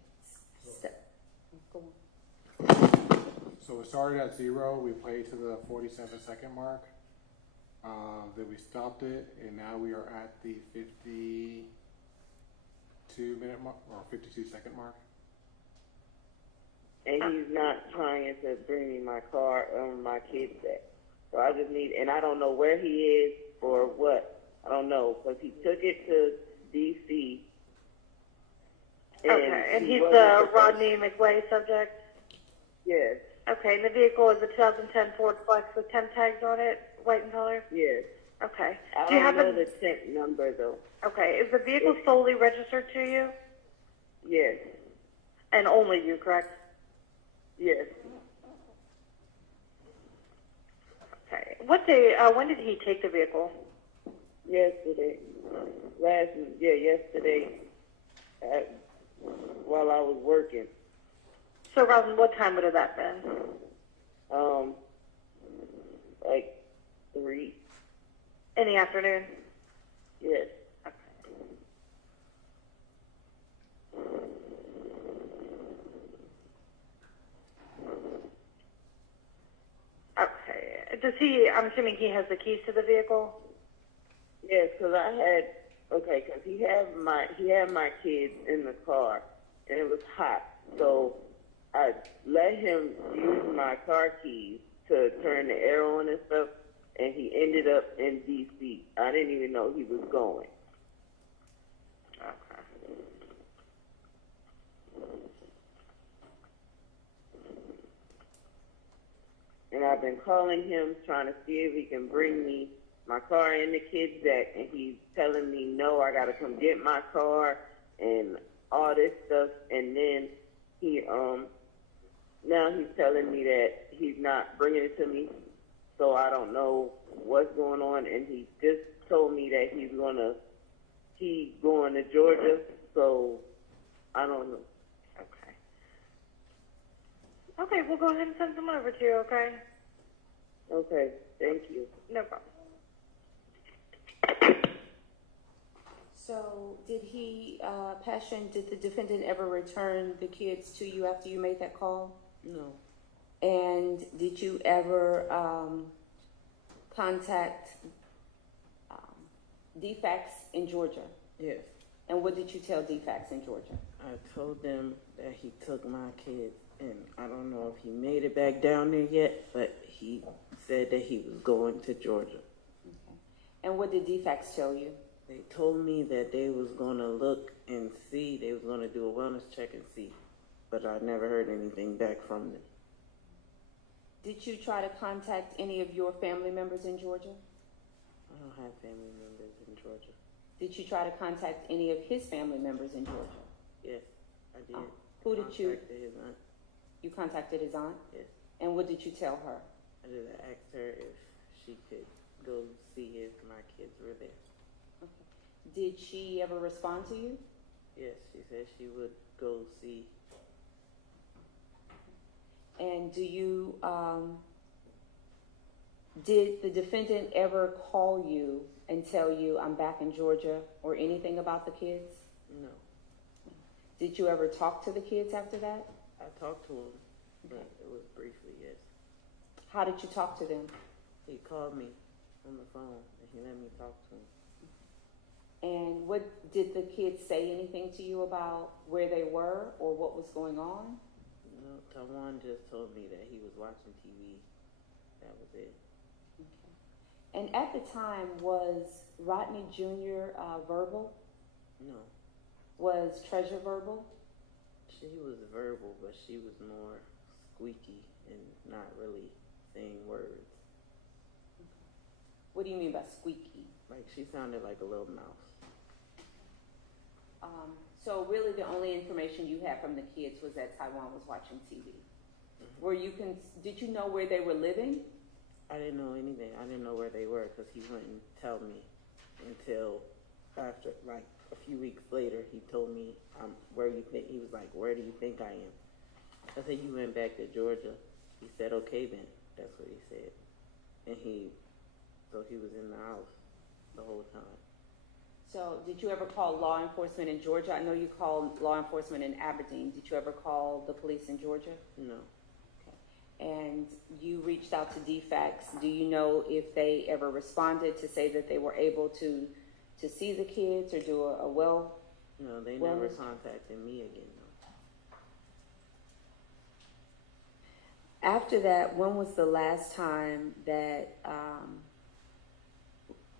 So it started at 0. We played to the 47-second mark. Then we stopped it, and now we are at the 52-minute mark or 52-second mark. And he's not trying to bring me my car or my kids back. So I just need, and I don't know where he is or what. I don't know, because he took it to D.C. Okay, and he's the Rodney McWay subject? Yes. Okay, and the vehicle is a 2010 Ford Flex with temp tags on it, white in color? Yes. Okay. I Do you don't have know the temp number, though. Okay, is the vehicle solely registered to you? Yes. And only you, correct? Yes. Okay. What day, when did he take the vehicle? Yesterday. Yesterday. While I was working. So around what time would have that been? Like 3. In the afternoon? Yes. Okay. Does he, I'm assuming he has the keys to the vehicle? Yes, because I had, because he had my kids in the car, and it was hot, so I let him use my car keys to turn the air on and stuff, and he ended up in D.C. I didn't even know he was going. Okay. And I've been calling him, trying to see if he can bring me my car and the kids back, and he's telling me, no, I got to come get my car and all this stuff, and then he, now he's telling me that he's not bringing it to me, so I don't know what's going on, and he just told me that he's going to Georgia, so I don't know. Okay. Okay, we'll go ahead and send them over to you, okay? Okay, thank you. No problem. So did he, Passion, did the defendant ever return the kids to you after you made that call? No. And did you ever contact DFACS in Georgia? Yes. And what did you tell DFACS in Georgia? I told them that he took my kids, and I don't know if he made it back down there yet, but he said that he was going to Georgia. Okay. And what did DFACS tell you? They told me that they was going to look and see, they was going to do a wellness check and see, but I never heard anything back from them. Did you try to contact any of your family members in Georgia? I don't have family members in Georgia. Did you try to contact any of his family members in Georgia? Yes, I did. Who did you? Contacted his aunt. You contacted his aunt? Yes. And what did you tell her? I just asked her if she could go see if my kids were there. Okay. Did she ever respond to you? Yes, she said she would go see. And do you, did the defendant ever call you and tell you, I'm back in Georgia, or anything about the kids? No. Did you ever talk to the kids after that? I talked to him, but it was briefly, yes. How did you talk to them? He called me on the phone, and he let me talk to him. And what did the kids say anything to you about where they were or what was going on? No, Tawan just told me that he was watching TV. That was it. Okay. And at the time, was Rodney Jr. Verbal? No. Was Treasure verbal? She was verbal, but she was more squeaky and not really saying words. What do you mean by squeaky? Like she sounded like a little mouse. So really the only information you had from the kids was that Taiwan was watching TV. Did you know where they were living? I didn't know anything. I didn't know where they were because he wouldn't tell me until after, like a few weeks later, he told me, where you think, he was like, where do you think I am? I said, you went back to Georgia. He said, okay then. That's what he said. And so he was in the house the whole time. So did you ever call law enforcement in Georgia? I know you called law enforcement in Aberdeen. Did you ever call the police in Georgia? No. Okay. And you reached out to DFACS. Do you know if they ever responded to say that they were able to see the kids or do a well? No, they never contacted me again. No. After that, when was the last time that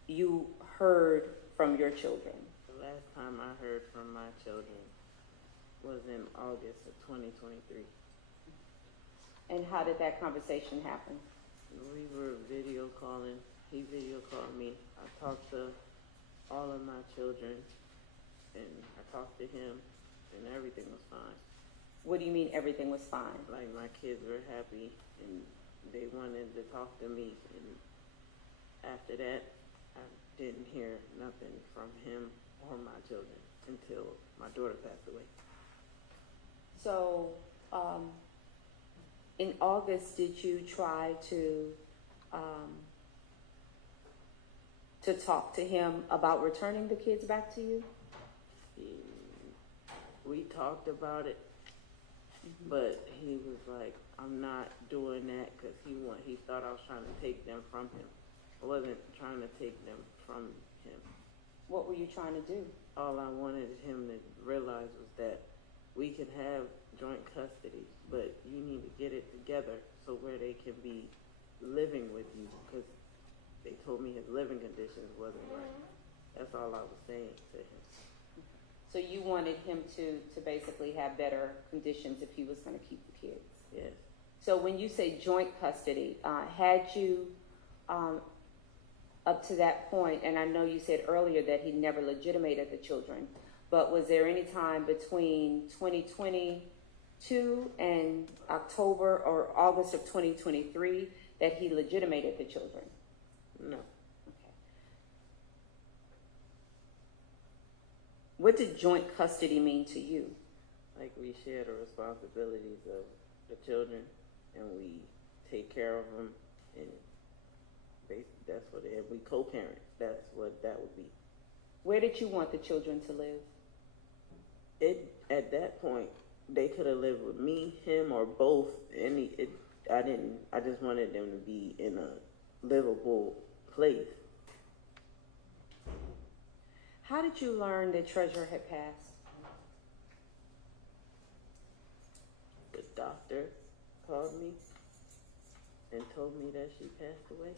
you heard from your children? The last time I heard from my children was in August of 2023. And how did that conversation happen? We were video calling. He video called me. I talked to all of my children, and I talked to him, and everything was fine. What do you mean everything was fine? Like my kids were happy, and they wanted to talk to me. And after that, I didn't hear nothing from him or my children until my daughter passed away. So, in August, did you try to talk to him about returning the kids back to you? We talked about it, but he was like, I'm not doing that because he thought I was trying to take them from him. I wasn't trying to take them from him. What were you trying to do? All I wanted him to realize was that we can have joint custody, but you need to get it together so where they can be living with you, because they told me his living conditions wasn't right. That's all I was saying to him. So you wanted him to basically have better conditions if he was going to keep the kids? Yes. So when you say joint custody, had you, up to that point, and I know you said earlier that he never legitimated the children, but was there any time between 2022 and October or August of 2023 that he legitimated the children? No. Okay. What did joint custody mean to you? Like we share the responsibilities of the children, and we take care of them, and that's what it is. We co-parent. That's what that would be. Where did you want the children to live? At that point, they could have lived with me, him, or both. I just wanted them to be in a livable place. How did you learn that Treasure had passed? The doctor called me and told me that she passed away.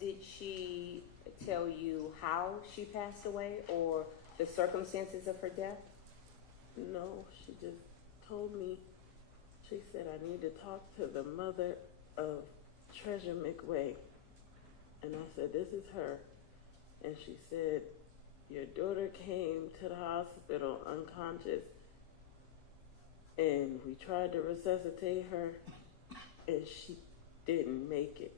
Did she tell you how she passed away or the circumstances of her death? No, she just told me. She said, I need to talk to the mother of Treasure McWay. And I said, this is her. And she said, your daughter came to the hospital unconscious, and we tried to resuscitate her, and she didn't make it.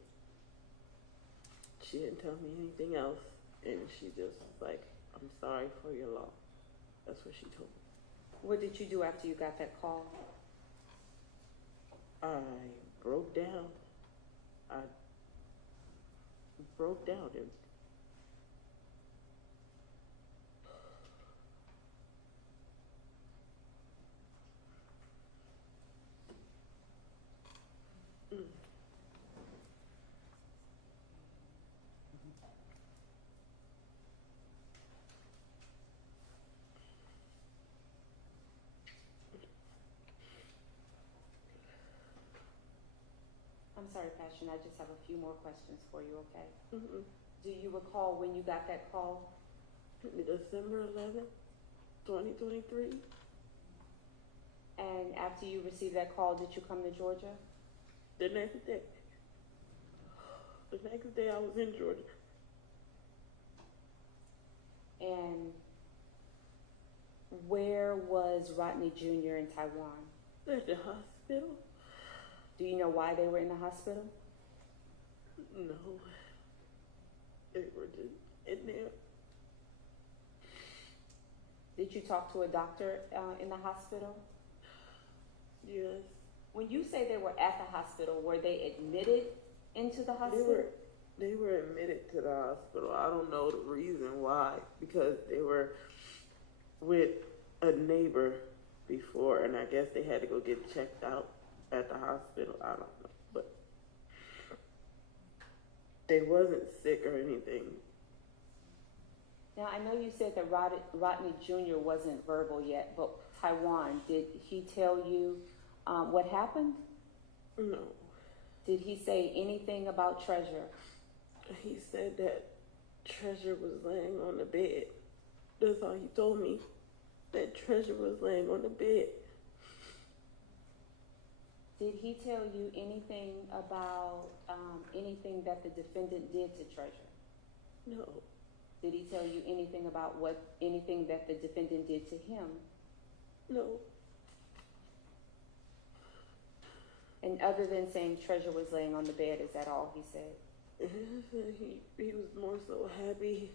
She didn't tell me anything else, and she just was like, I'm sorry for your loss. That's what she told me. What did you do after you got that call? I broke down. I broke down and I'm sorry, Passion, I just have a few more questions for you, okay? Mm-hmm. Do you recall when you got that call? December 11th. 2023. And after you received that call, did you come to Georgia? The next day. The next day I was in Georgia. And where was Rodney Jr. in Taiwan? At the hospital. Do you know why they were in the hospital? No. They were just in there. Did you talk to a doctor in the hospital? Yes. When you say they were at the hospital, were they admitted into the hospital? They were admitted to the hospital. I don't know the reason why, because they were with a neighbor before, and I guess they had to go get checked out at the hospital. I don't know, but they wasn't sick or anything. Now, I know you said that Rodney Jr. wasn't verbal yet, but Taiwan, did he tell you what happened? No. Did he say anything about Treasure? He said that Treasure was laying on the bed. That's all he told me, that Treasure was laying on the bed. Did he tell you anything about anything that the defendant did to Treasure? No. Did he tell you anything about anything that the defendant did to him? No. And other than saying Treasure was laying on the bed, is that all he said? He was more so happy,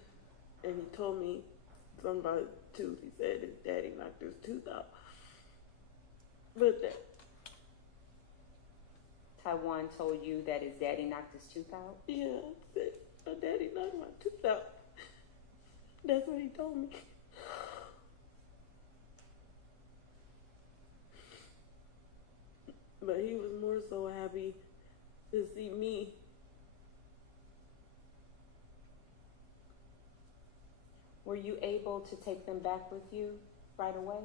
and he told me something about his tooth. He said his daddy knocked his tooth out. But that Taiwan told you that his daddy knocked his tooth out? Yeah, I said my daddy knocked my tooth out. That's what he told me. But he was more so happy to see me. Were you able to take them back with you right away?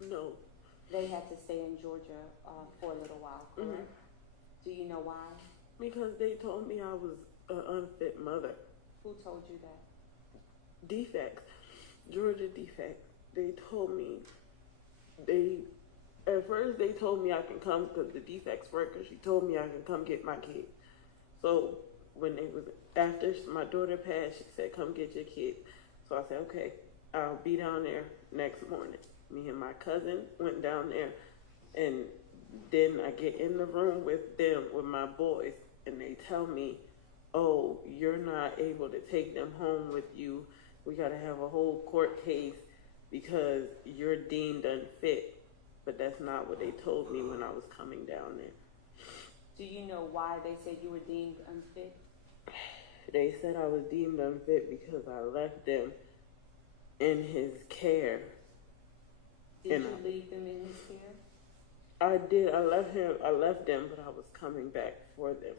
No. They had to stay in Georgia for a little while, correct? Mm-hmm. Do you know why? Because they told me I was an unfit mother. Who told you that? Defects. Georgia defects. They told me, at first they told me I can come because the defects worker, she told me I can come get my kid. So when after my daughter passed, she said, come get your kid. So I said, okay, I'll be down there next morning. Me and my cousin went down there, and then I get in the room with them, with my boys, and they tell me, oh, you're not able to take them home with you. We got to have a whole court case because you're deemed unfit. But that's not what they told me when I was coming down there. Do you know why they said you were deemed unfit? They said I was deemed unfit because I left them in his care. Did you leave them in his care? I did. I left them, but I was coming back for them.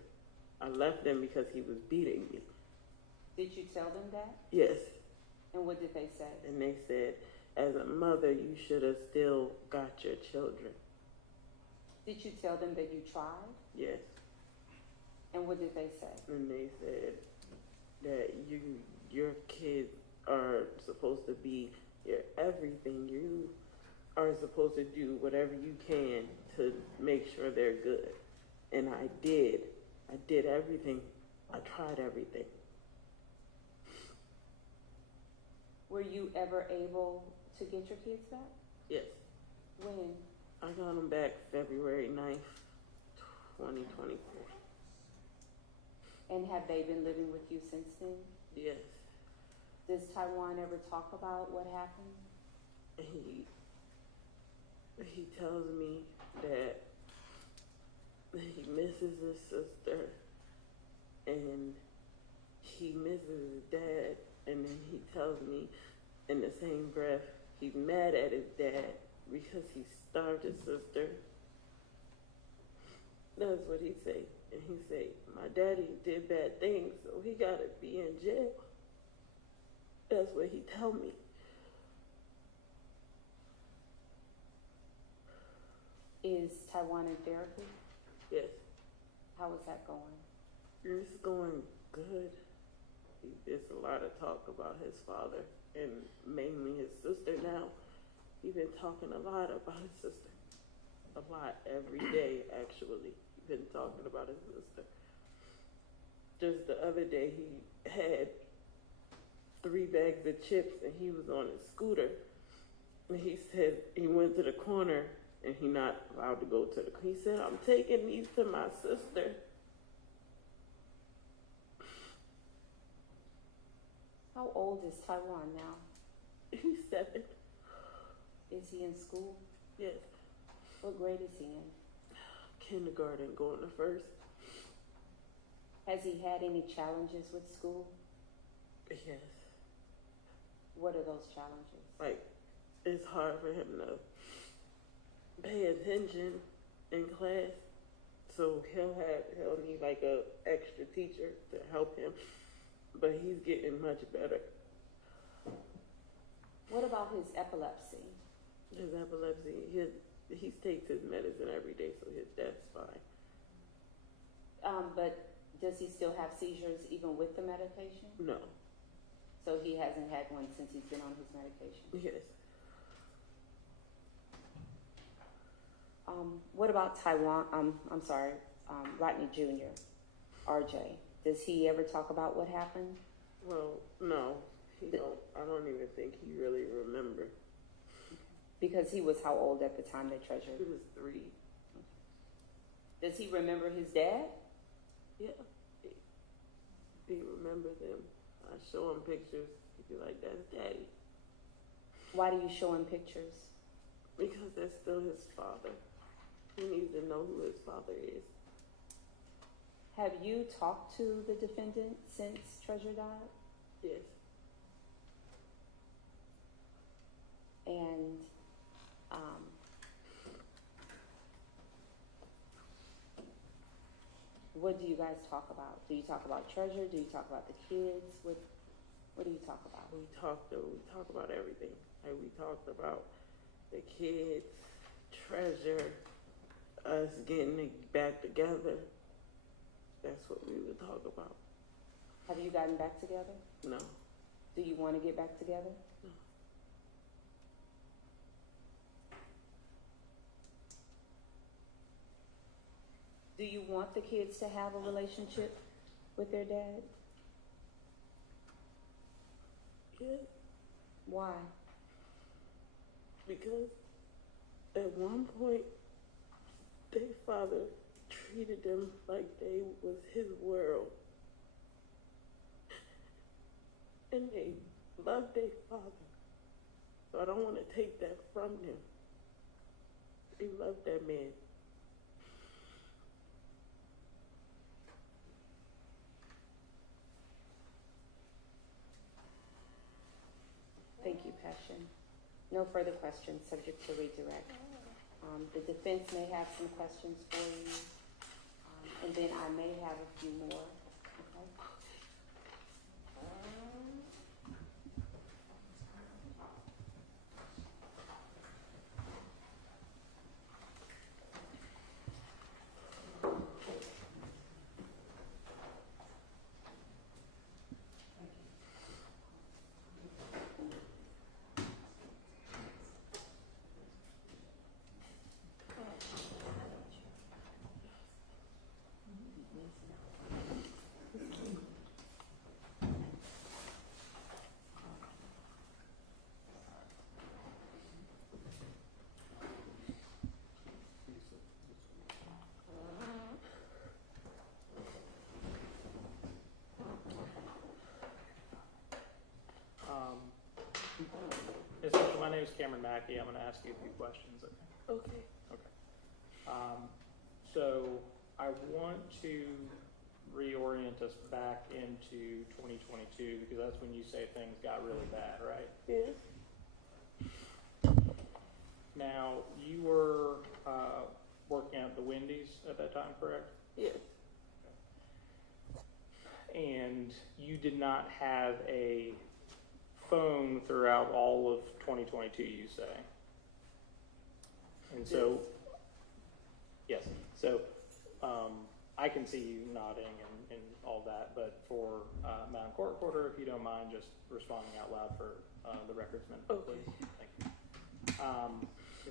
I left them because he was beating me. Did you tell them that? Yes. And what did they say? And they said, as a mother, you should have still got your children. Did you tell them that you tried? Yes. And what did they say? And they said that your kids are supposed to be your everything. You are supposed to do whatever you can to make sure they're good. And I did. I did everything. I tried everything. Were you ever able to get your kids back? Yes. When? I got them back February 9th, 2024. And have they been living with you since then? Yes. Does Taiwan ever talk about what happened? He tells me that he misses his sister and he misses his dad, and then he tells me in the same breath he's mad at his dad because he starved his sister. That's what he say. And he say, my daddy did bad things, so he gotta be in jail. That's what he tell me. Is Taiwan in therapy? Yes. How is that going? It's going good. There's a lot of talk about his father and mainly his sister now He's been talking a lot about his sister. A lot, every day, actually. He's been talking about his sister. Just the other day, he had 3 bags of chips and he was on his scooter. And he said he went to the corner and he not allowed to go to the, he said, I'm taking these to my sister. How old is Taiwan now? He's 7. Is he in school? Yes. What grade is he in? Kindergarten, going to 1st. Has he had any challenges with school? Yes. What are those challenges? Like, it's hard for him to pay attention in class. So he'll need like a extra teacher to help him. But he's getting much better. What about his epilepsy? His epilepsy, he takes his medicine every day, so that's fine. But does he still have seizures even with the medication? No. So he hasn't had one since he's been on his medication? Yes. What about Taiwan? Rodney Jr., RJ. Does he ever talk about what happened? Well, no. I don't even think he really remembers. Because he was how old at the time they treasured? He was 3. Does he remember his dad? Yeah. He remembers him. I show him pictures. He'd be like, that's Daddy. Why do you show him pictures? Because that's still his father. He needs to know who his father is. Have you talked to the defendant since Treasure died? Yes. And what do you guys talk about? Do you talk about Treasure? Do you talk about the kids? What do you talk about? We talk about everything. Like, we talked about the kids, Treasure, us getting back together. That's what we would talk about. Have you gotten back together? No. Do you want to get back together? No. Do you want the kids to have a relationship with their dad? Yeah. Why? Because at one point, their father treated them like they was his world. And they loved their father. So I don't want to take that from them. They loved that man. Thank you, Passion. No further questions, subject to redirect. The defense may have some questions for you, and then I may have a few more. Okay? Essentially, my name is Cameron Mackey. I'm going to ask you a few questions. Okay. So I want to reorient us back into 2022 because that's when you say things got really bad, right? Yes. Now, you were working at the Wendy's at that time, correct? Yes. And you did not have a phone throughout all of 2022, you say? And so, yes. So, I can see you nodding and all that, but for Madam Court Reporter, if you don't mind just responding out loud for the recordsman, please. Thank you.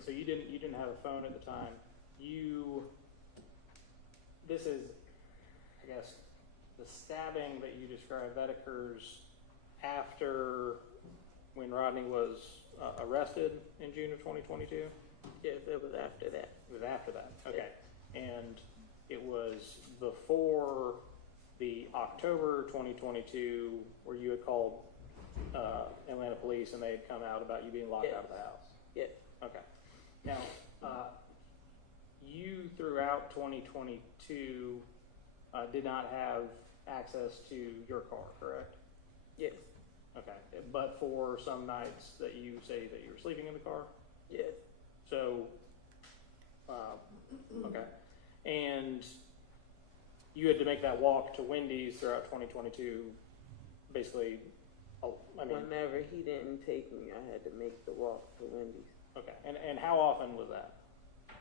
So you didn't have a phone at the time. This is, I guess, the stabbing that you described, that occurs after when Rodney was arrested in June of 2022? Yes, it was after that. It was after that, okay. And it was before the October 2022 where you had called Atlanta police and they had come out about you being locked out of the house? Yes. Okay. Now, you throughout 2022 did not have access to your car, correct? Yes. Okay. But for some nights that you say that you were sleeping in the car? Yes. So, okay. And you had to make that walk to Wendy's throughout 2022, basically, whenever he didn't take me, I had to make the walk to Wendy's. Okay. And how often was that?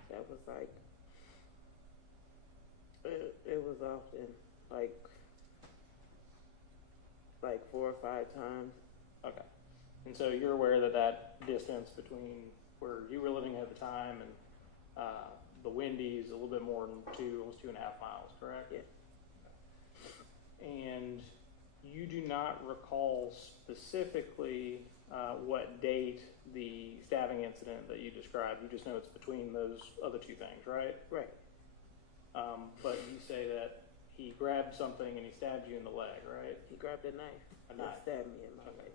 That was like, it was often, like 4 or 5 times. Okay. And so you're aware that that distance between where you were living at the time and the Wendy's a little bit more than almost 2.5 miles, correct? Yes. And you do not recall specifically what date the stabbing incident that you described. You just know it's between those other two things, right? Right. But you say that he grabbed something and he stabbed you in the leg, right? He grabbed a knife. A knife. And stabbed me in my leg.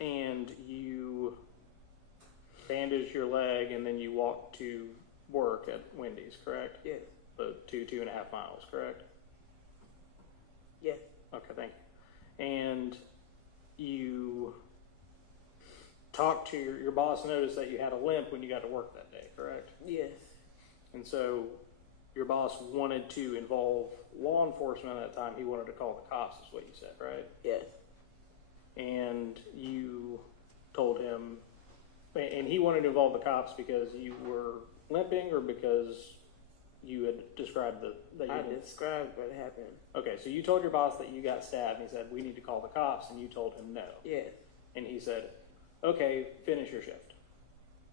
And you bandaged your leg and then you walked to work at Wendy's, correct? Yes. The 2.5 miles, correct? Yes. Okay, thank you. And you talked to your boss, noticed that you had a limp when you got to work that day, correct? Yes. And so your boss wanted to involve law enforcement at that time. He wanted to call the cops, is what you said, right? Yes. And you told him, and he wanted to involve the cops because you were limping or because you had described that I described what happened. Okay, so you told your boss that you got stabbed and he said, we need to call the cops, and you told him no. Yes. And he said, okay, finish your shift.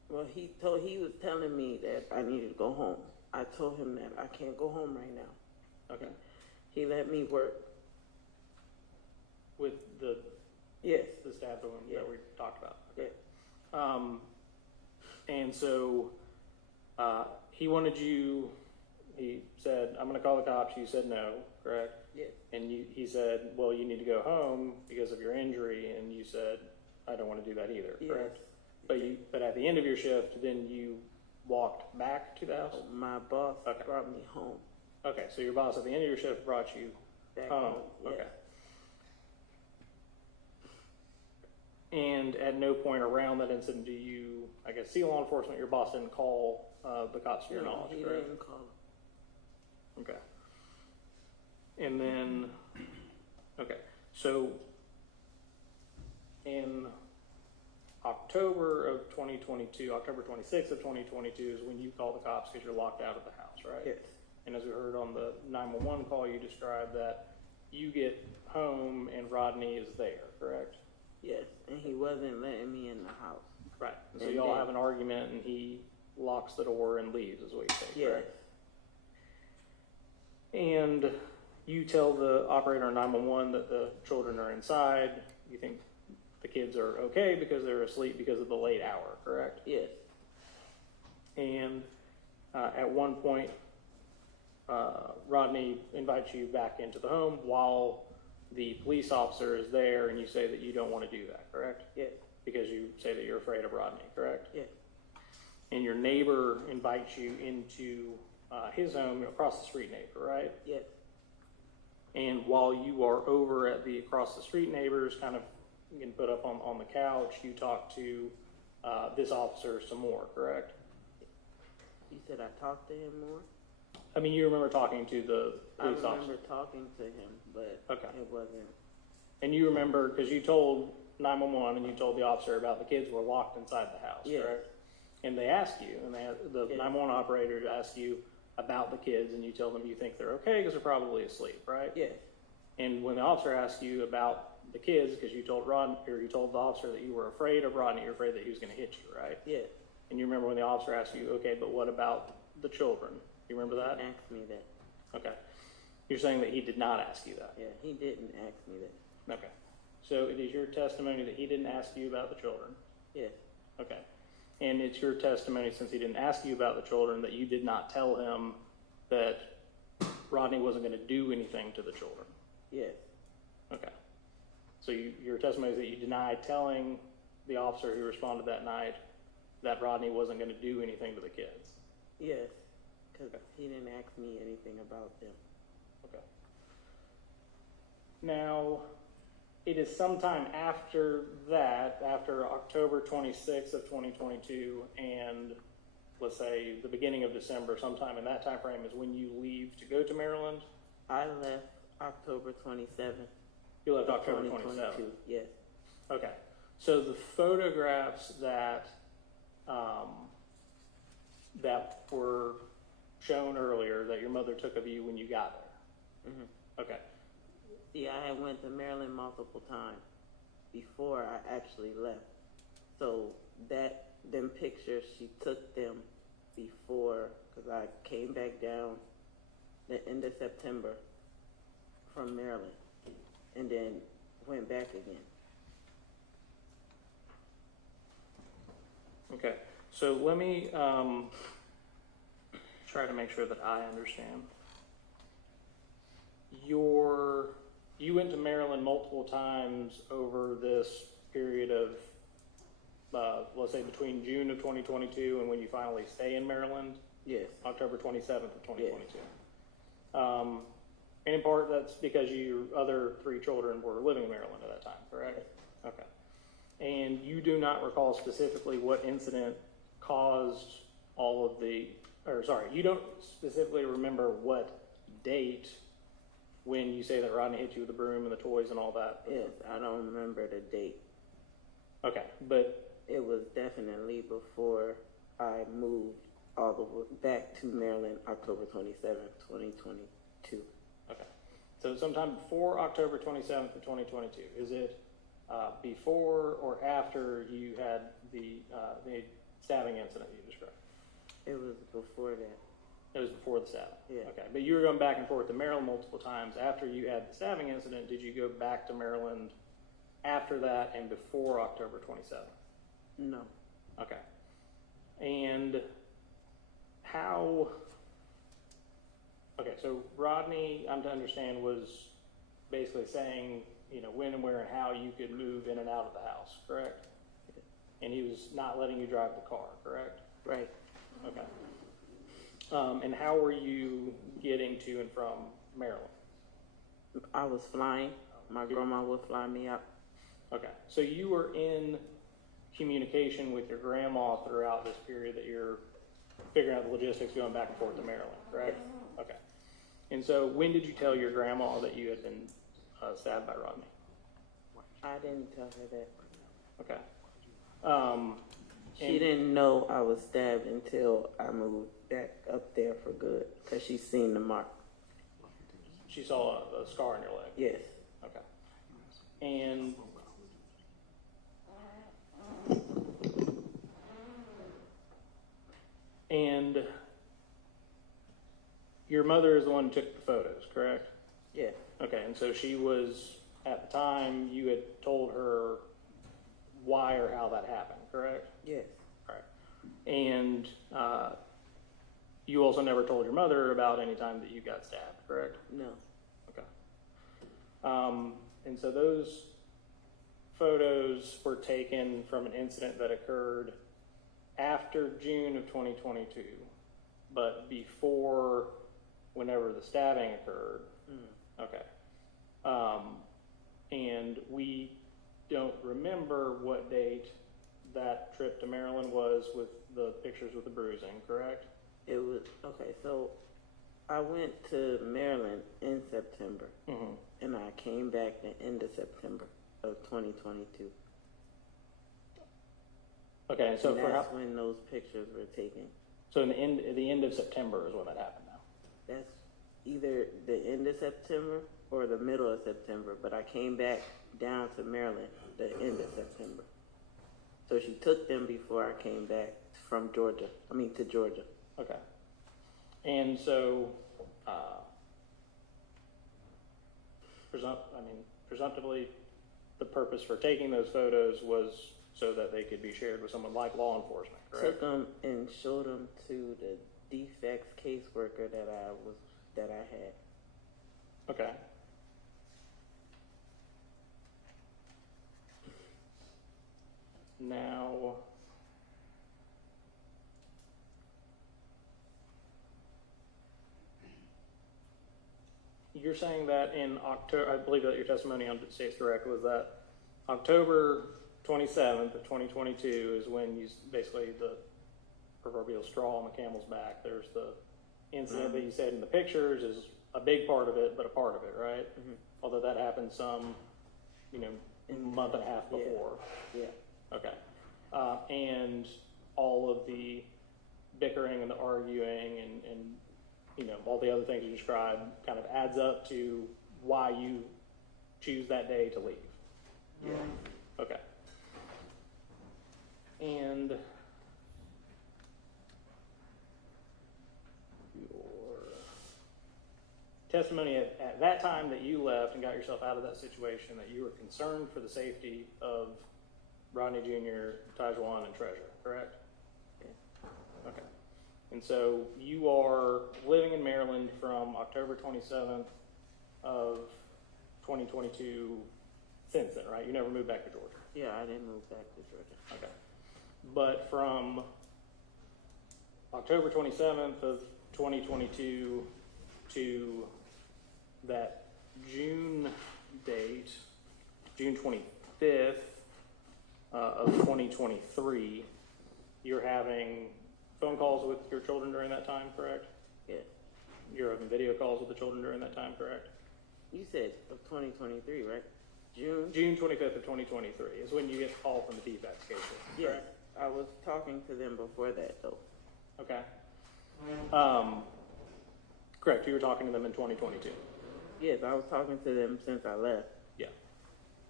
Well, he was telling me that I needed to go home. I told him that I can't go home right now. Okay. He let me work. With the yes, the stab wound that we talked about. Okay. And so he wanted you. He said, "I'm going to call the cops." You said no, correct? Yes. And he said, "Well, you need to go home because of your injury." And you said, "I don't want to do that either," correct? Yes. But at the end of your shift, then you walked back to the house. My boss brought me home. Okay, so your boss at the end of your shift brought you Back home. yes. Okay. And at no point around that incident do you, I guess, see law enforcement? Your boss didn't call the cops to your knowledge, he correct? didn't call. Okay. And then, okay, so in October of 2022, October 26th of 2022 is when you call the cops because you're locked out of the house, right? Yes. And as we heard on the 911 call, you described that you get home and Rodney is there, correct? Yes, and he wasn't letting me in the house. Right. So y'all have an argument and he locks the door and leaves, is what you say, correct? And you tell the operator on 911 that the children are inside. You think the kids are okay because they're asleep because of the late hour, correct? Yes. And at one point, Rodney invites you back into the home while the police officer is there, and you say that you don't want to do that, correct? Yes. Because you say that you're afraid of Rodney, correct? Yes. And your neighbor invites you into his home, across the street neighbor, right? Yes. And while you are over at the across the street neighbors, kind of getting put up on the couch, you talk to this officer some more, correct? You said I talked to him more? I mean, you remember talking to the police officer? I remember talking to him, but it wasn't. And you remember, because you told 911 and you told the officer about the kids were locked inside the house, Yes. correct? And they ask you, and the 911 operator asks you about the kids, and you tell them you think they're okay because they're probably asleep, right? Yes. And when the officer asks you about the kids because you told you told the officer that you were afraid of Rodney. You're afraid that he was going to hit you, right? Yeah. And you remember when the officer asked you, okay, but what about the children? You remember that? He asked me that. Okay. You're saying that he did not ask you that? Yeah, he didn't ask me that. Okay. So it is your testimony that he didn't ask you about the children? Yes. Okay. And it's your testimony, since he didn't ask you about the children, that you did not tell him that Rodney wasn't going to do anything to the children? Yes. Okay. So your testimony is that you denied telling the officer who responded that night that Rodney wasn't going to do anything to the kids? Yes, because he didn't ask me anything about them. Okay. Now, it is sometime after that, after October 26th of 2022, and let's say the beginning of December, sometime in that time frame is when you leave to go to Maryland? I left October 27th. You left October 27th? Yes. Okay. So the photographs that that were shown earlier that your mother took of you when you got there? Mm-hmm. Okay. See, I had went to Maryland multiple times before I actually left. So them pictures, she took them before, because I came back down the end of September from Maryland and then went back again. Okay. So let me try to make sure that I understand. You went to Maryland multiple times over this period of, let's say, between June of 2022 and when you finally stay in Maryland? Yes. October 27th of 2022. Yes. And in part, that's because your other 3 children were living in Maryland at that time, correct? Yes. Okay. And you do not recall specifically what incident caused all of the, or sorry, you don't specifically remember what date when you say that Rodney hit you with the broom and the toys and all that? Yes, I don't remember the date. Okay, but it was definitely before I moved all the way back to Maryland, October 27th, 2022. Okay, so sometime before October 27th of 2022. Is it before or after you had the stabbing incident you described? It was before that. It was before the stabbing? Yeah. Okay, but you were going back and forth to Maryland multiple times. After you had the stabbing incident, did you go back to Maryland after that and before October 27th? No. Okay. And how... Okay, so Rodney, I'm to understand, was basically saying, you know, when and where and how you could move in and out of the house, correct? And he was not letting you drive the car, correct? Right. Okay. And how were you getting to and from Maryland? I was flying. My grandma would fly me out. Okay. So you were in communication with your grandma throughout this period that you're figuring out the logistics going back and forth to Maryland, correct? Yes. Okay. And so when did you tell your grandma that you had been stabbed by Rodney? I didn't tell her that. Okay. She didn't know I was stabbed until I moved back up there for good, because she seen the mark. She saw a scar on your leg? Yes. Okay. And your mother is the one who took the photos, correct? Yes. Okay, and so she was, at the time, you had told her why or how that happened, correct? Yes. All right. And you also never told your mother about any time that you got stabbed, correct? No. Okay. And so those photos were taken from an incident that occurred after June of 2022, but before whenever the stabbing occurred. Okay. And we don't remember what date that trip to Maryland was with the pictures with the bruising, correct? It was, okay, so I went to Maryland in September, and I came back the end of September of 2022. Okay, so and that's when those pictures were taken. So the end of September is when that happened now? That's either the end of September or the middle of September, but I came back down to Maryland the end of September. So she took them before I came back from Georgia. To Georgia. Okay. And so, presumptively, the purpose for taking those photos was so that they could be shared with someone like law enforcement, correct? Took them and showed them to the defects caseworker that I had. Okay. Now, you're saying that in October, I believe that your testimony on states correct, was that October 27th of 2022 is when you basically the proverbial straw on the camel's back. There's the incident that you said in the pictures is a big part of it, but a part of it, right? Mm-hmm. Although that happened some, month and a half before. Yeah. Okay. And all of the bickering and the arguing and all the other things you described kind of adds up to why you choose that day to leave. Yeah. Okay. And your testimony at that time that you left and got yourself out of that situation, that you were concerned for the safety of Rodney Jr., Tajuan, and Treasure, correct? Yeah. Okay. And so you are living in Maryland from October 27th of 2022 since then, right? You never moved back to Georgia? Yeah, I didn't move back to Georgia. Okay. But from October 27th of 2022 to that June date, June 25th of 2023, you're having phone calls with your children during that time, correct? Yeah. You're having video calls with the children during that time, correct? You said of 2023, right? June 25th of 2023 is when you get the call from the defects case. Yes. I was talking to them before that, though. Okay. Correct. You were talking to them in 2022. Yes, I was talking to them since I left. Yeah.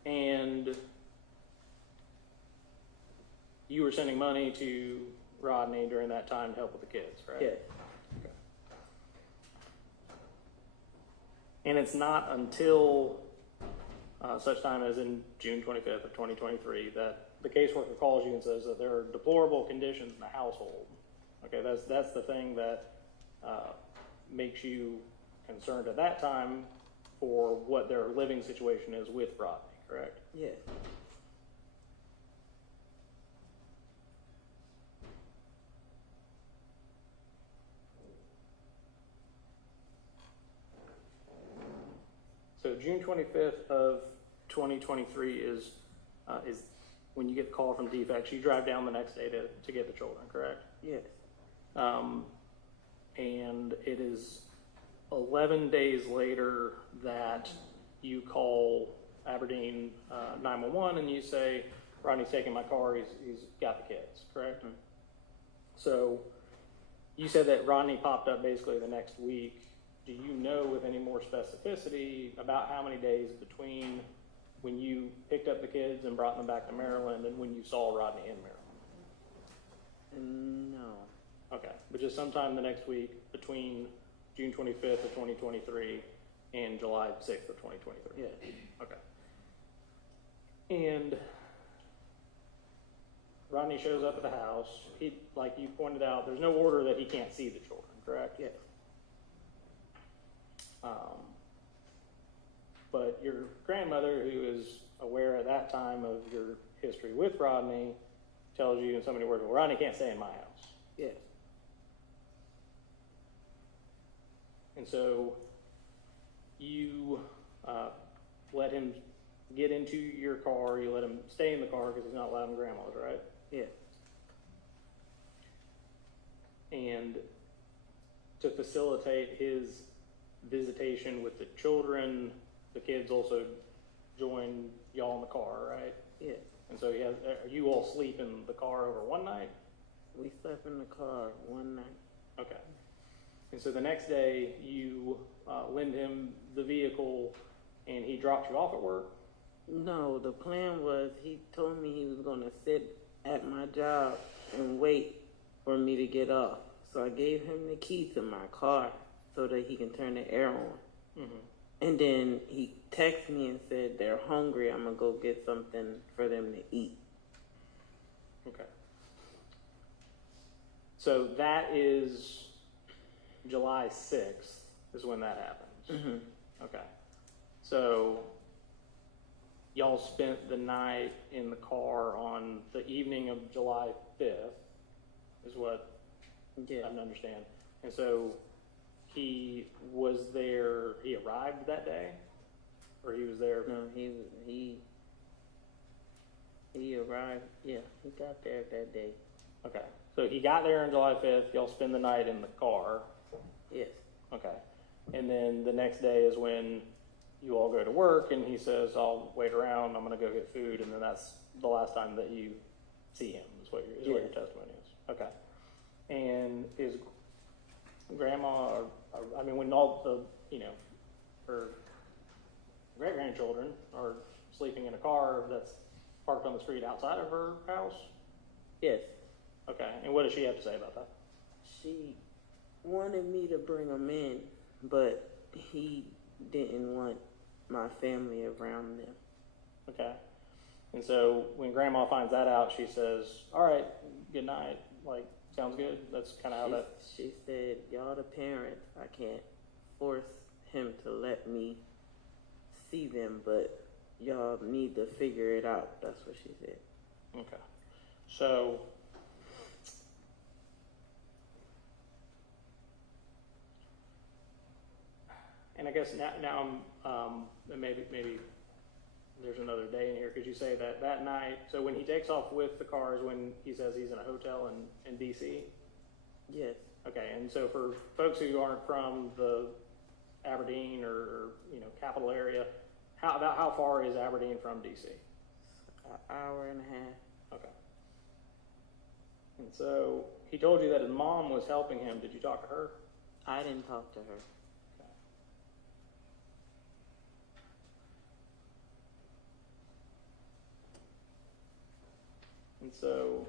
And you were sending money to Rodney during that time to help with the kids, right? Yes. Okay. And it's not until such time as in June 25th of 2023 that the caseworker calls you and says that there are deplorable conditions in the household. Okay, that's the thing that makes you concerned at that time for what their living situation is with Rodney, correct? Yes. So June 25th of 2023 is when you get the call from defects. You drive down the next day to get the children, correct? Yes. And it is 11 days later that you call Aberdeen 911 and you say, Rodney's taking my car, he's got the kids, correct? Mm-hmm. So you said that Rodney popped up basically the next week. Do you know with any more specificity about how many days between when you picked up the kids and brought them back to Maryland and when you saw Rodney in Maryland? No. Okay, but just sometime the next week between June 25th of 2023 and July 6th of 2023? Yeah. Okay. And Rodney shows up at the house. He, like you pointed out, there's no order that he can't see the children, correct? Yes. But your grandmother, who is aware at that time of your history with Rodney, tells you in so many words, well, Rodney can't stay in my house. Yes. And so you let him get into your car, you let him stay in the car because he's not allowed in grandma's, right? Yes. And to facilitate his visitation with the children, the kids also join y'all in the car, right? Yes. And so you all sleep in the car over one night? We slept in the car one night. Okay. And so the next day you lend him the vehicle and he drops you off at work? No, the plan was he told me he was going to sit at my job and wait for me to get off. So I gave him the key to my car so that he can turn the air on. Mm-hmm. And then he texted me and said, they're hungry. I'm going to go get something for them to eat. Okay. So that is July 6th is when that happens. Mm-hmm. Okay. So y'all spent the night in the car on the evening of July 5th is what I understand. And so he was there, he arrived that day? Or he was there? No, he arrived, yeah, he got there that day. Okay. So he got there on July 5th, y'all spend the night in the car? Yes. Okay. And then the next day is when you all go to work and he says, I'll wait around, I'm going to go get food, and then that's the last time that you see him, is what your testimony is. Okay. And is grandma, I mean, when all the, her great-grandchildren are sleeping in a car that's parked on the street outside of her house? Yes. Okay. And what does she have to say about that? She wanted me to bring him in, but he didn't want my family around them. Okay. And so when grandma finds that out, she says, all right, good night. Like, sounds good. That's kind of how that... She said, y'all the parents, I can't force him to let me see them, but y'all need to figure it out. That's what she said. Okay. So... And I guess now I'm, maybe there's another day in here. Could you say that night, so when he takes off with the cars, when he says he's in a hotel in D.C.? Yes. Okay, and so for folks who aren't from the Aberdeen or capital area, how far is Aberdeen from D.C.? An hour and a half. Okay. And so he told you that his mom was helping him. Did you talk to her? I didn't talk to her. And so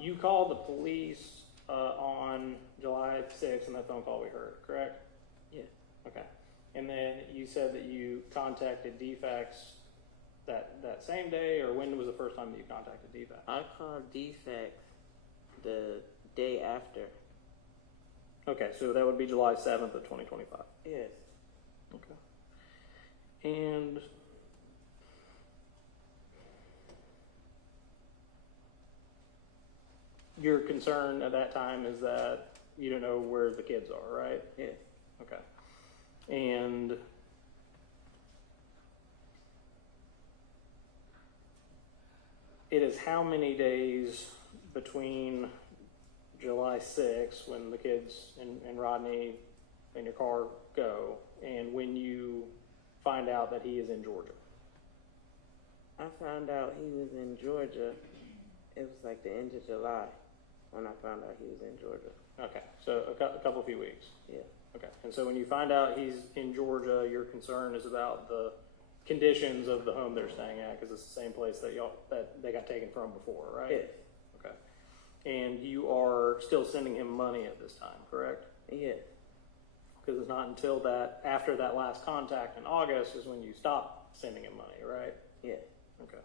you called the police on July 6th, and that phone call we heard, correct? Yes. Okay. And then you said that you contacted DFAX that same day, or when was the first time that you contacted DFAX? I called DFAX the day after. Okay, so that would be July 7th of 2025. Yes. Okay. And your concern at that time is that you don't know where the kids are, right? Yes. Okay. And it is how many days between July 6th, when the kids and Rodney and your car go, and when you find out that he is in Georgia? I found out he was in Georgia. It was like the end of July when I found out he was in Georgia. Okay, so a few weeks. Yeah. Okay, and so when you find out he's in Georgia, your concern is about the conditions of the home they're staying at, because it's the same place that they got taken from before, right? Yes. Okay. And you are still sending him money at this time, correct? Yes. Because it's not until after that last contact in August is when you stop sending him money, right? Yes. Okay.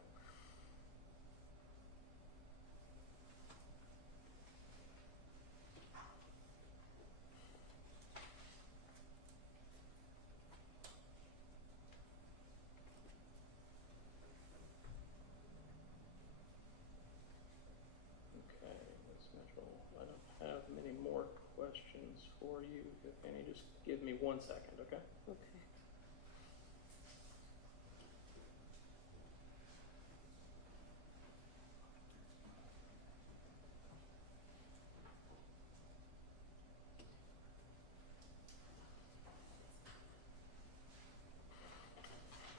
Have many more questions for you, if any. Just give me 1 second, okay? Okay.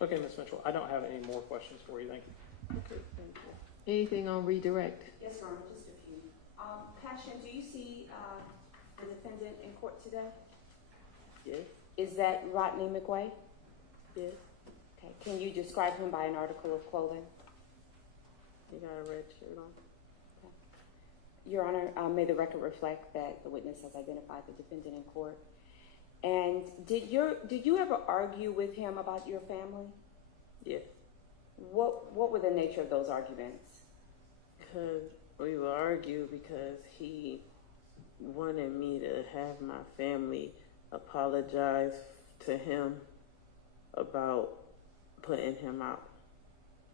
Okay, Ms. Mitchell, I don't have any more questions for you. Thank you. Okay, thank you. Anything on redirect? Yes, Your Honor, just a few. Passion, do you see the defendant in court today? Yes. Is that Rodney McQuay? Yes. Okay, can you describe him by an article of clothing? He got a red shirt on. Your Honor, may the record reflect that the witness has identified the defendant in court. And did you ever argue with him about your family? Yes. What were the nature of those arguments? Because we would argue because he wanted me to have my family apologize to him about putting him out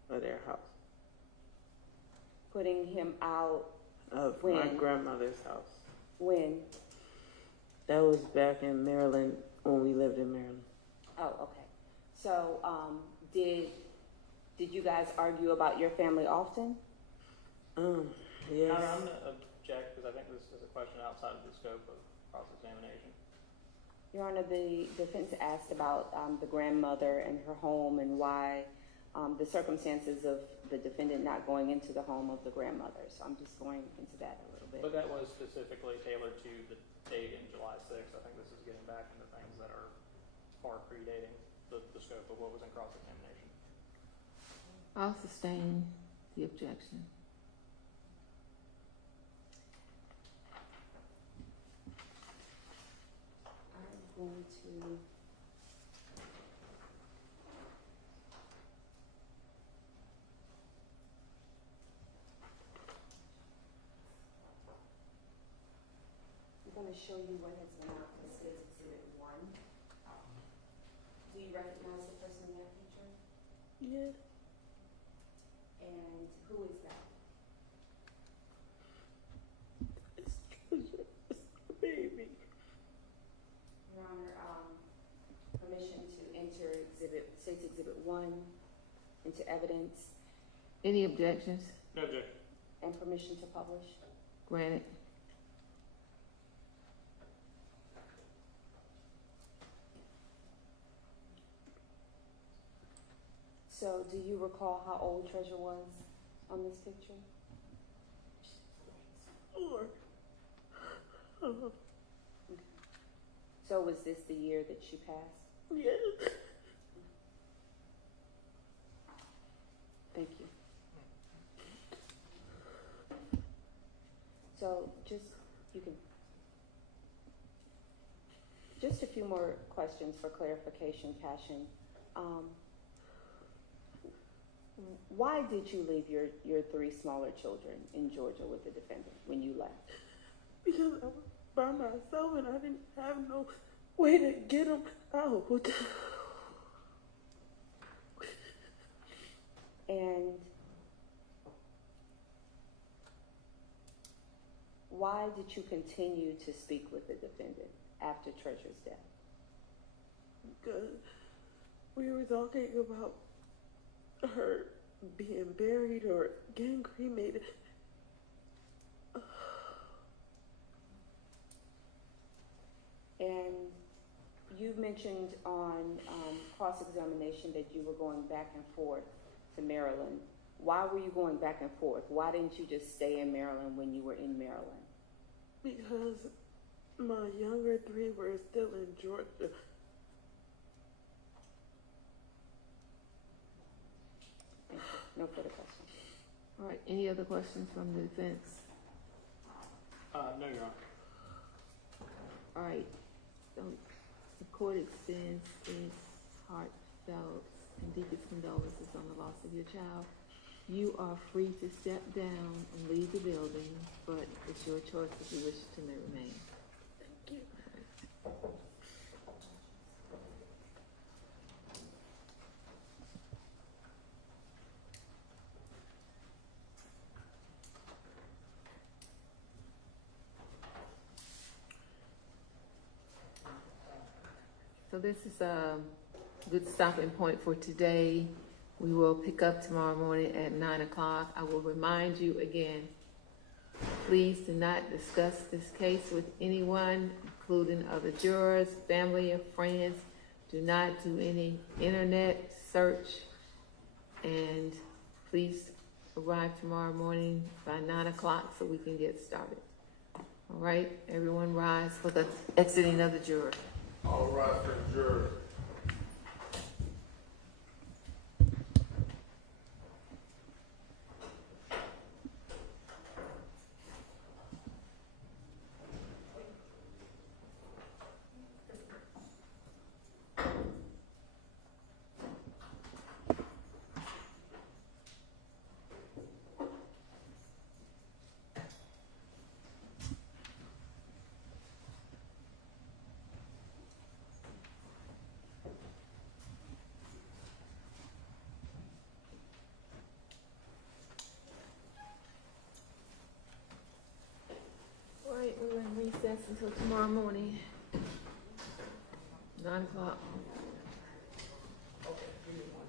of their house. Putting him out of when? My grandmother's house. When? That was back in Maryland when we lived in Maryland. Oh, okay. So, did you guys argue about your family often? Yes. I'm going to object because I think this is a question outside of the scope of cross-examination. Your Honor, the defense asked about the grandmother and her home and why the circumstances of the defendant not going into the home of the grandmother. So I'm just going into that a little bit. But that was specifically tailored to the date in July 6th. I think this is getting back into things that are far predating the scope of what was in cross-examination. I'll sustain the objection. I'm going to... I'm going to show you what has been out for State's Exhibit 1. Do you recognize the person in that picture? Yes. And who is that? It's a baby. Your Honor, permission to enter State's Exhibit 1 into evidence. Any objections? No objection. And permission to publish. Granted. So, do you recall how old Treasure was on this picture? 4. Okay. So, was this the year that she passed? Yes. Thank you. So, just a few more questions for clarification, Passion. Why did you leave your 3 smaller children in Georgia with the defendant when you left? Because I was by myself and I didn't have no way to get them out. And why did you continue to speak with the defendant after Treasure's death? Because we were talking about her being buried or getting cremated. And you mentioned on cross-examination that you were going back and forth to Maryland. Why were you going back and forth? Why didn't you just stay in Maryland when you were in Maryland? Because my younger 3 were still in Georgia. Thank you. No further questions. All right, any other questions from the defense? No, Your Honor. All right, so the court extends its heartfelt and deepest condolences on the loss of your child. You are free to step down and leave the building, but it's your choice if you wish to remain. Thank you. So this is a good stopping point for today. We will pick up tomorrow morning at 9 o'clock. I will remind you again, please do not discuss this case with anyone, including other jurors, family, or friends. Do not do any internet search. And please arrive tomorrow morning by 9 o'clock so we can get started. All right, everyone rise for the exiting of the juror. All rise for the jurors. recess until tomorrow morning, 9 o'clock. Okay, give me one.